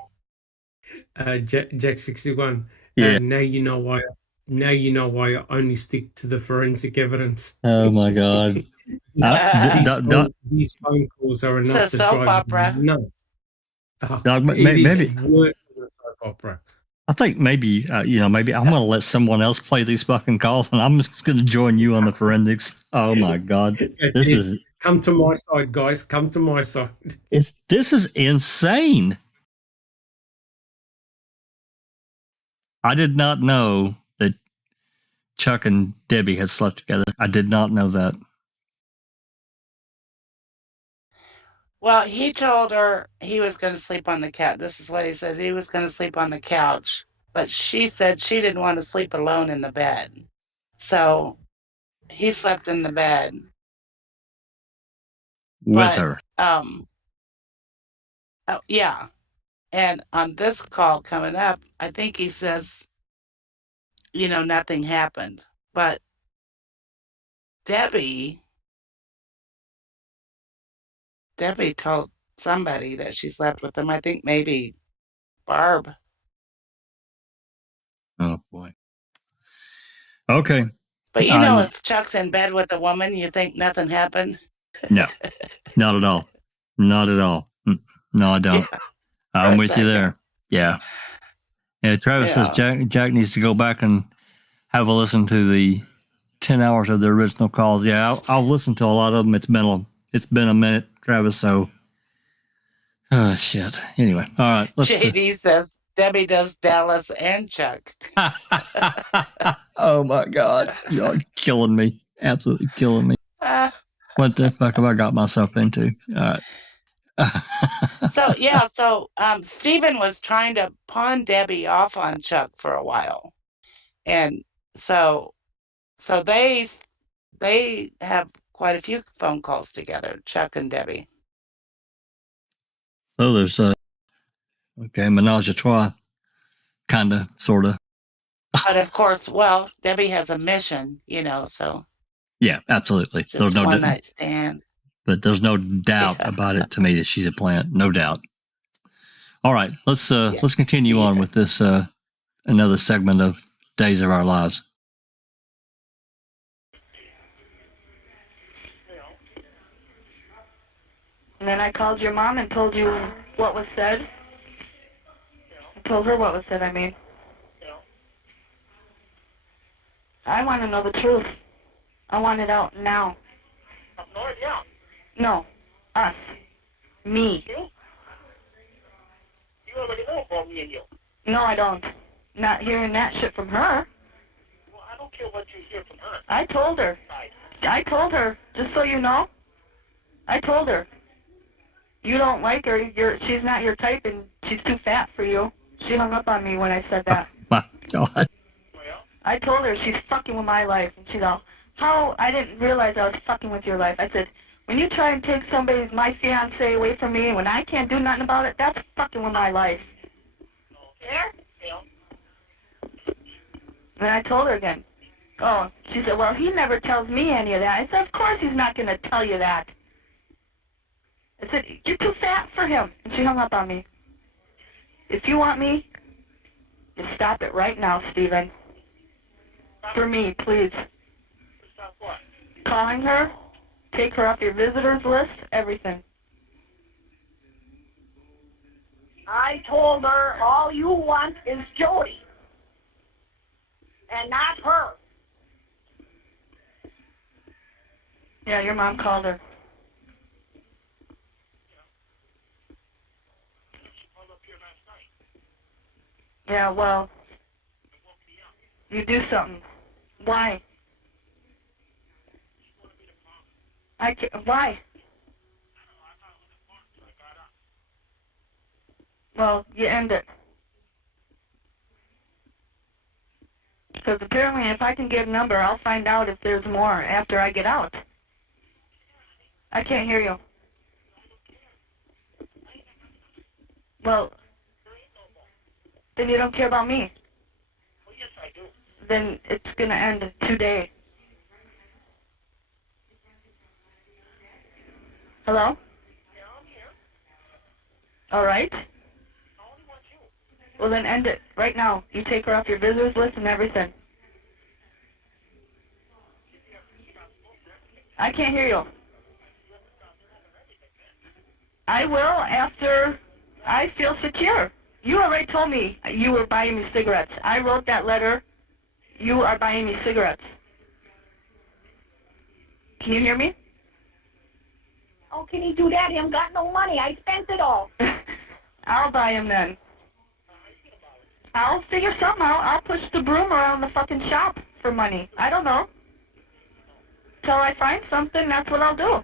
Jack 61. Yeah. Now you know why. Now you know why I only stick to the forensic evidence. Oh my God. These phone calls are enough It's a to soap drive opera. me nuts. Maybe Worse than a soap opera. I think maybe maybe I'm going to let someone else play these fucking calls, and I'm just going to join you on the forensics. Oh my God, Come to my side, guys. Come to my side. This is insane. I did not know that Chuck and Debbie had slept together. I did not know that. Well, he told her he was going to sleep on the couch. This is what he says. He was going to sleep on the couch, but she said she didn't want to sleep alone in the bed. So he slept in the bed. With her. Yeah. And on this call coming up, I think he says, nothing happened. But Debbie told somebody that she slept with him. I think maybe Barb. Oh boy. Okay. But if Chuck's in bed with a woman, you think nothing happened? No, not at all. Not at all. No, I don't. Yeah, I'm with you there. Yeah. Yeah, Travis says Jack needs to go back and have a listen to the 10 hours of the original calls. Yeah, I'll listen to a lot of them. It's been a minute, Travis, so oh shit. Anyway, all right. JD says Debbie does Dallas and Chuck. Oh my God. You're killing me. Absolutely killing me. What the fuck have I got myself into? All right. So Stephen was trying to pawn Debbie off on Chuck for a while. And so they have quite a few phone calls together, Chuck and Debbie. So there's menage a trois, kind of, sort of. But of course, well, Debbie has a mission, so. Yeah, absolutely. Just there's no one night stand. But there's no doubt about it to me that she's a plant. No doubt. All right, let's continue on with this another segment of Days of Our Lives. And then I called your mom and told you what was said. I told her what was said, I mean. I want to know the truth. I want it out now. No. Us. Me. You already know about me and you. No, I don't. Not hearing that shit from her. Well, I don't care what you hear from her. I told her. Just so you know. I told her. You don't like her. She's not your type, and she's too fat for you. She hung up on me when I said that. Oh, my God. I told her she's fucking with my life, and she's all, how? I didn't realize I was fucking with your life. I said, when you try and take my fiancé away from me, when I can't do nothing about it, that's fucking with my life. And I told her again. Oh, she said, well, he never tells me any of that. I said, of course he's not going to tell you that. I said, you're too fat for him. And she hung up on me. If you want me, you stop it right now, Stephen. For me, please. Stop what? Calling her, take her off your visitors list, everything. I told her all you want is Jodi. And not her. Yeah, your mom called her. Yeah, well, you do something. Why? Why? Well, you end it. Because apparently if I can get a number, I'll find out if there's more after I get out. I can't hear you. Well, then you don't care about me. Well, yes, I do. Then it's going to end today. Hello? Yeah, I'm here. All right. I only want you. Well, then end it right now. You take her off your visitors list and everything. I can't hear you. I will after I feel secure. You already told me you were buying me cigarettes. I wrote that letter. You are buying me cigarettes. Can you hear me? How can he do that? He ain't got no money. I spent it all. I'll buy him then. I'll figure something out. I'll push the broom around the fucking shop for money. I don't know. Till I find something, that's what I'll do.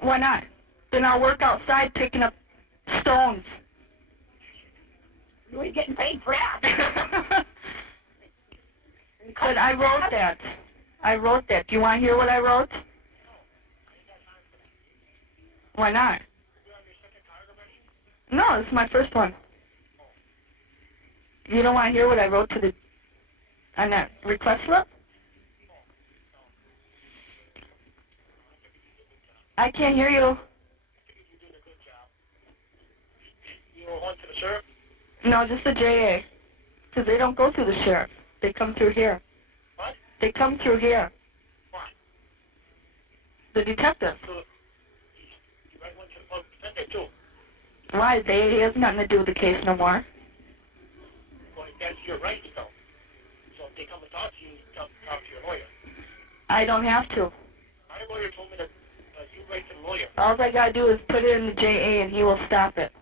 Why not? Then I'll work outside picking up stones. You ain't getting paid for that. But I wrote that. Do you want to hear what I wrote? Why not? No, this is my first one. You don't want to hear what I wrote on that request slip? I can't hear you. You want to the sheriff? No, just the JA. Because they don't go through the sheriff. They come through here. What? They come through here. What? The detective. You might want to defender too. Why? He has nothing to do with the case no more. Well, that's your right, though. So if they come and talk to you, talk to your lawyer. I don't have to. My lawyer told me that you write to the lawyer. All I gotta do is put it in the JA and he will stop it.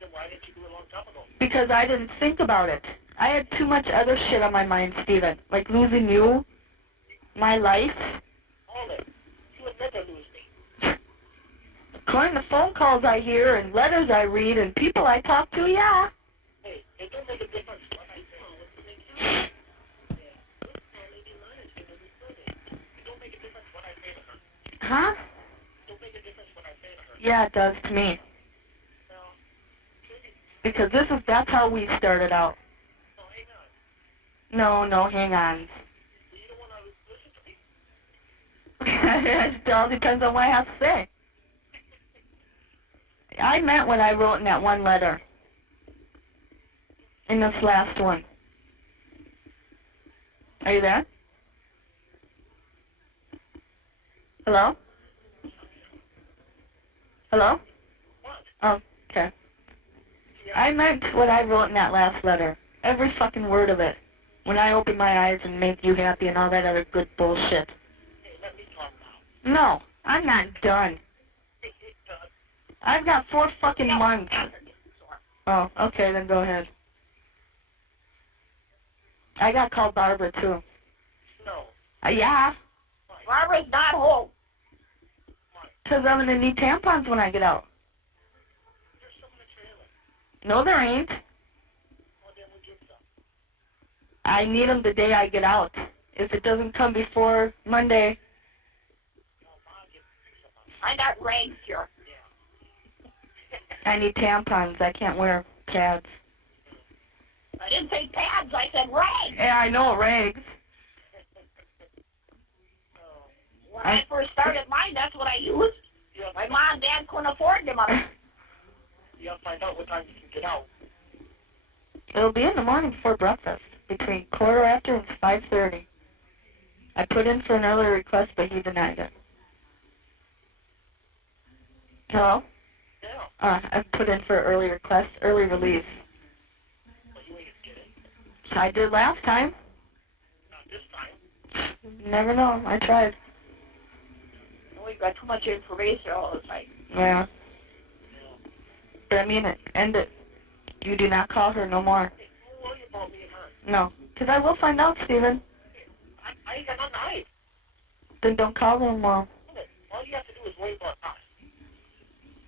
Then why didn't you do it a long time ago? Because I didn't think about it. I had too much other shit on my mind, Steven. Like losing you, my life. All that. You would never lose me. According to phone calls I hear and letters I read and people I talk to, yeah. Hey, it don't make a difference what I say. Huh? Don't make a difference what I say to her. Yeah, it does to me. Because that's how we started out. No, hang on. You don't want to listen to me? It all depends on what I have to say. I meant what I wrote in that one letter. In this last one. Are you there? Hello? Hello? Oh, okay. I meant what I wrote in that last letter. Every fucking word of it. When I open my eyes and make you happy and all that other good bullshit. Hey, let me talk now. No, I'm not done. I've got 4 fucking months. Oh, okay, then go ahead. I got called Barbara, too. No. Yeah. Barbara's not home. Because I'm going to need tampons when I get out. There's some in the trailer. No, there ain't. Well, then we'll get some. I need them the day I get out. If it doesn't come before Monday. I got rags here. I need tampons. I can't wear pads. I didn't say pads, I said rags. Yeah, I know, rags. When I first started mine, that's what I used. My mom and dad couldn't afford them. You have to find out what time you can get out. It'll be in the morning before breakfast, between 4:15 and 5:30. I put in for an early request, but he denied it. Hello? Yeah. I put in for early request, early release. Well, you ain't get it. I did last time. Not this time. Never know. I tried. We've got too much information all the time. Yeah. But I mean it. End it. You do not call her no more. Hey, don't worry about me and her. No. Because I will find out, Steven. I ain't got nothing to hide. Then don't call her no more. All you have to do is worry about us.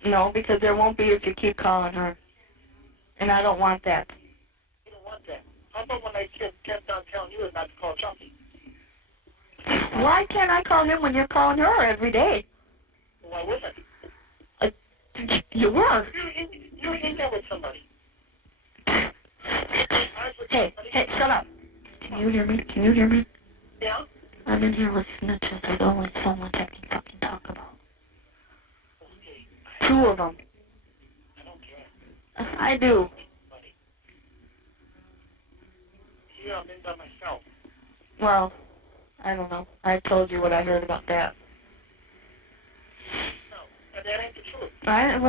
No, because there won't be if you keep calling her. And I don't want that. You don't want that. How about when I kept on telling you not to call Chucky? Why can't I call him when you're calling her every day? Well, I wasn't. You were. You were in there with somebody. Hey, shut up. Can you hear me? Can you hear me? Yeah? I'm in here with snitches. There's only so much I can fucking talk about. Okay. 2 of them. I don't care. I do. Buddy. Here I'm in by myself. Well, I don't know. I told you what I heard about that. No, and that ain't the truth. I don't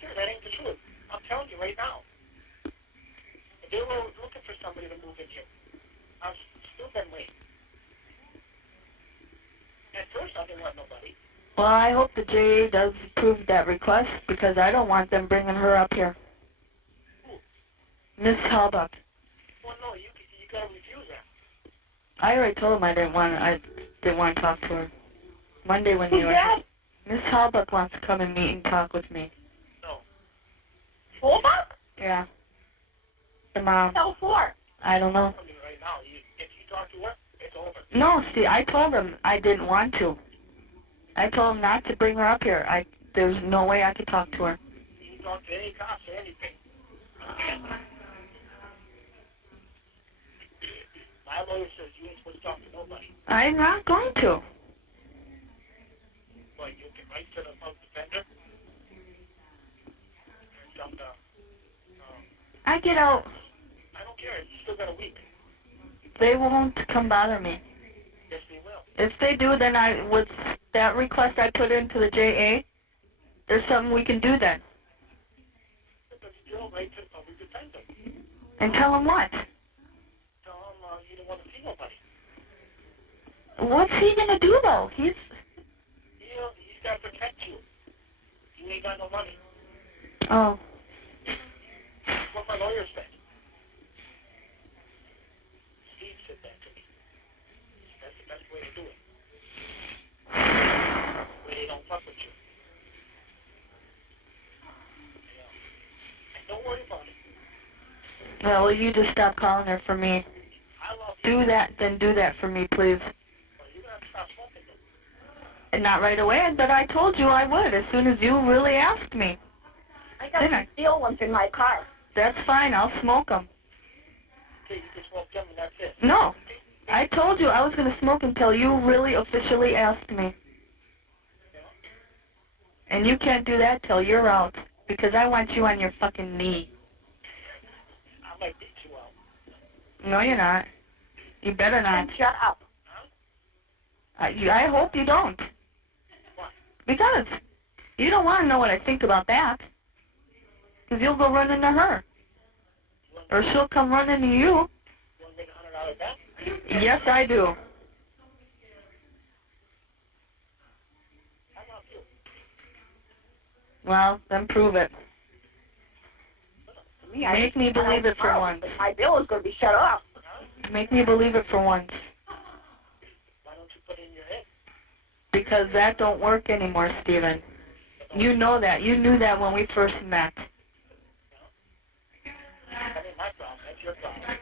care. That ain't the truth. I'm telling you right now. If they were looking for somebody to move in here, I've still been waiting. At first, I didn't want nobody. Well, I hope the JA does approve that request because I don't want them bringing her up here. Who? Miss Halbuck. Well, no, you gotta refuse that. I already told him I didn't want to talk to her. Monday when you were that? Miss Halbuck wants to come and meet and talk with me. No. Halbuck? Yeah. The mom. What for? I don't know. I mean, right now, if you talk to her, it's over. No, see, I told him I didn't want to. I told him not to bring her up here. There's no way I could talk to her. You can talk to any cops or anything. My lawyer says you ain't supposed to talk to nobody. I'm not going to. But you can write to the public defender. And tell them I get out. I don't care. You still got a week. They won't come bother me. Yes, they will. If they do, then with that request I put into the JA, there's something we can do then. But still, right to public defender. And tell him what? Tell him you don't want to see nobody. What's he gonna do though? He's got to protect you. You ain't got no money. Oh. That's what my lawyer said. Steve said that to me. That's the best way to do it. Where they don't fuck with you. And don't worry about it. Well, will you just stop calling her for me? I love you. Do that, then do that for me, please. Well, you're going to stop smoking them. And not right away, but I told you I would as soon as you really asked me. I got some steel ones in my car. That's fine, I'll smoke them. Okay, you can smoke them and that's it. No, I told you I was going to smoke until you really officially asked me. And you can't do that till you're out, because I want you on your fucking knee. I might beat you out. No, you're not. You better not. Shut up. I hope you don't. Why? Because you don't want to know what I think about that. Because you'll go running to her. Or she'll come running to you. You want to make $100 back? Yes, I do. I love you. Well, then prove it. Me, Make me believe it for once. My bill is going to be shut off. Make me believe it for once. Why don't you put it in your head? Because that don't work anymore, Steven. You know that. You knew that when we first met. That ain't my problem. That's your problem.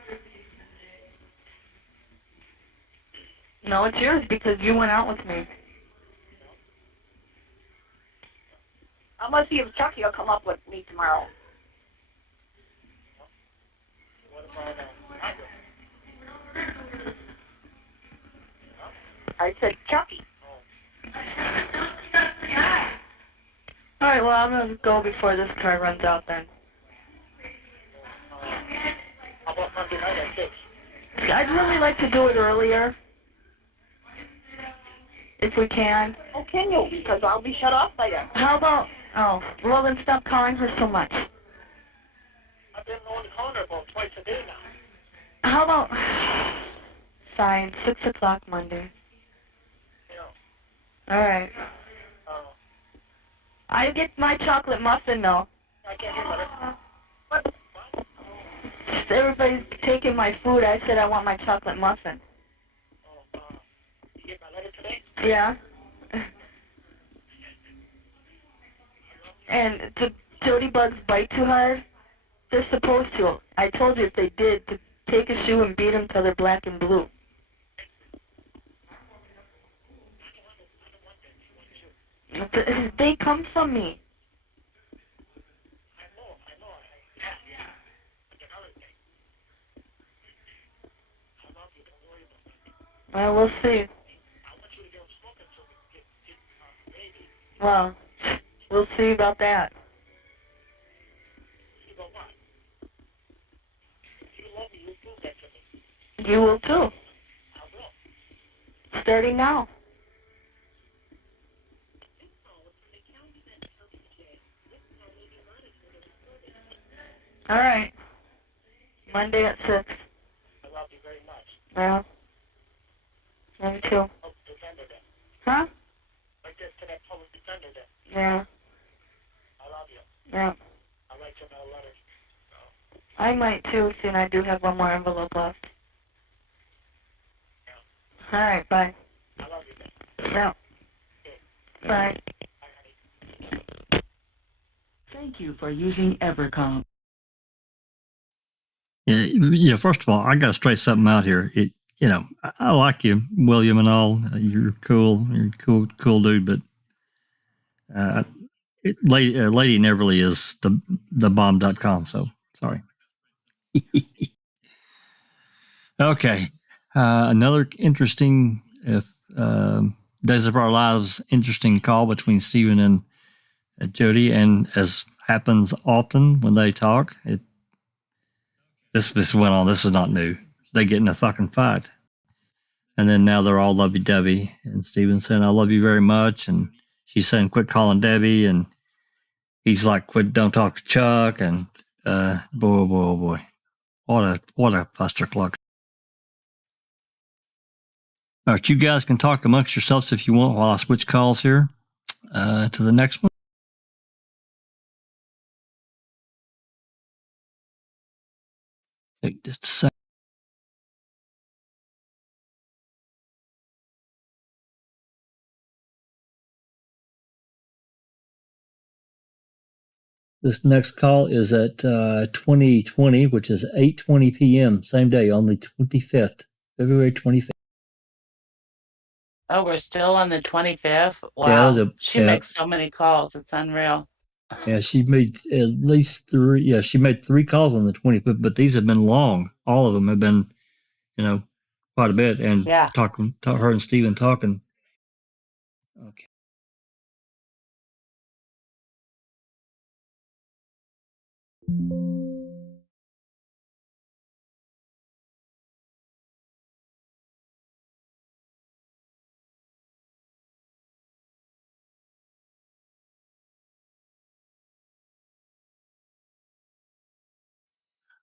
No, it's yours because you went out with me. I'm going to see if Chucky will come up with me tomorrow. What about Margaret? I said Chucky. All right, well, I'm going to go before this car runs out then. How about Monday night at 6? I'd really like to do it earlier. If we can. Oh, can you? Because I'll be shut off by then. How about, oh, well then stop calling her so much. I've been on the corner about twice a day now. How about, fine, 6 o'clock Monday. You know, All right. I get my chocolate muffin though. I can't hear better. What? Everybody's taking my food. I said I want my chocolate muffin. Oh, you get my letter today? Yeah. And do Jody bugs bite too hard? They're supposed to. I told you if they did, to take a shoe and beat them till they're black and blue. They come from me. I know. But another thing. I love you. Don't worry about that. Well, we'll see. I want you to get smoking so we can get baby. Well, we'll see about that. See about what? If you love me, you'll prove that to me. You will too. I will. Starting now. All right. Monday at 6. I love you very much. Well, me too. Public defender then. Huh? Like this to that public defender then. Yeah. I love you. Yeah. I'll write you another letter. I might too, soon. I do have one more envelope left. Yeah. All right, bye. I love you then. Yeah. Bye. Thank you for using Evercom. Yeah. First of all, I got to straighten something out here. I like you, William, and all. You're cool. You're a cool dude. But Lady in Everly is the bomb.com. So sorry. Okay. Another interesting, Days of Our Lives, interesting call between Stephen and Jodi, and as happens often when they talk, this went on. This is not new. They get in a fucking fight, and then now they're all lovey-dovey. And Stephen's saying, "I love you very much," and she's saying, "Quit calling Debbie." And he's like, "Quit! Don't talk to Chuck." And boy, boy, oh boy, what a clustercluck. All right, you guys can talk amongst yourselves if you want while I switch calls here to the next one. Take just a second. This next call is at 2020, which is 8:20 p.m. Same day, on the 25th, February 25th. Oh, we're still on the 25th? Yeah, Wow. She makes so many calls. It's unreal. Yeah, she made at least 3. Yeah, she made 3 calls on the 25th, but these have been long. All of them have been, quite a bit. And her and Stephen talking. Okay.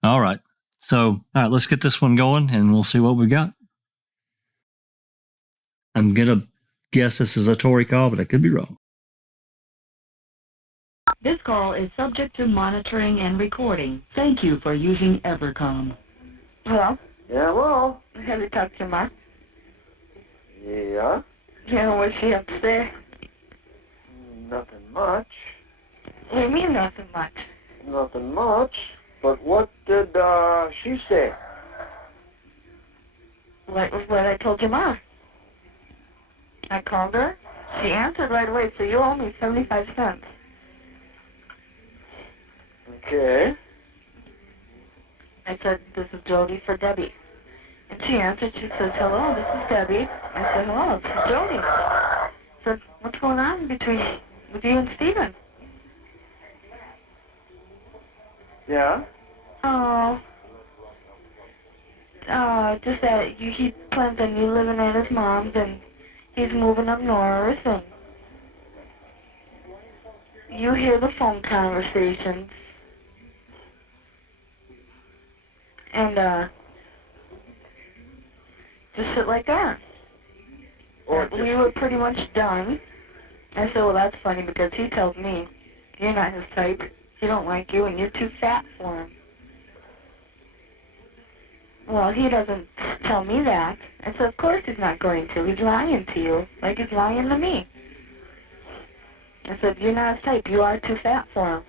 All right. So, let's get this one going and we'll see what we got. I'm going to guess this is a Tory call, but I could be wrong. This call is subject to monitoring and recording. Thank you for using Evercom. Hello? Yeah, well. Have you talked to your mom? Yeah. Yeah, what's she up to say? Nothing much. What do you mean nothing much? Nothing much. But what did she say? What I told your mom. I called her. She answered right away, so you owe me 75 cents. Okay. I said, this is Jodi for Debbie. And she answered, she says, hello, this is Debbie. I said, hello, this is Jodi. I said, what's going on with you and Stephen? Yeah? Just that he plans on you living at his mom's and he's moving up north and you hear the phone conversations and just shit like that. We were pretty much done. I said, well, that's funny because he tells me you're not his type. He don't like you and you're too fat for him. Well, he doesn't tell me that. I said, of course he's not going to. He's lying to you, like he's lying to me. I said, you're not his type. You are too fat for him.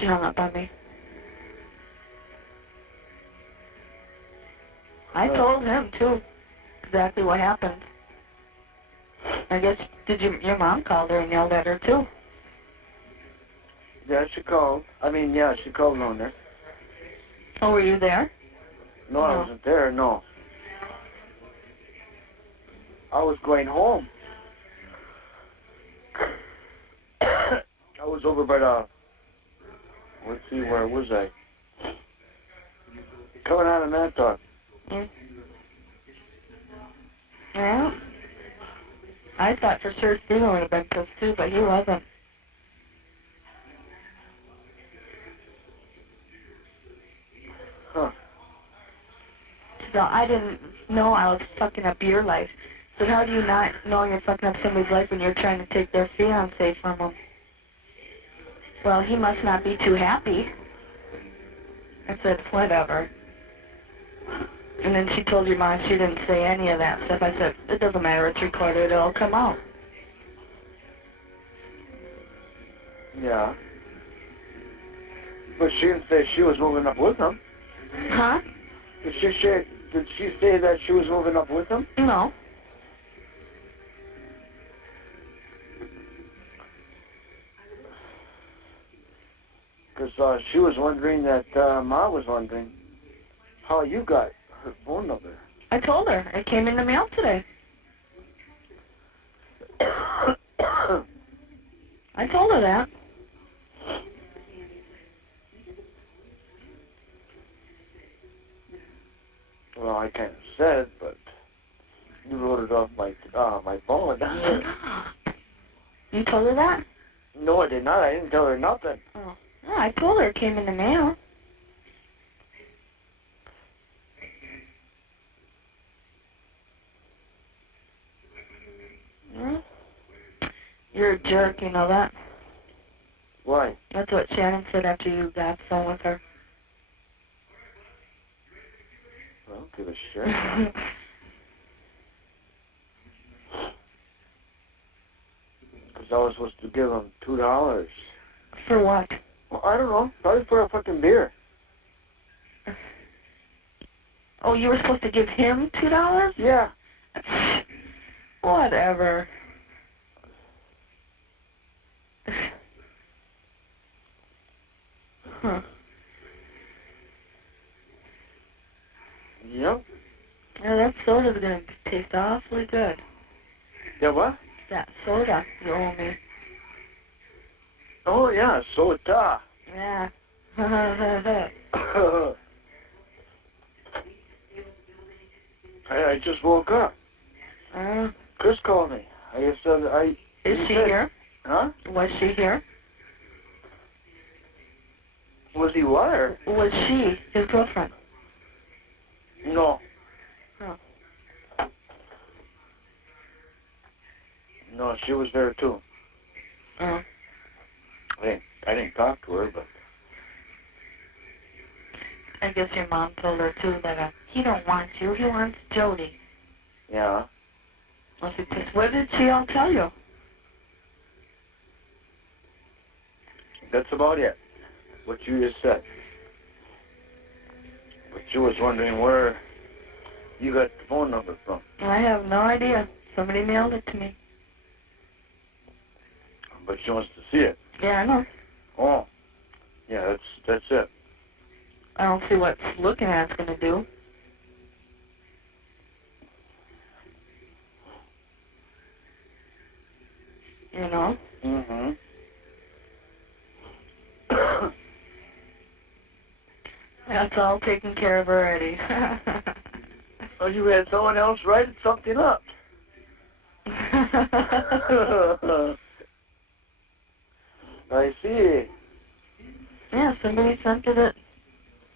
She hung up on me. I told him, too, exactly what happened. I guess, your mom called her and yelled at her, too? Yeah, she called. She called on there. Oh, were you there? No, I wasn't there, no. I was going home. I was over by let's see, where was I? Coming out of Montauk. Well, I thought for sure Stephen would have been pissed too, but he wasn't. Huh. So I didn't know I was fucking up your life. So how do you not know you're fucking up somebody's life when you're trying to take their fiancé from them? Well, he must not be too happy. I said, whatever. And then she told your mom she didn't say any of that stuff. I said, it doesn't matter, it's recorded, it'll come out. Yeah. But she didn't say she was moving up with him. Huh? Did she say that she was moving up with him? No. Because she was wondering that Ma was wondering how you got her phone number. I told her. It came in the mail today. I told her that. Well, I kind of said, but you wrote it off my phone. You told her that? No, I did not. I didn't tell her nothing. Oh. No, I told her it came in the mail. Hmm? You're a jerk, you know that? Why? That's what Shannon said after you got phone with her. I don't give a shit. Because I was supposed to give him $2. For what? Well, I don't know. Probably for a fucking beer. Oh, you were supposed to give him $2? Yeah. Whatever. Huh. Yep. Yeah, that soda's gonna taste awfully good. Yeah, what? That soda you owe me. Oh, yeah, soda. Yeah. I just woke up. Chris called me. I said Is she here? Huh? Was she here? Was he what? Or? Was she his girlfriend? No. Oh. No, she was there too. Oh. I didn't talk to her, but I guess your mom told her too that he don't want you. He wants Jodi. yeah. Well, what did she all tell you? That's about it. What you just said. But she was wondering where you got the phone number from. I have no idea. Somebody mailed it to me. But she wants to see it. Yeah, I know. Oh. Yeah, that's it. I don't see what looking at it's gonna do. You know? Mm-hmm. That's all taken care of already. Oh, you had someone else write something up. I see. Yeah, somebody sent it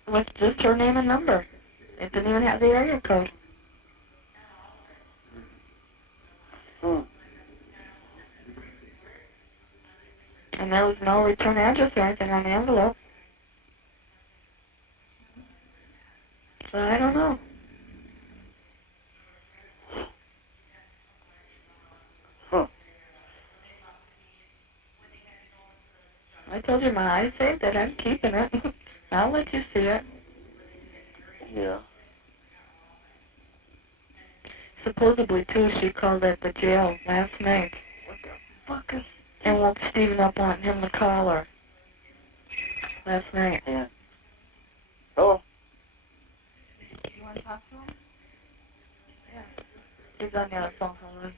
with just her name and number. It didn't even have the area code. Hmm. And there was no return address or anything on the envelope. So I don't know. Huh. I told you I saved it. I'm keeping it. I'll let you see it. Yeah. Supposedly, too, she called at the jail last night. What the fuck is... And woke Steven up wanting him to call her. Last night. Yeah. Hello? You want to talk to him? Yeah. He's on the other phone. Hold on.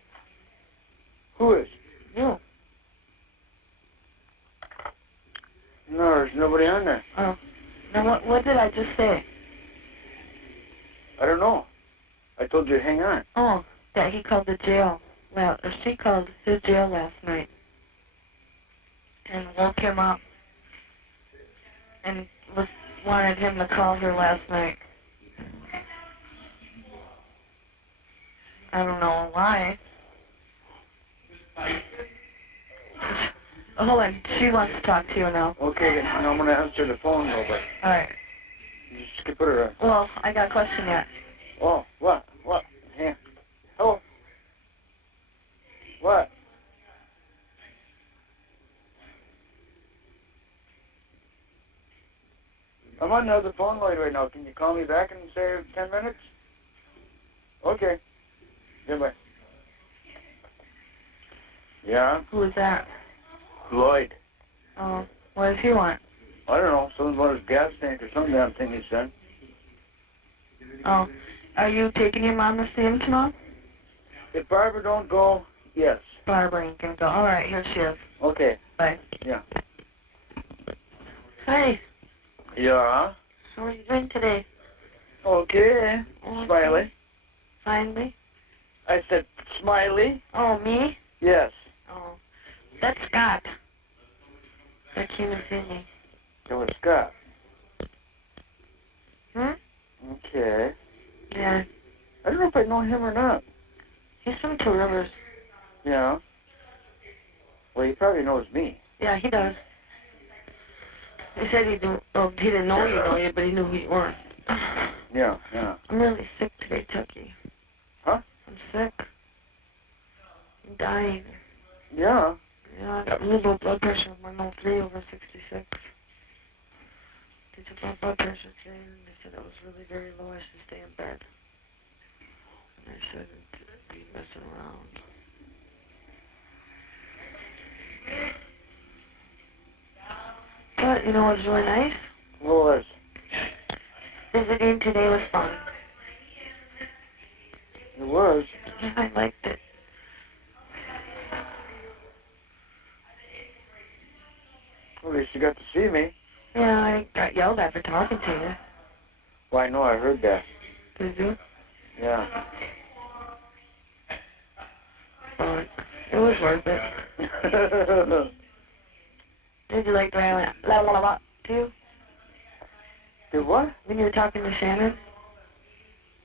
Who is? You. No, there's nobody on there. Oh. Now, what did I just say? I don't know. I told you to hang on. Oh, that he called the jail. Well, or she called his jail last night. And woke him up. And wanted him to call her last night. I don't know why. Hold on, she wants to talk to you now. Okay, now I'm going to answer the phone though, but... Alright. You just put her on. Well, I got a question yet. Oh, what? What? Yeah. Hello? What? I'm on the other phone line right now. Can you call me back in, say, 10 minutes? Okay. Goodbye. Yeah? Who is that? Lloyd. Oh, what does he want? I don't know. Something about his gas tank or some damn thing he said. Oh, are you taking your mom to see him tomorrow? If Barbara don't go, yes. Barbara ain't gonna go. Alright, here she is. Okay. Bye. Yeah. Hey, Yeah? how are you doing today? Okay. Smiley. Finally? I said smiley. Oh, me? Yes. Oh, that's Scott. came to see me. It was Scott. Okay. Yeah. I don't know if I know him or not. He's from Two Rivers. Yeah. Well, he probably knows me. Yeah, he does. He said he didn't know you, but he knew who you were. Yeah. I'm really sick today, Tucky. Huh? I'm sick. I'm dying. Yeah. Yeah, I got really low blood pressure, 103/66. They took my blood pressure today, and they said it was really very low. I should stay in bed. And I shouldn't be messing around. But, you know what's really nice? What was? Visiting today was fun. It was. Yeah, I liked it. Well, at least you got to see me. Yeah, I got yelled at for talking to you. Well, I know I heard that. Did you? Yeah. But it was worth it. Did you like the way I went la la la la too? Did what? When you were talking to Shannon?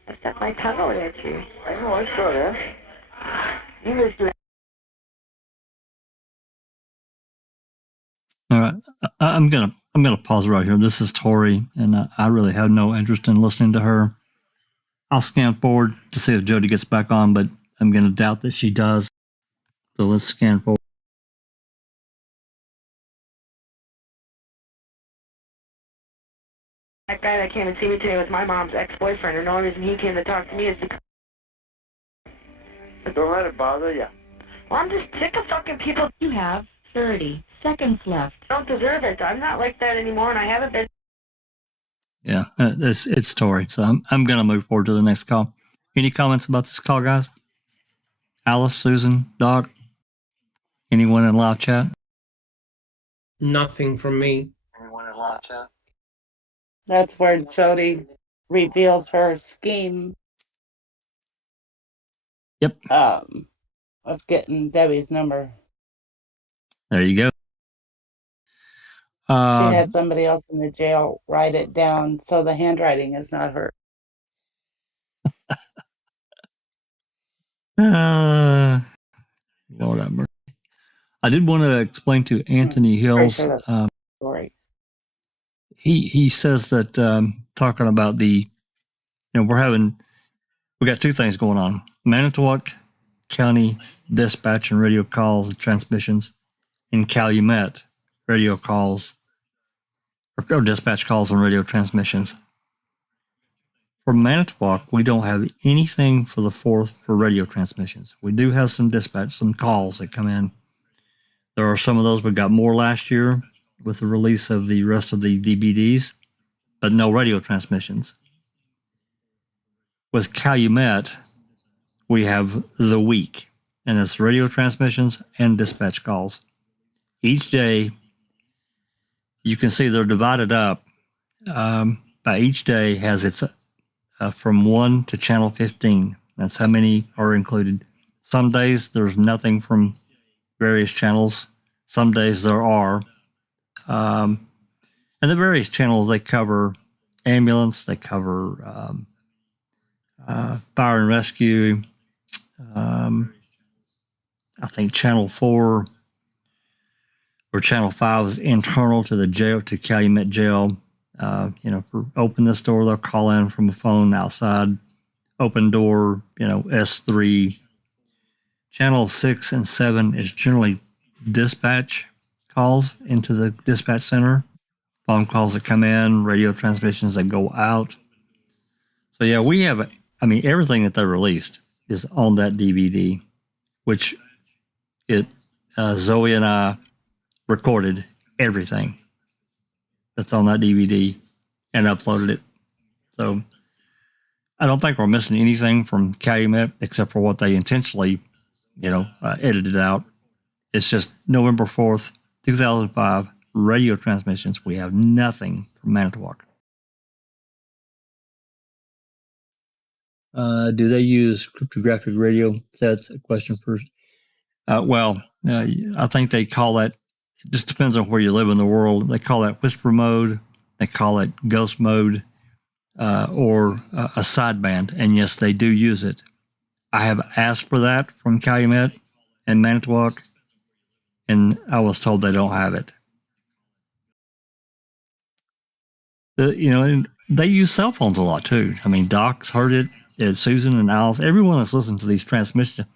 I stepped my tongue out at you. I know, I saw that. You just do it. All right, I'm gonna pause right here. This is Tori, and I really have no interest in listening to her. I'll scan forward to see if Jodi gets back on, but I'm gonna doubt that she does. So let's scan forward. That guy that came and see me today was my mom's ex-boyfriend, and the only reason he came to talk to me is because... Don't let it bother you. Well, I'm just sick of fucking people. You have 30 seconds left. I don't deserve it. I'm not like that anymore, and I haven't been. Yeah, it's Tori. So I'm gonna move forward to the next call. Any comments about this call, guys? Alice, Susan, Doc, anyone in live chat? Nothing from me. Anyone in live chat? That's where Jodi reveals her scheme. Yep. Of getting Debbie's number. There you go. She had somebody else in the jail write it down, so the handwriting is not her. Lord have mercy. I did want to explain to Anthony Hills. Sure that's story. He says that talking about we got two things going on: Manitowoc County dispatch and radio calls and transmissions, in Calumet radio calls or dispatch calls and radio transmissions. For Manitowoc, we don't have anything for the 4th for radio transmissions. We do have some dispatch, some calls that come in. There are some of those. We got more last year with the release of the rest of the DVDs, but no radio transmissions. With Calumet, we have the week, and it's radio transmissions and dispatch calls. Each day, you can see they're divided up. By each day has its from 1 to channel 15. That's how many are included. Some days there's nothing from various channels. Some days there are. And the various channels, they cover ambulance, they cover fire and rescue. I think channel 4 or channel 5 is internal to the jail, to Calumet Jail. For open this door, they'll call in from a phone outside. Open door, S3. Channel 6 and 7 is generally dispatch calls into the dispatch center. Phone calls that come in, radio transmissions that go out. So yeah, we have, everything that they released is on that DVD, which Zoe and I recorded everything that's on that DVD and uploaded it. So I don't think we're missing anything from Calumet except for what they intentionally, edited out. It's just November 4th, 2005, radio transmissions. We have nothing from Manitowoc. Do they use cryptographic radio? That's a question first. I think they call that It just depends on where you live in the world. They call that whisper mode. They call it ghost mode, or a sideband. And yes, they do use it. I have asked for that from Calumet and Manitowoc, and I was told they don't have it. And they use cell phones a lot too. I mean, Doc's heard it. Susan and Alice, everyone that's listened to these transmissions,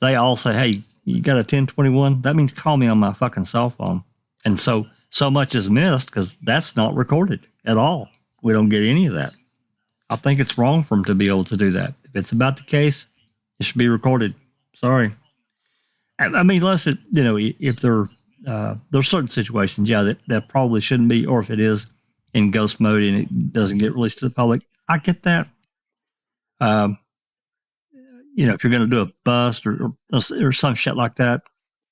they all say, "Hey, you got a 1021? That means call me on my fucking cell phone." And so much is missed because that's not recorded at all. We don't get any of that. I think it's wrong for them to be able to do that. If it's about the case, it should be recorded. Sorry. I mean, unless if there's certain situations, that probably shouldn't be, or if it is in ghost mode and it doesn't get released to the public, I get that. If you're going to do a bust or some shit like that,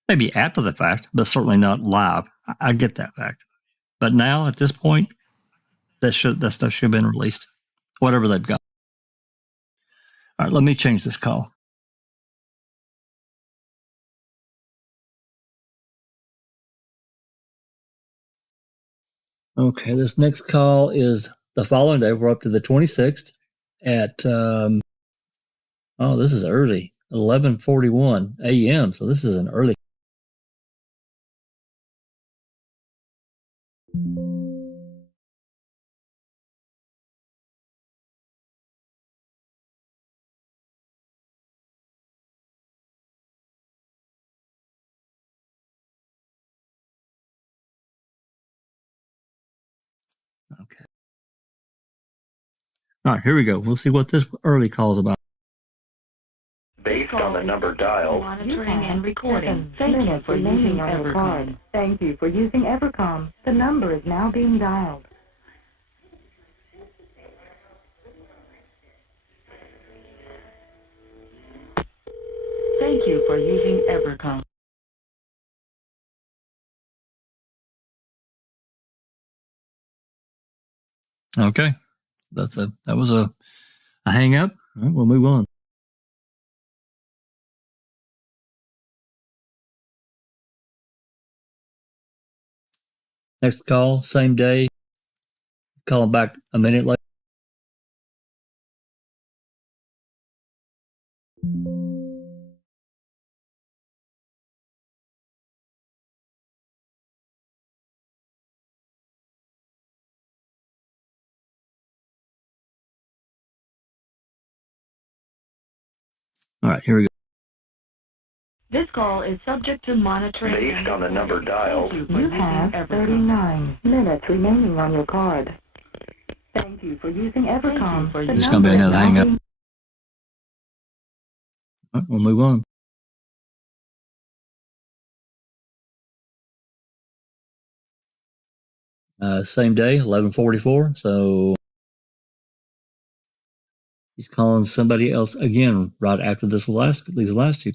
maybe after the fact, but certainly not live. I get that fact. But now at this point, that stuff should have been released, whatever they've got. All right, let me change this call. Okay, this next call is the following day. We're up to the 26th at, this is early, 11:41 a.m. So this is an early. Okay. All right, here we go. We'll see what this early call is about. Based on the number dialed. Monitoring and recording. Thank you for using EverCom. Thank you for using EverCom. The number is now being dialed. Thank you for using EverCom. Okay, that was a hang up. All right, we'll move on. Next call, same day. Calling back a minute later. All right, here we go. This call is subject to monitoring. Based on the number dialed. You have 39 minutes remaining on your card. Thank you for using EverCom. This is going to be another hang up. All right, we'll move on. Same day, 11:44. So he's calling somebody else again right after these last two.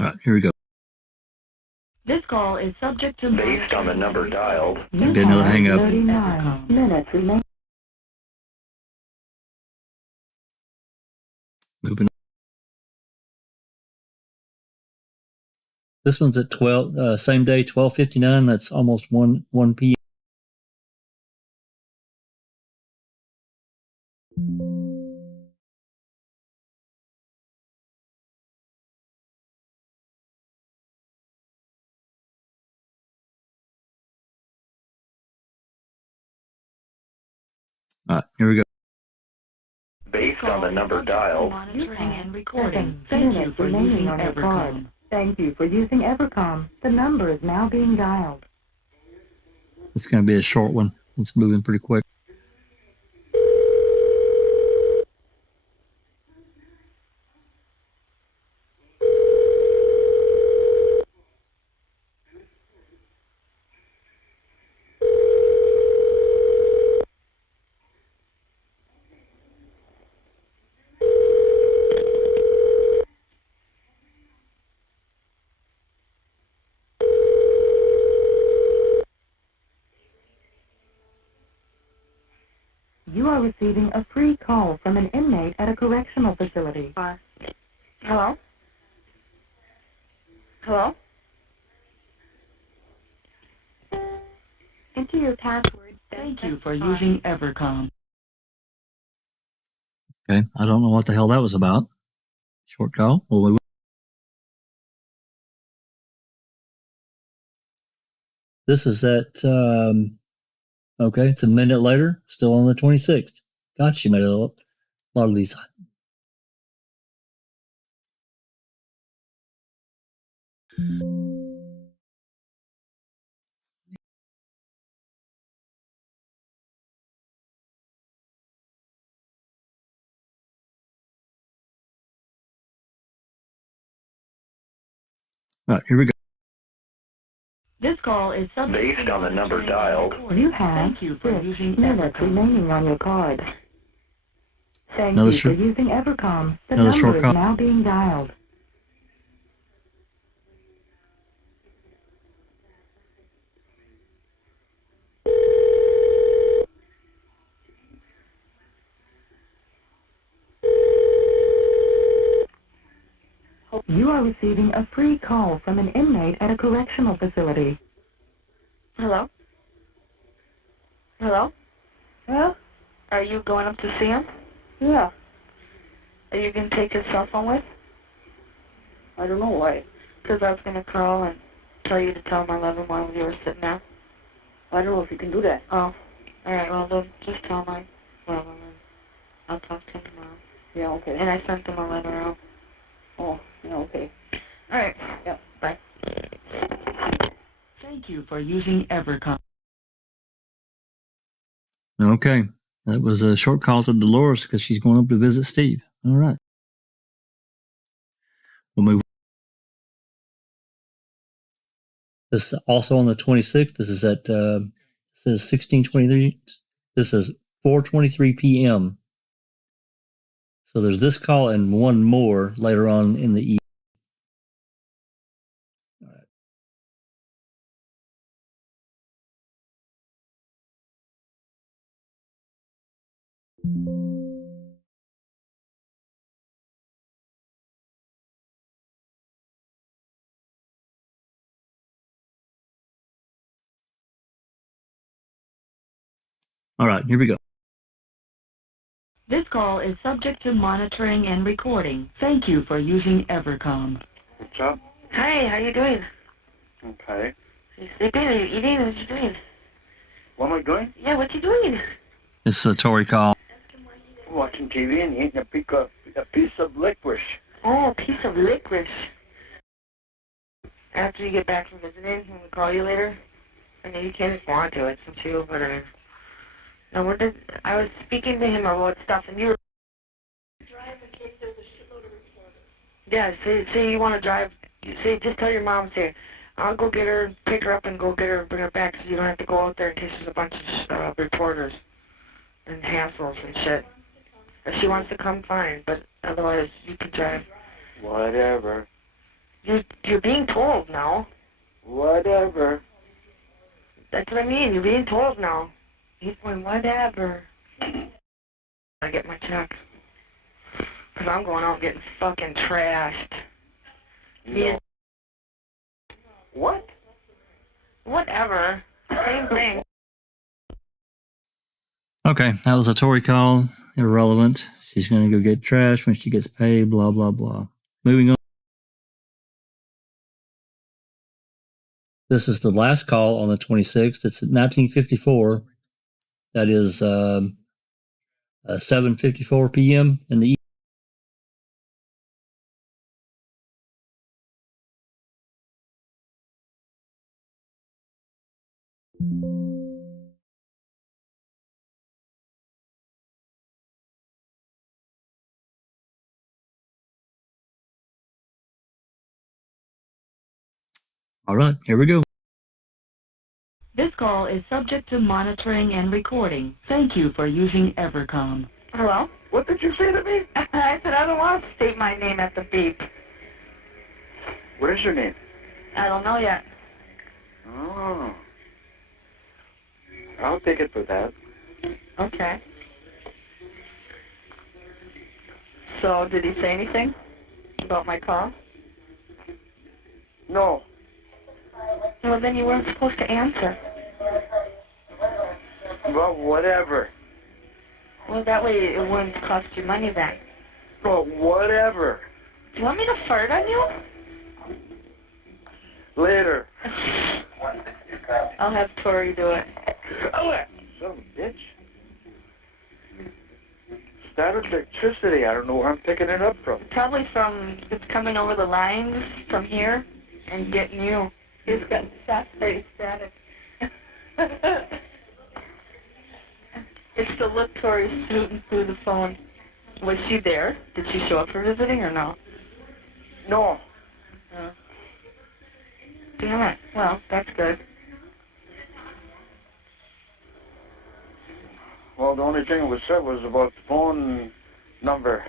All right, here we go. This call is subject to based on the number dialed. Did another hang up. 39 minutes remaining. Moving on. This one's at 12, same day, 12:59. That's almost 1 p.m. All right, here we go. Based on the number dialed. Monitoring and recording. Thank you for using EverCom. Thank you for using EverCom. The number is now being dialed. It's going to be a short one. It's moving pretty quick. receiving a free call from an inmate at a correctional facility. Hello? Hello? Enter your password. Thank you for using Evercom. Okay, I don't know what the hell that was about. Short call. Well, this is at, okay, it's a minute later, still on the 26th. God, she made a lot of these. All right, here we go. This call is subject Based on the number dialed. You have 6 minutes remaining on your card. Thank Another you for using Evercom. The another number short is call. now being dialed. You are receiving a free call from an inmate at a correctional facility. Hello? Hello? Yeah? Are you going up to see him? Yeah. Are you going to take his cell phone with? I don't know why. Because I was going to call and tell you to tell him I love him while you were sitting there. I don't know if you can do that. Oh. Alright, well then, just tell him I love him and I'll talk to him tomorrow. Yeah, okay. And I sent him a letter out. Oh, yeah, okay. Alright. Yep. Bye. Thank you for using Evercom. Okay, that was a short call to Dolores because she's going up to visit Steve. All right. We'll move. This is also on the 26th. This is at, it says 16:23. This is 4:23 p.m. So there's this call and one more later on in the evening. All right, here we go. This call is subject to monitoring and recording. Thank you for using Evercom. What's up? Hi, how you doing? Okay. You sleeping? Are you eating? What you doing? What am I doing? Yeah, what you doing? This is a Tory call. Watching TV and eating a piece of licorice. Oh, a piece of licorice. After you get back from visiting, I'm going to call you later. I know you can't respond to it, since you, but no, I was speaking to him about stuff, and you were... Drive in case there's a shitload of reporters. Yeah, say you want to drive. Just tell your mom, say, I'll go get her, pick her up, and go get her, bring her back, so you don't have to go out there in case there's a bunch of reporters and hassles and shit. If she wants to come, fine, but otherwise, you can drive. Whatever. You're being told now. Whatever. That's what I mean. You're being told now. He's going, whatever. I get my check. Because I'm going out getting fucking trashed. No. What? Whatever. Same thing. Okay, that was a Tory call. Irrelevant. She's going to go get trash when she gets paid, blah, blah, blah. Moving on. This is the last call on the 26th. It's at 1954. That is 7:54 p.m. in the evening. All right, here we go. This call is subject to monitoring and recording. Thank you for using Evercom. Hello? What did you say to me? I said I don't want to state my name at the beep. What is your name? I don't know yet. Oh. I'll take it for that. Okay. So, did he say anything about my call? No. Well, then you weren't supposed to answer. Well, whatever. Well, that way it wouldn't cost you money then. Well, whatever. Do you want me to fart on you? Later. I'll have Tori do it. Oh, son of a bitch. Started electricity. I don't know where I'm picking it up from. Probably from, it's coming over the lines from here and getting you. He's got very static. It's the look Tori shooting through the phone. Was she there? Did she show up for visiting or no? No. Damn it. Well, that's good. Well, the only thing that was said was about the phone number.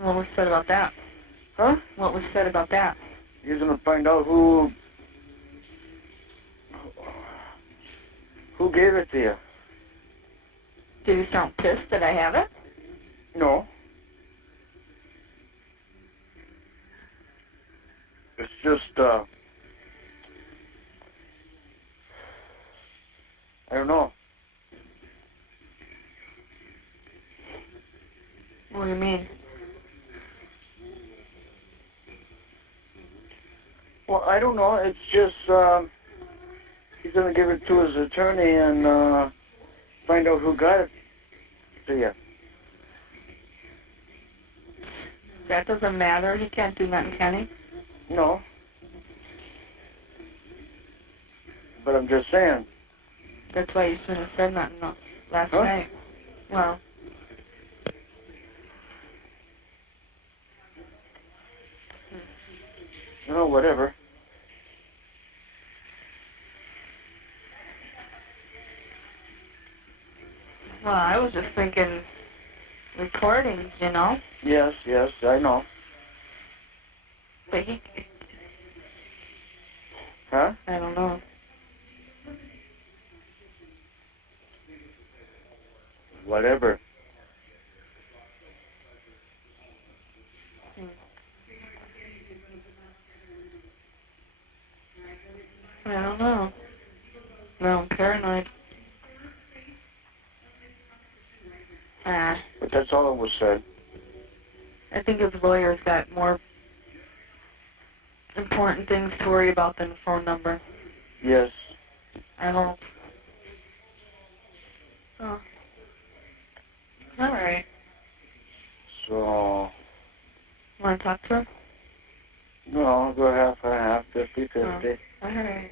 What was said about that? Huh? What was said about that? He's going to find out who gave it to you. Did you sound pissed that I have it? No. It's just, I don't know. What do you mean? Well, I don't know. It's just, he's going to give it to his attorney and, find out who got it to you. That doesn't matter. He can't do nothing, can he? No. But I'm just saying. That's why you shouldn't have said nothing last night. Well. You know, whatever. Well, I was just thinking recordings, you know? Yes, I know. But he... Huh? I don't know. Whatever. I don't know. No, I'm paranoid. But that's all that was said. I think his lawyer's got more important things to worry about than the phone number. Yes. I hope. Oh. All right. So... Want to talk to her? No, I'll go half and half, 50-50. Oh. All right.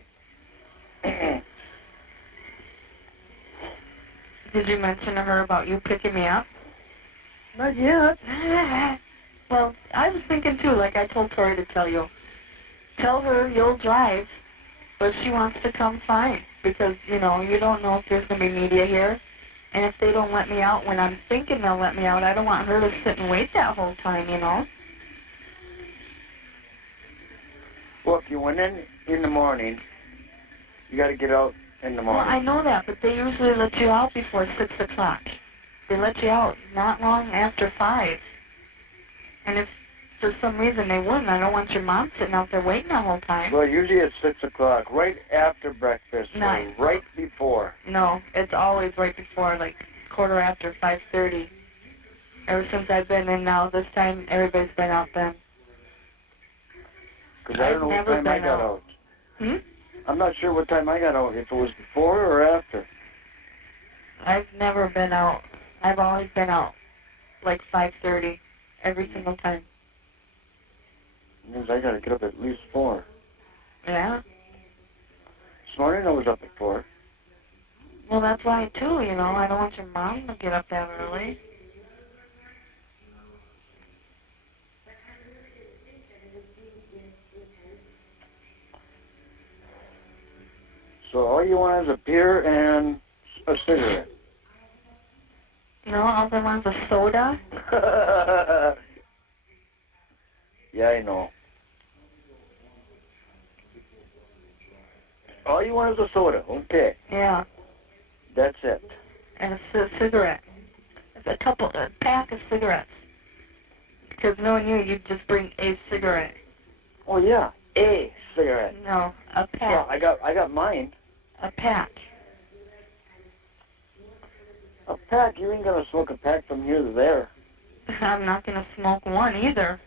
Did you mention to her about you picking me up? Not yet. Well, I was thinking too, like I told Tori to tell you. Tell her you'll drive, but if she wants to come, fine. Because, you know, you don't know if there's going to be media here. And if they don't let me out when I'm thinking they'll let me out, I don't want her to sit and wait that whole time, you know? Well, if you went in the morning, you got to get out in the morning. Well, I know that, but they usually let you out before 6 o'clock. They let you out not long after 5. And if for some reason they wouldn't, I don't want your mom sitting out there waiting the whole time. Well, usually it's 6 o'clock, right after breakfast, No. or right before. No, it's always right before, like quarter after 5:30. Ever since I've been in now, this time everybody's been out then. Because I don't know what time I got out. I'm not sure what time I got out, if it was before or after. I've never been out. I've always been out like 5:30 every single time. It means I got to get up at least 4. Yeah. This morning I was up at 4. Well, that's why too, you know. I don't want your mom to get up that early. So all you want is a beer and a cigarette. No, all I want is a soda. Yeah, I know. All you want is a soda. Okay. Yeah. That's it. And a cigarette. A pack of cigarettes. because knowing you, you'd just bring a cigarette. Oh yeah, a cigarette. No, a patch. Yeah, I got mine. A patch. A pack? You ain't gonna smoke a pack from here to there. I'm not gonna smoke one either.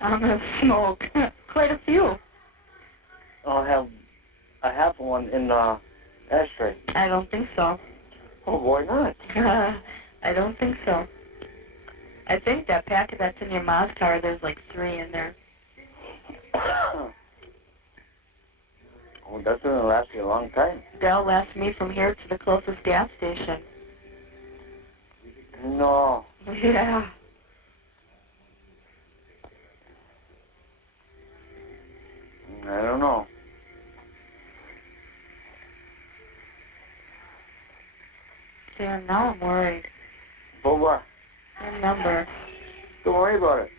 I'm gonna smoke quite a few. I'll have a half one in the ashtray. I don't think so. Oh, why not? I don't think so. I think that packet that's in your mom's car, there's like 3 in there. Oh, that's gonna last you a long time. That'll last me from here to the closest gas station. No. Yeah. I don't know. Damn, now I'm worried. But what? Your number. Don't worry about it.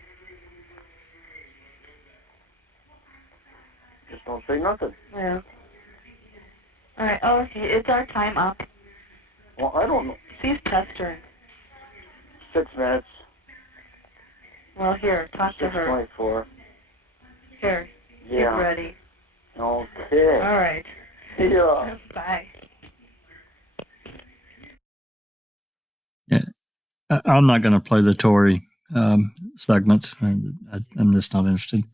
Just don't say nothing. Yeah. Alright, oh, okay, it's our time up. Well, I don't know. She's pestering. 6 minutes. Well, here, talk to her. 6:24. Here, Yeah. get ready. Okay. Alright. Yeah. Bye. Yeah, I'm not going to play the Tory segments. I'm just not interested.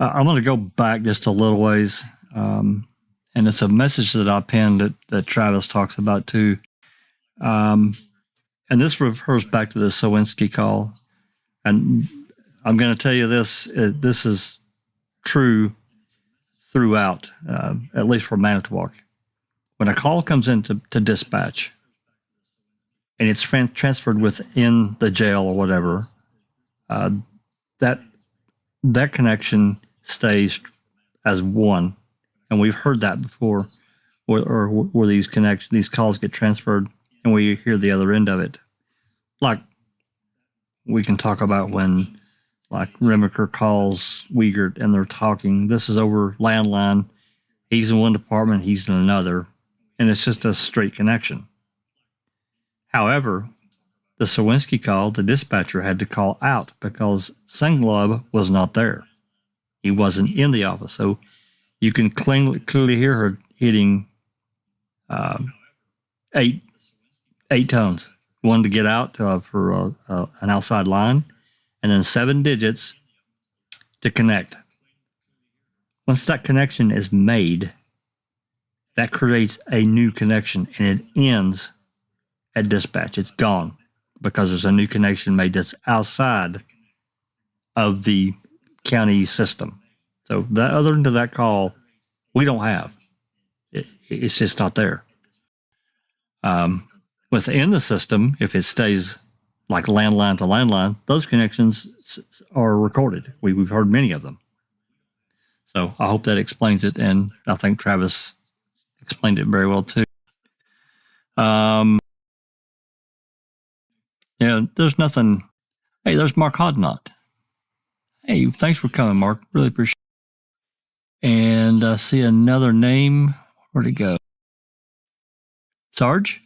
I'm going to go back just a little ways, and it's a message that I pinned that Travis talks about too. And this refers back to the Sowinski call. And I'm going to tell you this: this is true throughout, at least for Manitowoc. When a call comes into dispatch, and it's transferred within the jail or whatever, that connection stays as one, and we've heard that before, where these calls get transferred, and we hear the other end of it. Like we can talk about when, like Remaker calls Wiegert and they're talking. This is over landline. He's in one department, he's in another, and it's just a straight connection. However, the Sowinski call, the dispatcher had to call out because Senglob was not there. He wasn't in the office. So you can clearly hear her hitting 8 tones. One to get out for an outside line, and then 7 digits to connect. Once that connection is made, that creates a new connection, and it ends at dispatch. It's gone because there's a new connection made that's outside of the county system. So that, other than that call, we don't have. It's just not there. Within the system, if it stays like landline to landline, those connections are recorded. We've heard many of them. So I hope that explains it, and I think Travis explained it very well too. Yeah, there's nothing. Hey, there's Mark Hodnott. Hey, thanks for coming, Mark. Really appreciate it. And I see another name. Where'd it go? Sarge?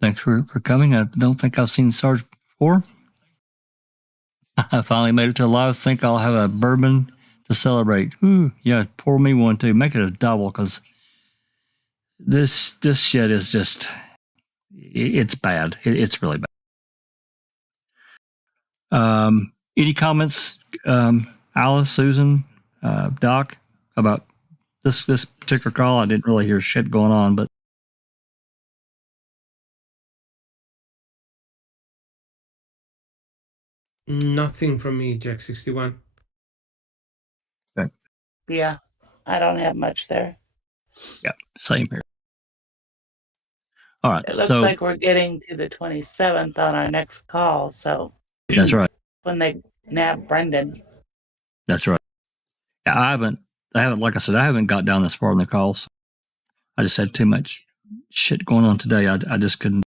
Thanks for coming. I don't think I've seen Sarge before. I finally made it to live. Think I'll have a bourbon to celebrate. Ooh, yeah, pour me one too. Make it a double, because this shit is just, it's bad. It's really bad. Any comments, Alice, Susan, Doc, about this particular call? I didn't really hear shit going on, but Nothing from me, Jack 61. okay. Yeah, I don't have much there. Yeah, same here. All right. It looks so, like we're getting to the 27th on our next call, so that's right. when they nab Brendan. That's right. Yeah, I haven't, like I said, I haven't got down this far in the calls. I just had too much shit going on today. I just couldn't.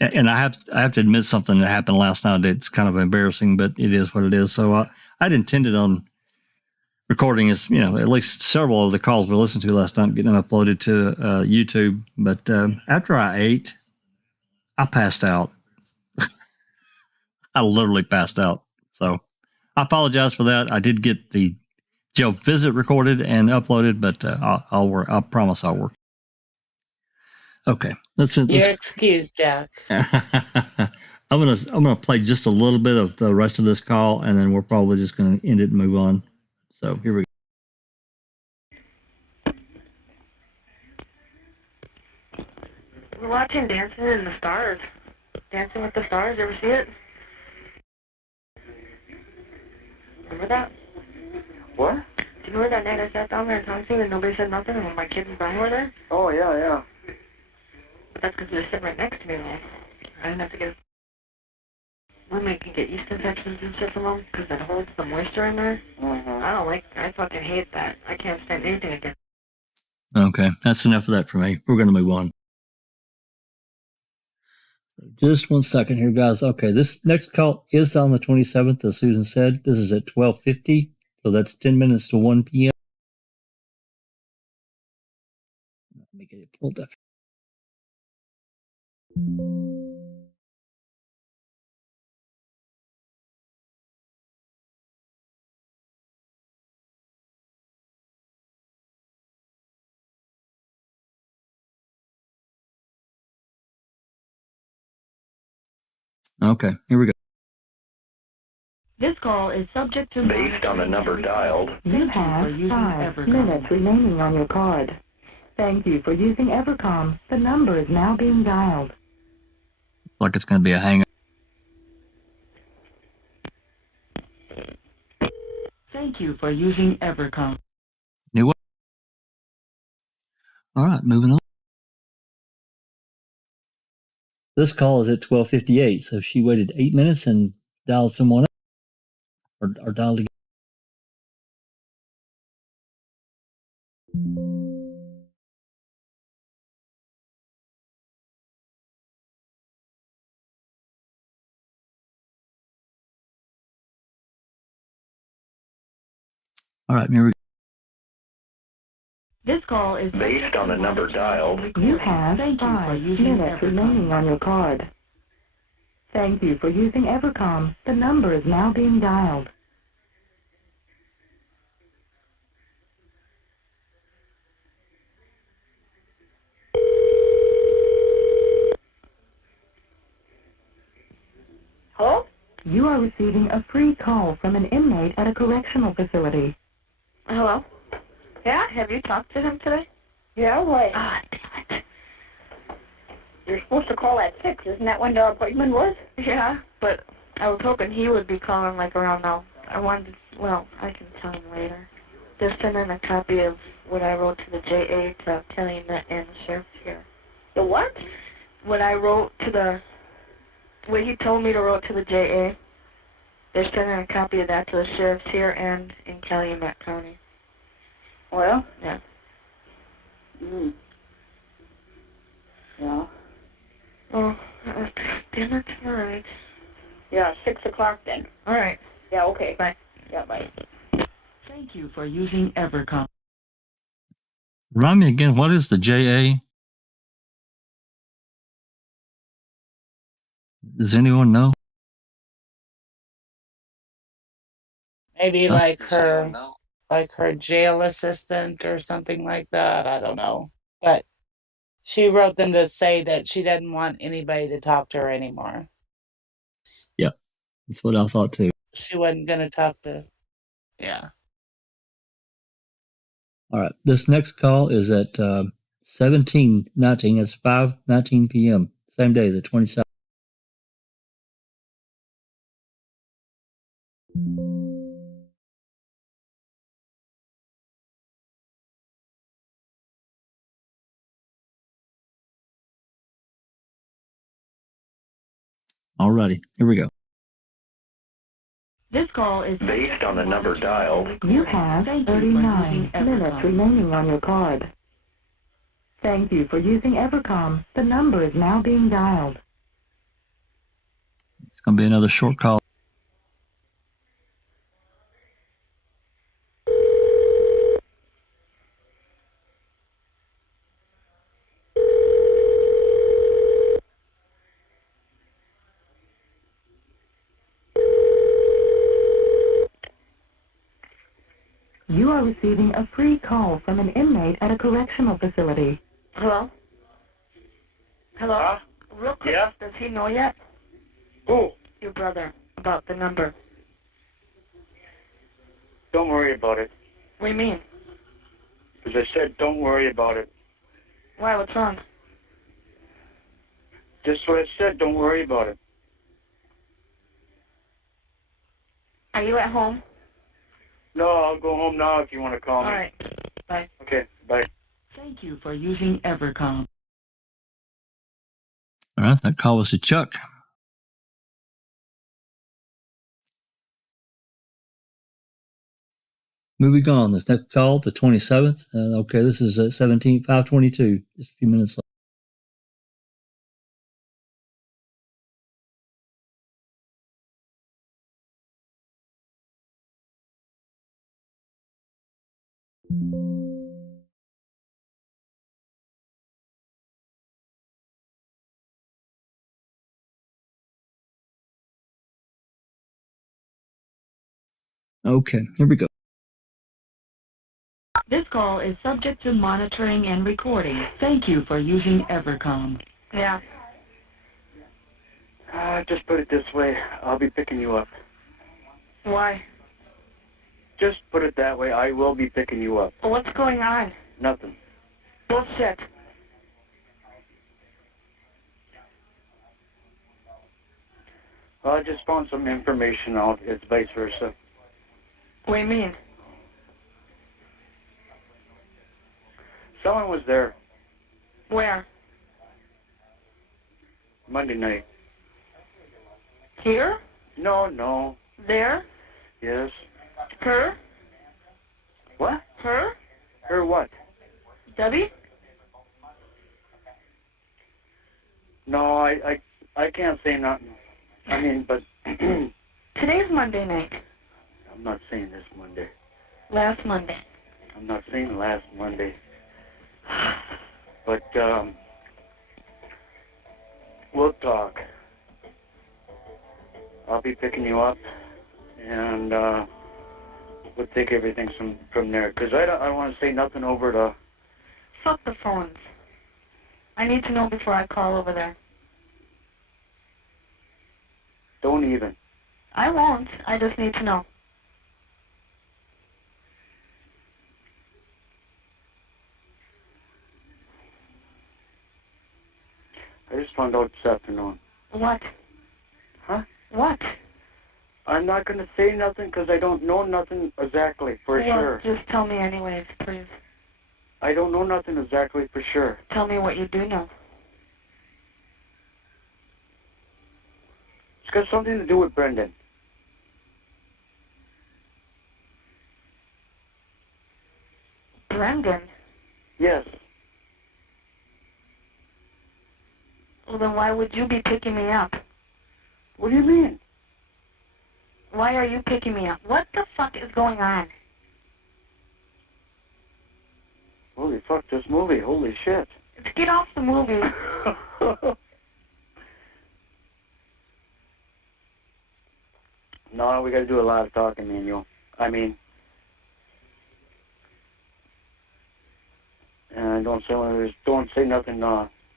And I have to admit something that happened last night. It's kind of embarrassing, but it is what it is. So I'd intended on recording at least several of the calls we listened to last night, getting them uploaded to YouTube. But after I ate, I passed out. I literally passed out. So I apologize for that. I did get the jail visit recorded and uploaded, but I'll work. I promise I'll work. Okay, let's. You're excused, Jack. I'm gonna play just a little bit of the rest of this call, and then we're probably just gonna end it and move on. So here we go. We're watching Dancing in the Stars. Dancing with the Stars. Ever see it? Remember that? What? Do you remember that night I sat down there and talking and nobody said nothing, and when my kids and Brian were there? Oh, yeah. But that's because they're sitting right next to me, though. I didn't have to get. Women can get yeast infections and shit from them because that holds the moisture in there. I don't like. I fucking hate that. I can't stand anything against. Okay, that's enough of that for me. We're gonna move on. Just 1 second here, guys. Okay, this next call is on the 27th, as Susan said. This is at 12:50, so that's 10 minutes to 1 p.m. Let me get it pulled up. Okay, here we go. This call is subject to... Based on the number dialed, You have 5 minutes remaining on your card. Thank you for using Evercom. The number is now being dialed. Like it's going to be a hang up. Thank you for using Evercom. New one. All right, moving on. This call is at 12:58, so she waited 8 minutes and dialed someone up, or dialed again. All right, here we go. This call is based on the number dialed. You have 5 minutes remaining on your card. Thank you for using Evercom. The number is now being dialed. Hello? You are receiving a free call from an inmate at a correctional facility. Hello? Yeah? Have you talked to him today? Yeah, why? Ah, damn it. You're supposed to call at 6. Isn't that when the appointment was? Yeah, but I was hoping he would be calling like around now. I wanted to, well, I can tell him later. They're sending a copy of what I wrote to the JA to Kelly and the sheriff here. The what? What I wrote to the, what he told me to wrote to the JA, they're sending a copy of that to the sheriffs here and in Calumet County. Well? Yeah. Yeah. Oh, damn it. All right. Yeah, 6 o'clock then. All right. Yeah, okay. Bye. Yeah, bye. Thank you for using Evercom. Remind me again, what is the JA? Does anyone know? Maybe like her jail assistant or something like that. I don't know. But she wrote them to say that she didn't want anybody to talk to her anymore. Yeah, that's what I thought too. She wasn't going to talk to, yeah. All right, this next call is at 17:19. It's 5:19 p.m. Same day, the 27th. All righty, here we go. This call is Based on the number dialed, You have 39 minutes remaining on your card. Thank you for using Evercom. The number is now being dialed. It's going to be another short call. You are receiving a free call from an inmate at a correctional facility. Hello? Hello? Huh? Real quick, Yeah? does he know yet? Who? Your brother, about the number. Don't worry about it. What do you mean? As I said, don't worry about it. Why, what's wrong? Just what I said, don't worry about it. Are you at home? No, I'll go home now if you want to call me. All right. Bye. Okay, bye. Thank you for using Evercom. All right, that call was to Chuck. Moving on, this next call, the 27th. Okay, this is at 17:522, just a few minutes left. Okay, here we go. This call is subject to monitoring and recording. Thank you for using Evercom. Yeah. Just put it this way. I'll be picking you up. Why? Just put it that way. I will be picking you up. What's going on? Nothing. Bullshit. Well, I just found some information out. It's vice versa. What do you mean? Someone was there Where? Monday night. Here? No. There? Yes. Her? What? Her? Or what? Debbie? No, I can't say nothing. I mean, but Today's Monday night. I'm not saying this Monday. Last Monday. I'm not saying last Monday. But, we'll talk. I'll be picking you up, and, we'll take everything from there. Because I don't want to say nothing over the... Fuck the phones. I need to know before I call over there. Don't even. I won't. I just need to know. I just found out this afternoon. What? Huh? What? I'm not going to say nothing because I don't know nothing exactly for sure. Just tell me anyways, please. I don't know nothing exactly for sure. Tell me what you do know. It's got something to do with Brendan. Brendan? Yes. Well, then why would you be picking me up? What do you mean? Why are you picking me up? What the fuck is going on? Holy fuck, this movie. Holy shit. Get off the movie. No, we got to do a lot of talking, me and you. I mean, don't say nothing,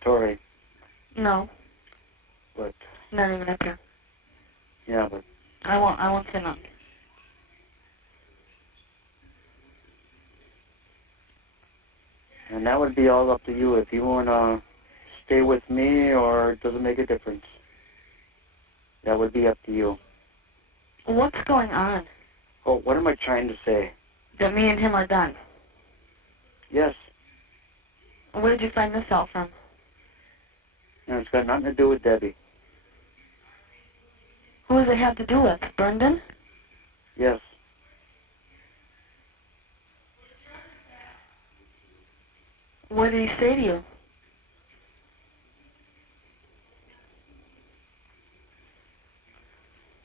Tori. No. But Not even up here. yeah, but I won't say nothing. and that would be all up to you if you want to stay with me or it doesn't make a difference. That would be up to you. What's going on? Oh, what am I trying to say? That me and him are done. Yes. Where did you find this out from? And it's got nothing to do with Debbie. Who does it have to do with? Brendan? Yes. What did he say to you?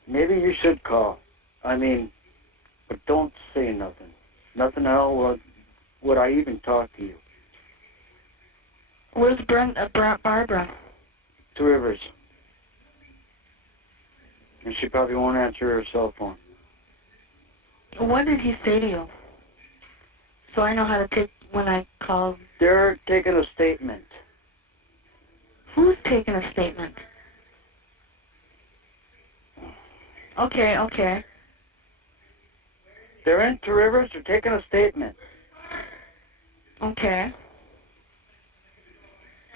Maybe you should call. I mean, but don't say nothing. Nothing at all would I even talk to you. Where's Barbara? Two Rivers. And she probably won't answer her cell phone. What did he say to you? So I know how to take when I call. They're taking a statement. Who's taking a statement? Okay, okay. They're in Two Rivers. They're taking a statement. Okay.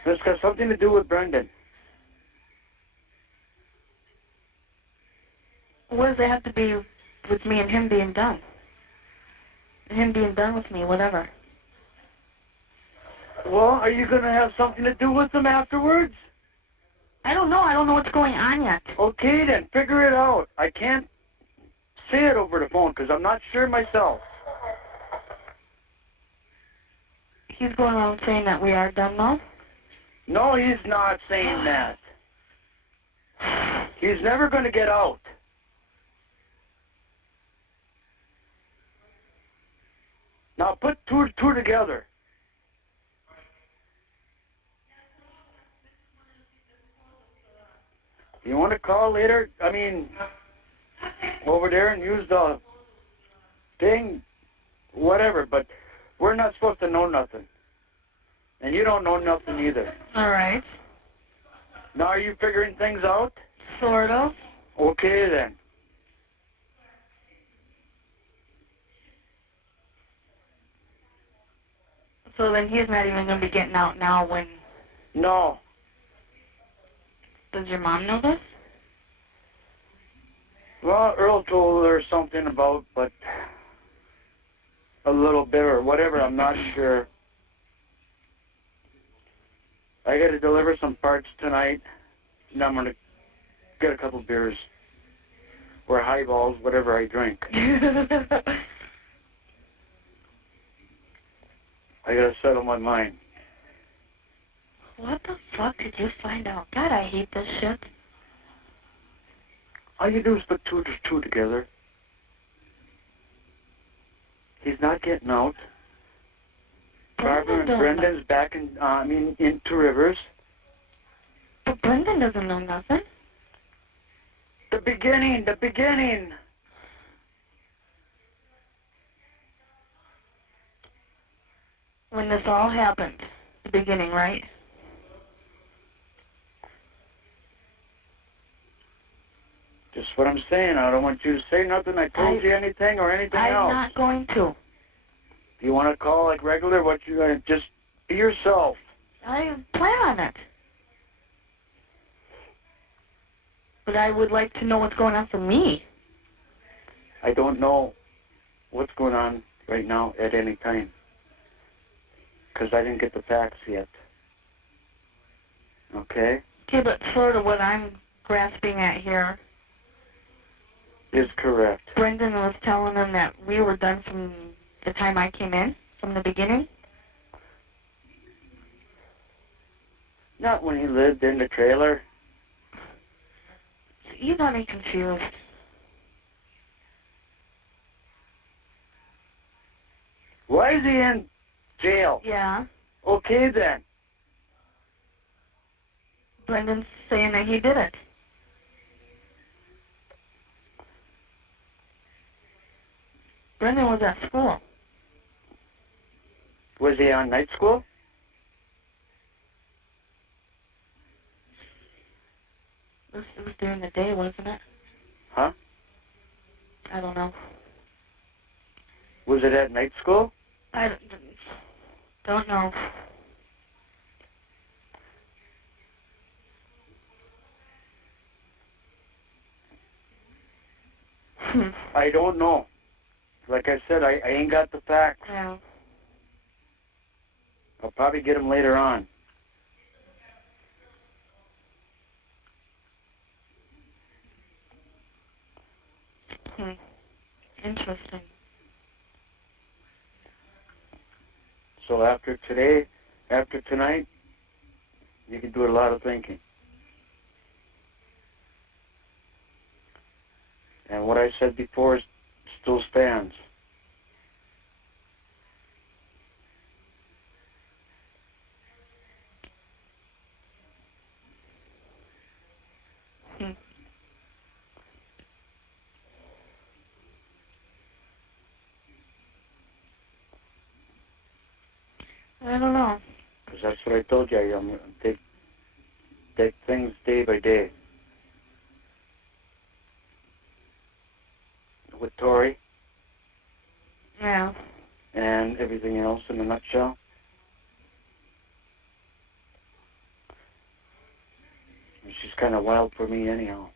It's got something to do with Brendan. What does it have to be with me and him being done? Him being done with me, whatever. Well, are you going to have something to do with them afterwards? I don't know. I don't know what's going on yet. Okay, then. Figure it out. I can't say it over the phone because I'm not sure myself. He's going around saying that we are done now? No, he's not saying that. He's never going to get out. Now put two together. You want to call later? I mean, over there and use the thing, whatever, but we're not supposed to know nothing. And you don't know nothing either. All right. Now are you figuring things out? Sort of. Okay, then. So then he's not even going to be getting out now when... No. Does your mom know this? Well, Earl told her something about, but a little bit or whatever, I'm not sure. I got to deliver some parts tonight, and I'm going to get a couple beers or highballs, whatever I drink. I got to settle my mind. What the fuck did you find out? God, I hate this shit. All you do is put two together. He's not getting out. Barbara and Brendan's back in, in Two Rivers. But Brendan doesn't know nothing. The beginning. When this all happened, the beginning, right? Just what I'm saying. I don't want you to say nothing. I told you anything or anything else. I'm not going to. If you want to call like regular, what you going to just be yourself. I plan on it. But I would like to know what's going on for me. I don't know what's going on right now at any time. Because I didn't get the facts yet. Okay? Okay, but sort of what I'm grasping at here is correct. Brendan was telling them that we were done from the time I came in, from the beginning. Not when he lived in the trailer. You got me confused. Why is he in jail? Yeah. Okay then. Brendan's saying that he did it. Brendan was at school. Was he on night school? It was during the day, wasn't it? Huh? I don't know. Was it at night school? I don't know. I don't know. Like I said, I ain't got the facts. Yeah. I'll probably get them later on. Interesting. So after tonight, you can do a lot of thinking. And what I said before still stands. I don't know. Because that's what I told you. I'm going to take things day by day. With Tori. Yeah. And everything else in a nutshell. And she's kind of wild for me anyhow.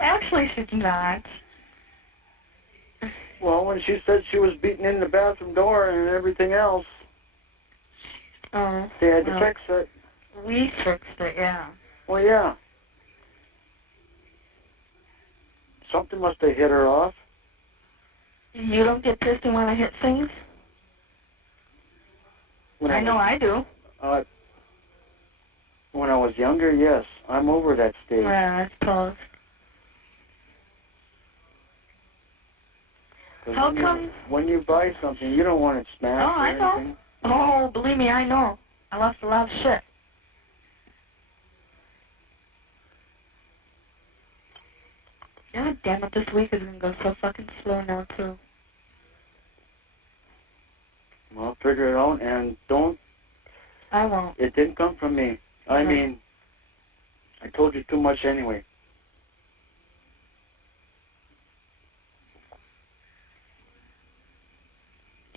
Actually, she's not. Well, when she said she was beaten in the bathroom door and everything else, they had to fix it. We fixed it, yeah. Well, yeah. Something must have hit her off. You don't get pissed when I hit things? I know I do. When I was younger, yes. I'm over that stage. Yeah, I suppose. How come? When you buy something, you don't want it smashed Oh, I know. anything. Oh, believe me, I know. I lost a lot of shit. God damn it, this week is going to go so fucking slow now, too. Well, figure it out and don't. I won't. It didn't come from me. I mean, I told you too much anyway.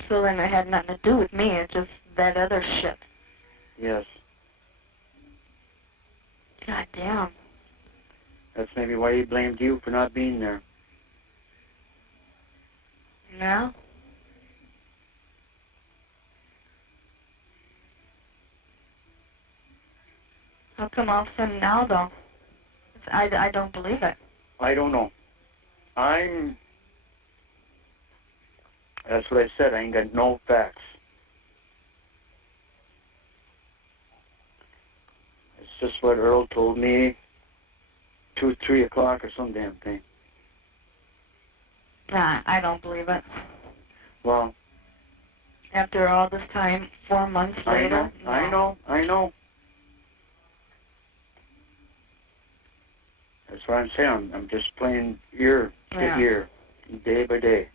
So then it had nothing to do with me, it's just that other shit. Yes. God damn. That's maybe why he blamed you for not being there. No? How come all of a sudden now, though? I don't believe it. I don't know. That's what I said. I ain't got no facts. It's just what Earl told me 2, 3 o'clock or some damn thing. Nah, I don't believe it. Well, after all this time, 4 months later. I know. That's what I'm saying. I'm just playing ear to ear, day by day.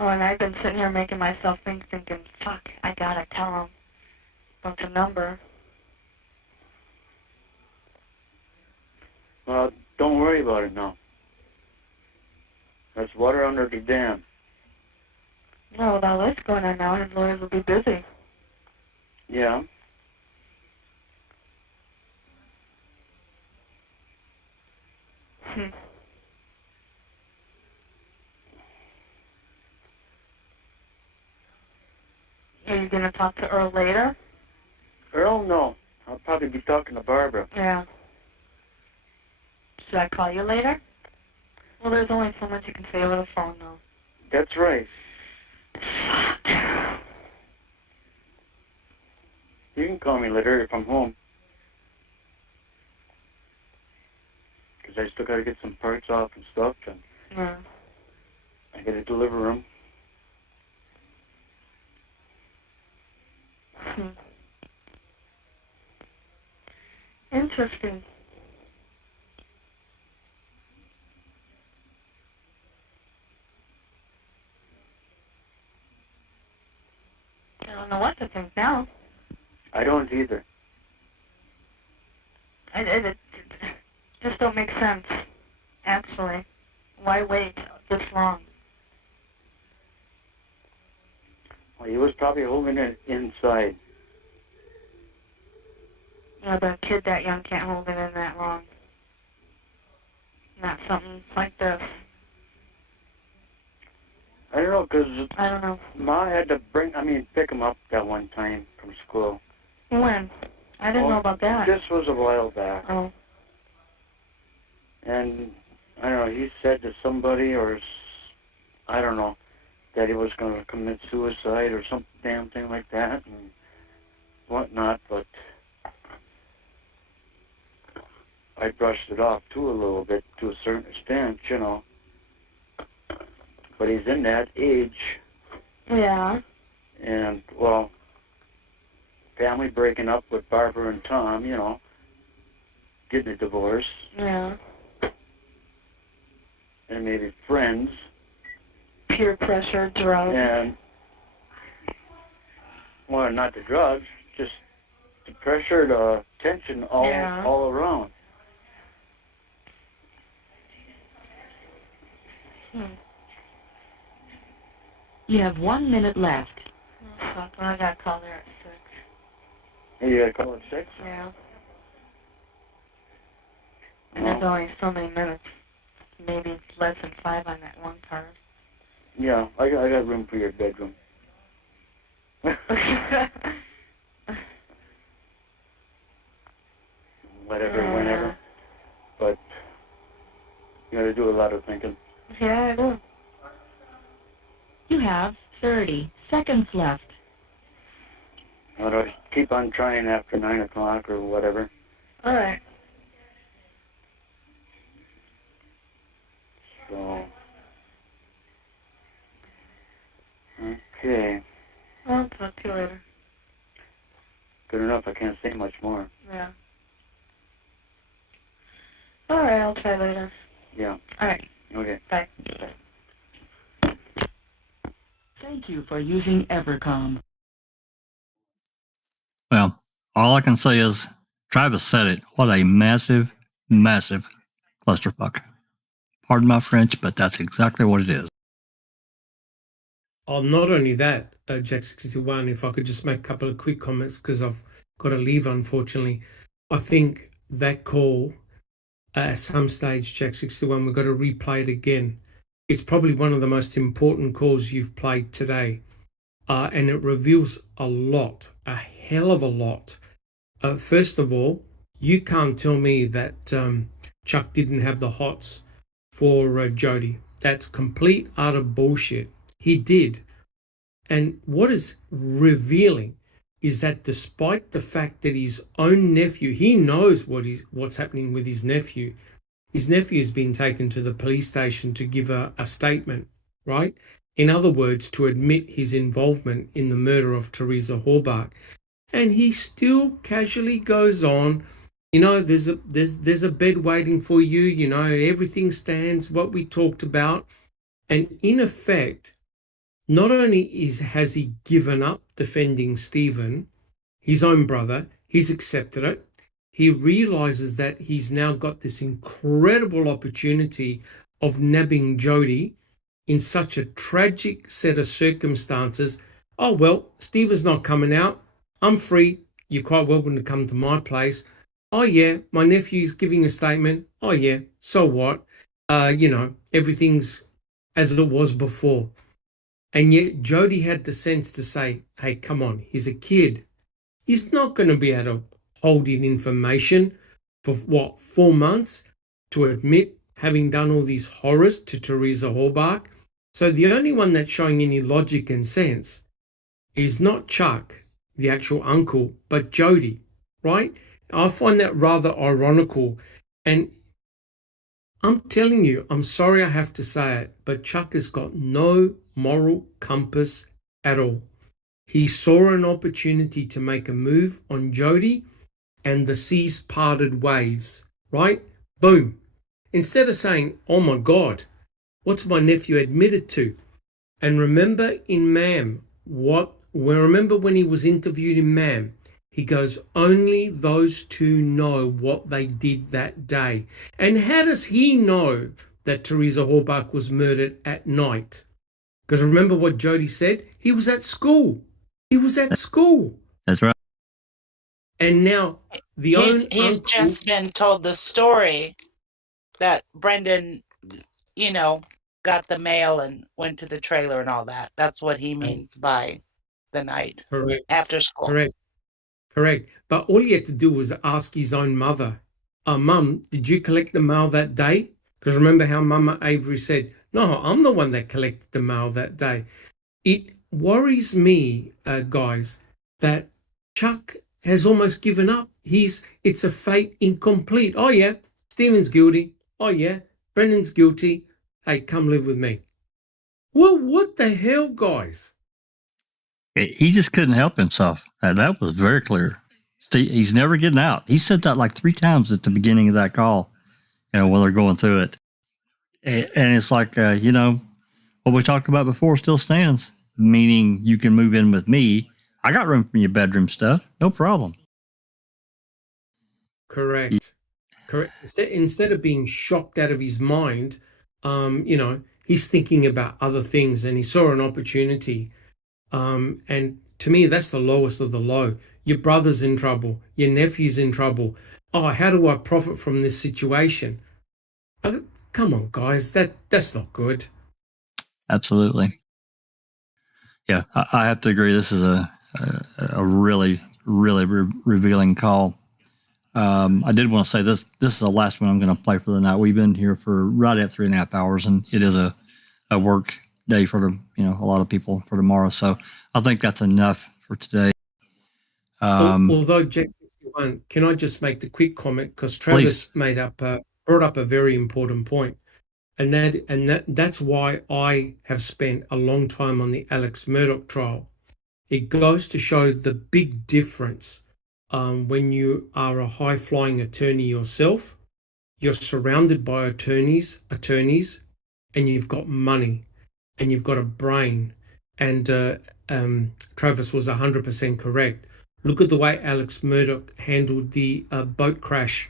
Oh, and I've been sitting here making myself thinking, fuck, I gotta tell him about the number. Well, don't worry about it now. That's water under the dam. No, with all this going on now, his lawyers will be busy. Yeah. Are you going to talk to Earl later? Earl, no. I'll probably be talking to Barbara. Yeah. Should I call you later? Well, there's only so much you can say over the phone, though. That's right. Fuck. You can call me later if I'm home. Because I still got to get some parts off and stuff, and I got to deliver them. Interesting. I don't know what to think now. I don't either. It just don't make sense, actually. Why wait this long? Well, he was probably holding it inside. You know, the kid that young can't hold it in that long. Not something like this. I don't know, because I don't know. Ma had to pick him up that one time from school. When? I didn't know about that. This was a while back. Oh. And, I don't know, he said to somebody, or, I don't know, that he was going to commit suicide or some damn thing like that and whatnot, but I brushed it off, too, a little bit, to a certain extent, you know. But he's in that age. Yeah. And, well, family breaking up with Barbara and Tom, you know, getting a divorce. Yeah. And maybe friends. Peer pressure, drugs. And Well, not the drugs, just the pressure, the tension all around. You have 1 minute left. Fuck, I gotta call there at 6. Hey, you gotta call at 6? Yeah. And there's only so many minutes. Maybe less than 5 on that one card. Yeah, I got room for your bedroom. Whatever, whenever. But you gotta do a lot of thinking. Yeah, I do. You have 30 seconds left. I'll just keep on trying after 9 o'clock or whatever. All right. So, okay. I'll talk to you later. Good enough. I can't say much more. Yeah. All right, I'll try later. Yeah. All right. Okay. Bye. Thank you for using Evercom. Well, all I can say is Travis said it. What a massive, massive clusterfuck. Pardon my French, but that's exactly what it is. Oh, not only that, Jack61, if I could just make a couple of quick comments because I've got to leave, unfortunately. I think that call, at some stage, Jack61, we've got to replay it again. It's probably one of the most important calls you've played today. And it reveals a lot, a hell of a lot. First of all, you can't tell me that Chuck didn't have the hots for Jodi. That's complete, utter bullshit. He did. And what is revealing is that despite the fact that his own nephew, he knows what's happening with his nephew. His nephew has been taken to the police station to give a statement, right? In other words, to admit his involvement in the murder of Teresa Horbach. And he still casually goes on, you know, there's a bed waiting for you, you know, everything stands, what we talked about. And in effect, not only has he given up defending Stephen, his own brother, he's accepted it. He realizes that he's now got this incredible opportunity of nabbing Jodi in such a tragic set of circumstances. Oh, well, Stephen's not coming out. I'm free. You're quite welcome to come to my place. Oh, yeah, my nephew's giving a statement. Oh, yeah, so what? You know, everything's as it was before. And yet Jodi had the sense to say, hey, come on, he's a kid. He's not going to be able to hold in information for, 4 months to admit having done all these horrors to Teresa Horbach. So the only one that's showing any logic and sense is not Chuck, the actual uncle, but Jodi, right? I find that rather ironical. And I'm telling you, I'm sorry I have to say it, but Chuck has got no moral compass at all. He saw an opportunity to make a move on Jodi and the seas parted waves, right? Boom. Instead of saying, oh my God, what's my nephew admitted to? And remember in Ma'am, remember when he was interviewed in Ma'am, he goes, only those two know what they did that day. And how does he know that Teresa Horbach was murdered at night? Because remember what Jodi said? He was at school. He was at school. That's right. And now he's just been told the story that Brendan, you know, got the mail and went to the trailer and all that. That's what he means by the night. Correct. After school. Correct. But all he had to do was ask his own mother, Mum, did you collect the mail that day? Because remember how Mama Avery said, no, I'm the one that collected the mail that day. It worries me, guys, that Chuck has almost given up. It's a fate incomplete. Oh, yeah, Stephen's guilty. Oh, yeah, Brendan's guilty. Hey, come live with me. Well, what the hell, guys? He just couldn't help himself. That was very clear. He's never getting out. He said that like 3 times at the beginning of that call, you know, while they're going through it. And it's like, you know, what we talked about before still stands, meaning you can move in with me. I got room for your bedroom stuff. No problem. Correct. Correct. Instead of being shocked out of his mind, he's thinking about other things, and he saw an opportunity. And to me, that's the lowest of the low. Your brother's in trouble. Your nephew's in trouble. Oh, how do I profit from this situation? Come on, guys. That's not good. Absolutely. Yeah, I have to agree. This is a really, really revealing call. I did want to say this is the last one I'm going to play for the night. We've been here for right at 3.5 hours, and it is a work day for a lot of people for tomorrow. So I think that's enough for today. Although, Jack, can I just make the quick comment, because Travis please. brought up a very important point, and that's why I have spent a long time on the Alex Murdoch trial. It goes to show the big difference. When you are a high-flying attorney yourself, you're surrounded by attorneys, and you've got money, and you've got a brain. And Travis was 100% correct. Look at the way Alex Murdoch handled the boat crash,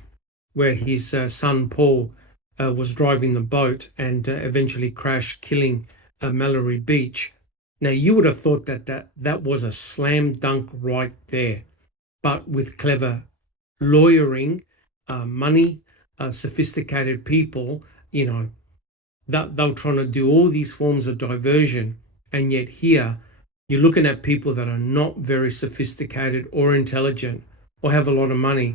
where his son Paul was driving the boat and eventually crashed, killing Mallory Beach. Now, you would have thought that was a slam dunk right there. But with clever lawyering, money, sophisticated people, that they're trying to do all these forms of diversion. And yet here, you're looking at people that are not very sophisticated or intelligent or have a lot of money,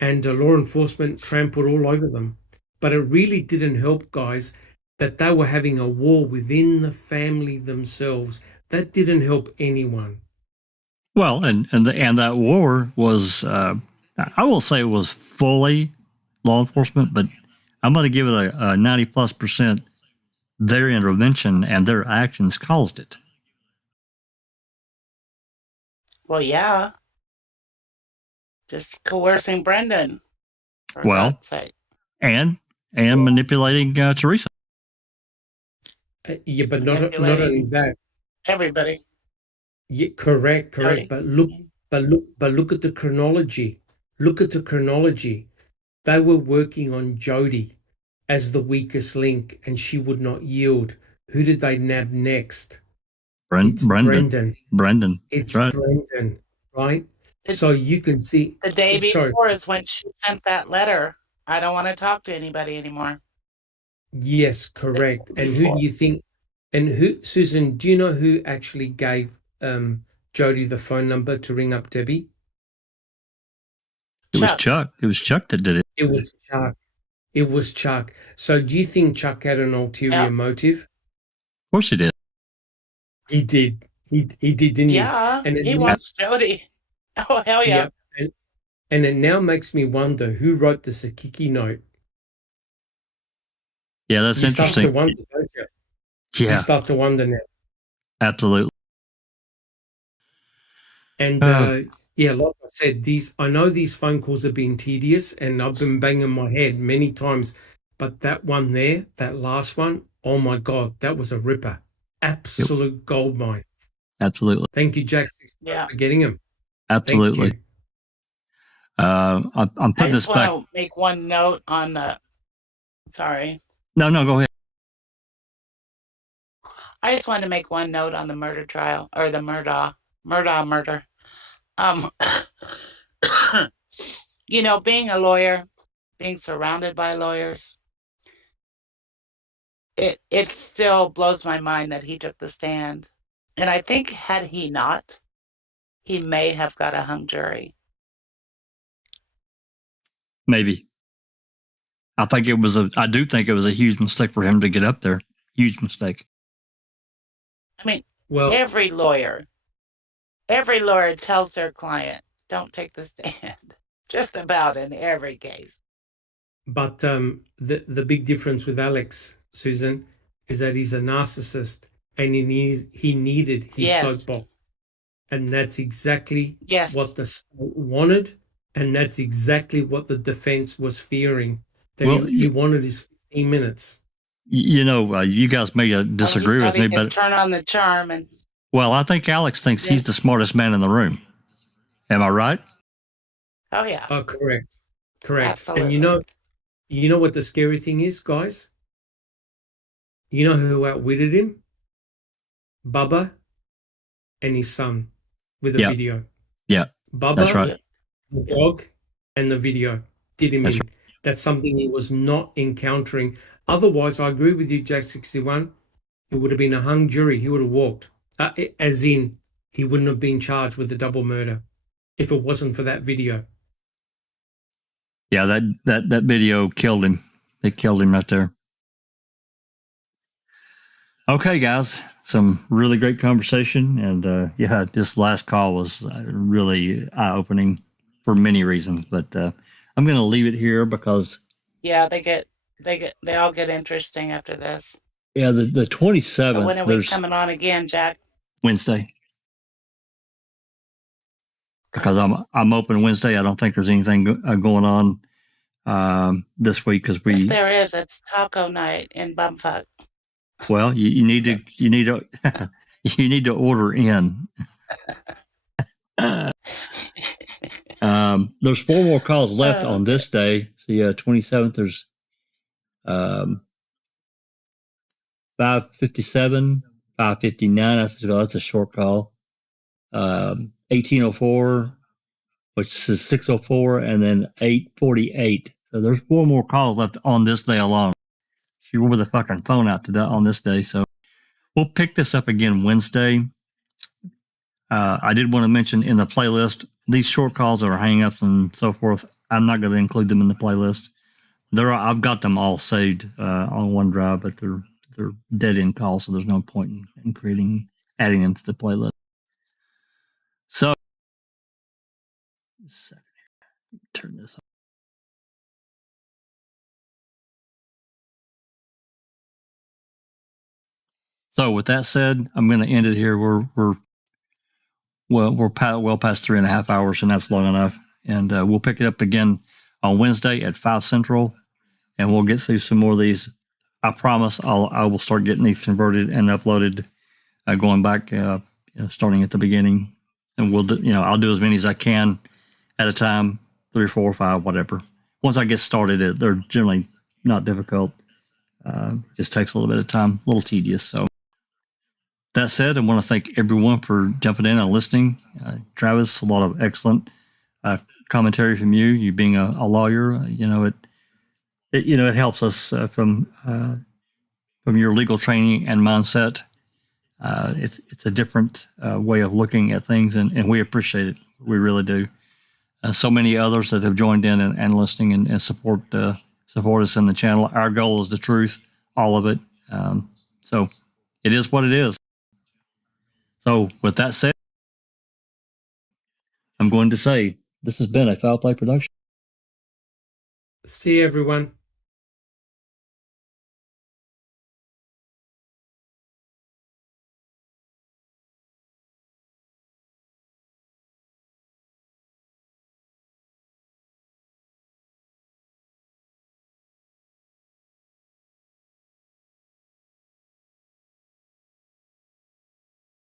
and law enforcement trampled all over them. But it really didn't help, guys, that they were having a war within the family themselves. That didn't help anyone. Well, and that war was, I will say it was fully law enforcement, but I'm going to give it a 90+% their intervention and their actions caused it. Well, yeah. Just coercing Brendan. For well, God's sake. and manipulating Teresa. Yeah, but not only that. Everybody. Yeah, correct. But look at the chronology. Look at the chronology. They were working on Jodi as the weakest link, and she would not yield. Who did they nab next? Brendan. It's right. Brendan, right? So you can see the day before is when she sent that letter. I don't want to talk to anybody anymore. Yes, correct. And who do you think? And who, Susan? Do you know who actually gave Jodi the phone number to ring up Debbie? It was Chuck. It was Chuck that did it. It was Chuck. So do you think Chuck had an ulterior motive? Of course he did. He did. He did, didn't he? Yeah, he wants Jodi. Oh, hell yeah. And it now makes me wonder who wrote the Sakiki note. Yeah, that's interesting. You start to wonder, don't you? Yeah. You start to wonder now. Absolutely. And like I said, I know these phone calls have been tedious, and I've been banging my head many times, but that one there, that last one, oh my God, that was a ripper. Absolute goldmine. Absolutely. Thank you, Jack, for getting him. Absolutely. I'm putting this back. I just want to make one note on the. Sorry. No, go ahead. I just wanted to make one note on the murder trial, or the murder. Being a lawyer, being surrounded by lawyers, it still blows my mind that he took the stand. And I think had he not, he may have got a hung jury. Maybe. I do think it was a huge mistake for him to get up there. Huge mistake. I mean, every lawyer tells their client, don't take the stand. Just about in every case. But the big difference with Alex, Susan, is that he's a narcissist, and he needed his soapbox. And that's exactly what the state wanted, and that's exactly what the defense was fearing. That he wanted his 15 minutes. You guys may disagree with me, but turn on the charm and Well, I think Alex thinks he's the smartest man in the room. Am I right? Oh yeah. Oh, correct. Absolutely. And you know what the scary thing is, guys? You know who outwitted him? Bubba and his son with the video. Yeah. Bubba, That's right. the dog, and the video did him That's in. right. That's something he was not encountering. Otherwise, I agree with you, Jack 61. It would have been a hung jury. He would have walked. As in, he wouldn't have been charged with the double murder if it wasn't for that video. Yeah, that video killed him. It killed him right there. Okay, guys, some really great conversation, and yeah, this last call was really eye-opening for many reasons. But I'm going to leave it here because yeah, they all get interesting after this. Yeah, the So 27th. when are we coming on again, Jack? Wednesday. Because I'm open Wednesday. I don't think there's anything going on this week because Yes, there is. It's taco night in Bumfuck. Well, you need to you need to order in. There's 4 more calls left on this day. So yeah, 27th. There's 5:57, 5:59. That's a short call. 18:04, which is 6:04, and then 8:48. So there's 4 more calls left on this day alone. She wore the fucking phone out today on this day. So we'll pick this up again Wednesday. I did want to mention in the playlist, these short calls or hang-ups and so forth, I'm not going to include them in the playlist. I've got them all saved on OneDrive, but they're dead-end calls, so there's no point in adding them to the playlist. So, turn this on. So, with that said, I'm going to end it here. We're well past 3.5 hours, and that's long enough. And we'll pick it up again on Wednesday at 5 Central, and we'll get through some more of these. I promise I will start getting these converted and uploaded, going back, starting at the beginning. And I'll do as many as I can at a time, 3 or 4 or 5, whatever. Once I get started, they're generally not difficult. Just takes a little bit of time, a little tedious. So that said, I want to thank everyone for jumping in and listening. Travis, a lot of excellent commentary from you. You being a lawyer, it helps us from your legal training and mindset. It's a different way of looking at things, and we appreciate it. We really do. So many others that have joined in and listening and support us in the channel. Our goal is the truth, all of it. So it is what it is. So with that said, I'm going to say this has been a Foul Play production. See you, everyone.